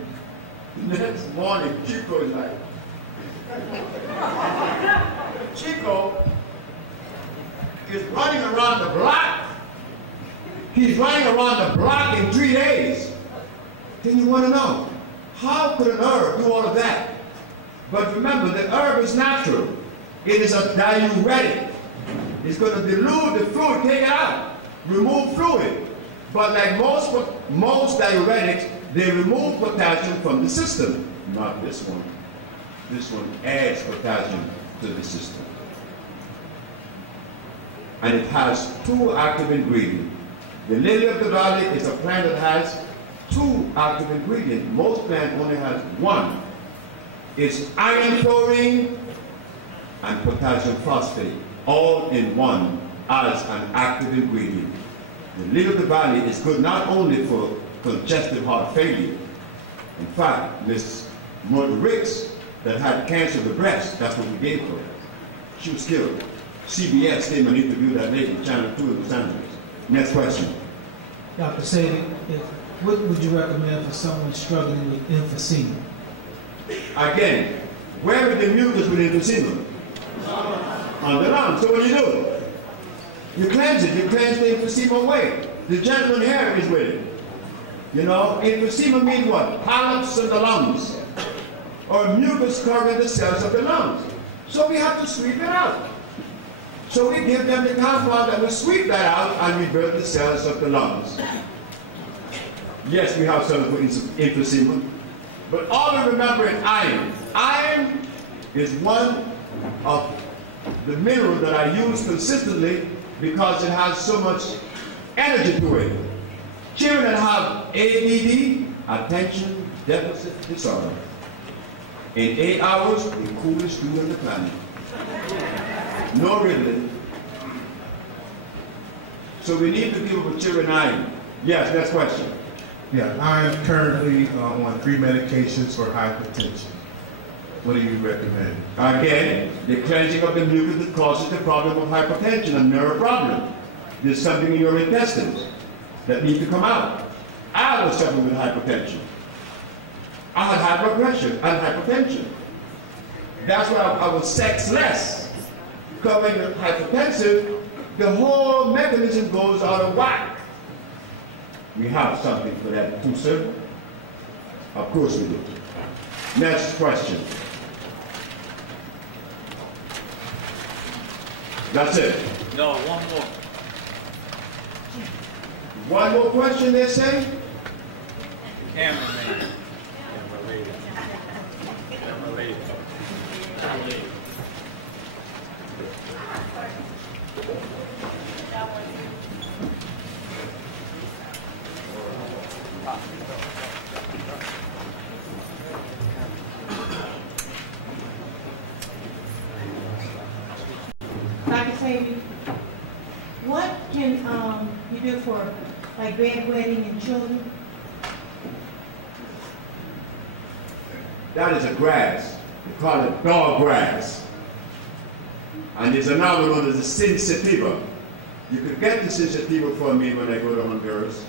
The next morning, Chico is like, Chico is running around the block. He's running around the block in 3 days. Then you want to know, how could an herb do all of that? But remember, the herb is natural. It is a diuretic. It's going to dilute the fluid, take it out, remove fluid. But like most diuretics, they remove potassium from the system. Not this one. This one adds potassium to the system. and it has 2 active ingredients. The lily of the valley is a plant that has 2 active ingredients. Most plants only has 1. It's iron chlorine and potassium phosphate, all in one as an active ingredient. The lily of the valley is good not only for congestive heart failure. In fact, Miss Mother Ricks that had cancer of the breast, that's what we gave her. She was killed. CBS came and interviewed that lady, Channel 2 in Los Angeles. Next question. Dr. Sebi, what would you recommend for someone struggling with emphysema? Again, where is the mucus with emphysema? On the lung. So what do? You cleanse it. You cleanse the emphysema away. The gentleman here is with it. You know, emphysema means what? Polyps in the lungs. Or mucus covering the cells of the lungs. So we have to sweep it out. So we give them the compound that will sweep that out and rebuild the cells of the lungs. Yes, we have some for emphysema. But all we remember is iron. Iron is one of the minerals that I use consistently because it has so much energy to it. Children that have ADD, attention deficit disorder, in 8 hours, the coolest dude on the planet. No riddling. So we need to give the children iron. Yes, next question. Yeah, I'm currently on 3 medications for hypertension. What do you recommend? Again, the cleansing of the mucus that causes the problem of hypertension, a nerve problem. There's something in your intestines that needs to come out. I was suffering with hypertension. I had high blood pressure and hypertension. That's why I was sexless. Because when you're hypertensive, the whole mechanism goes out of whack. We have something for that too, sir? Of course we do. Next question. That's it. No, one more. One more question, they say? Cameraman. Dr. Sebi, what can you do for like bedwetting in children? That is a grass. They call it dog grass. And there's another one that's a sensitiva. You could get the sensitiva from me when I go to Honduras.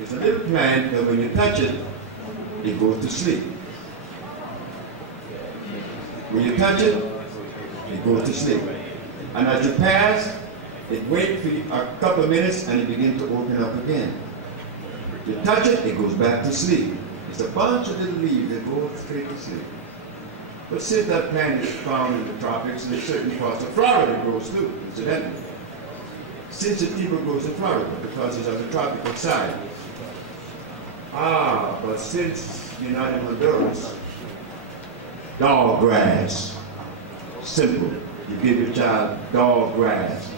It's a little plant that when you touch it, it goes to sleep. When you touch it, it goes to sleep. And as you pass, it waits for a couple of minutes and it begins to open up again. You touch it, it goes back to sleep. It's a bunch of little leaves that go straight to sleep. But since that plant is found in the tropics, and in certain parts of Florida it grows too, incidentally. Sensitiva grows in Florida because it's on the tropical side. But since you're not in Honduras, dog grass. Simple. You give your child dog grass,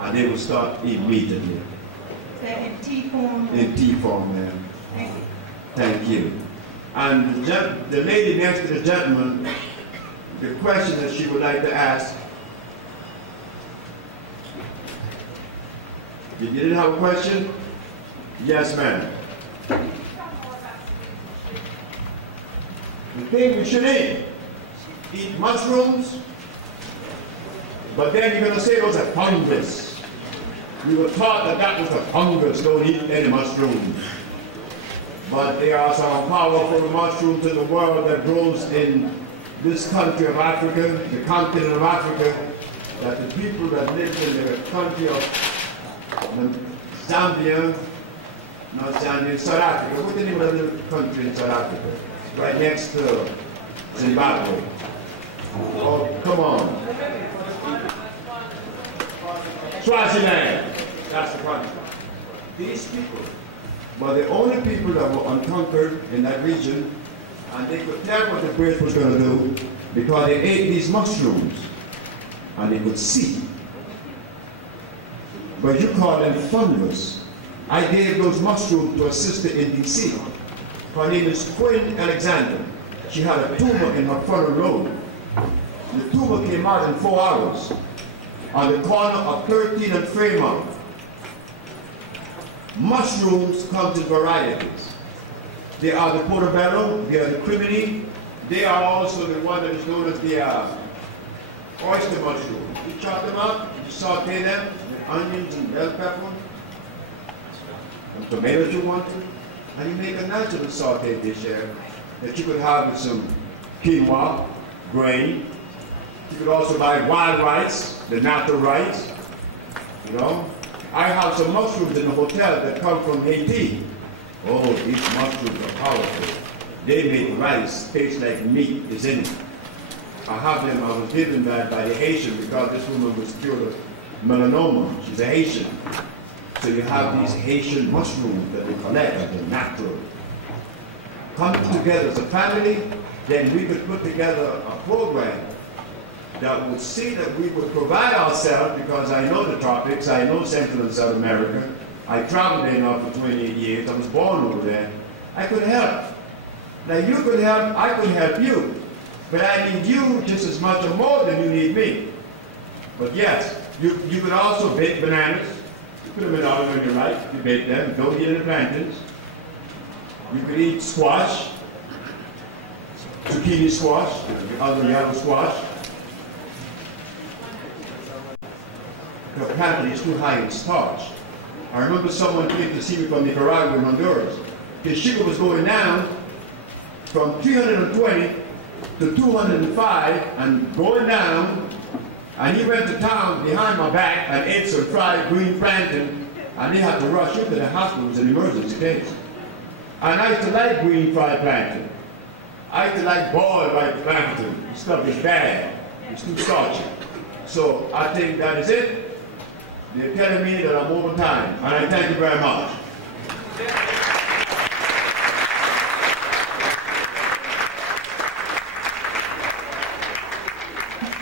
and they will start immediately. Is that in tea form? In tea form, ma'am. Thank you. Thank you. And the lady next to the gentleman, the question that she would like to ask, you didn't have a question? Yes, ma'am. The thing we should eat mushrooms, but then you're going to say those are fungus. We were taught that that was a fungus, don't eat any mushrooms. But there are some powerful mushrooms in the world that grows in this country of Africa, the continent of Africa, that the people that live in the country of Zambia, not Zambia, South Africa. What's the name of the country in South Africa? Right next to Zimbabwe. Oh, come on. Swaziland. That's the country. These people were the only people that were unconquered in that region, and they could tell what the British was going to do because they ate these mushrooms, and they could see. but you call them fungus. I gave those mushrooms to a sister in D.C. Her name is Quinn Alexander. She had a tumor in her frontal lobe. The tumor came out in 4 hours on the corner of 13 and Fremont. Mushrooms come in varieties. They are the portobello, they are the crimini, they are also the one that is known as the oyster mushroom. You chop them up, you saute them with onions and bell pepper, and tomatoes you want to, and you make a natural saute dish there that you could have with some quinoa, grain. You could also buy wild rice, the natural rice, you know. I have some mushrooms in the hotel that come from Haiti. Oh, these mushrooms are powerful. They make rice taste like meat is in it. I have them, I was given that by the Haitian because this woman was cured of melanoma. She's a Haitian. So you have these Haitian mushrooms that we collect as the natural. Come together as a family, then we could put together a program that would see that we would provide ourselves, because I know the tropics, I know Central and South America. I traveled there now for 28 years, I was born over there. I could help. Now you could help, I could help you. But I need you just as much or more than you need me. But yes, you could also bake bananas. You put them in oil when you're right, you bake them, don't eat any plantains. You could eat squash, zucchini squash, the other yellow squash. Apparently it's too high in starch. I remember someone came to see me from Nicaragua and Honduras. His sugar was going down from 320 to 205 and going down, and he went to town behind my back and ate some fried green plantain, and they had to rush into the hospital. It was an emergency case. And I used to like green fried plantain. I used to like boiled white plantain. The stuff is bad. It's too starchy. So I think that is it. They're telling me that I'm over time, and I thank you very much.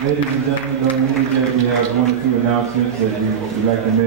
Ladies and gentlemen, don't leave yet. We have 1 or 2 announcements that we would like to make.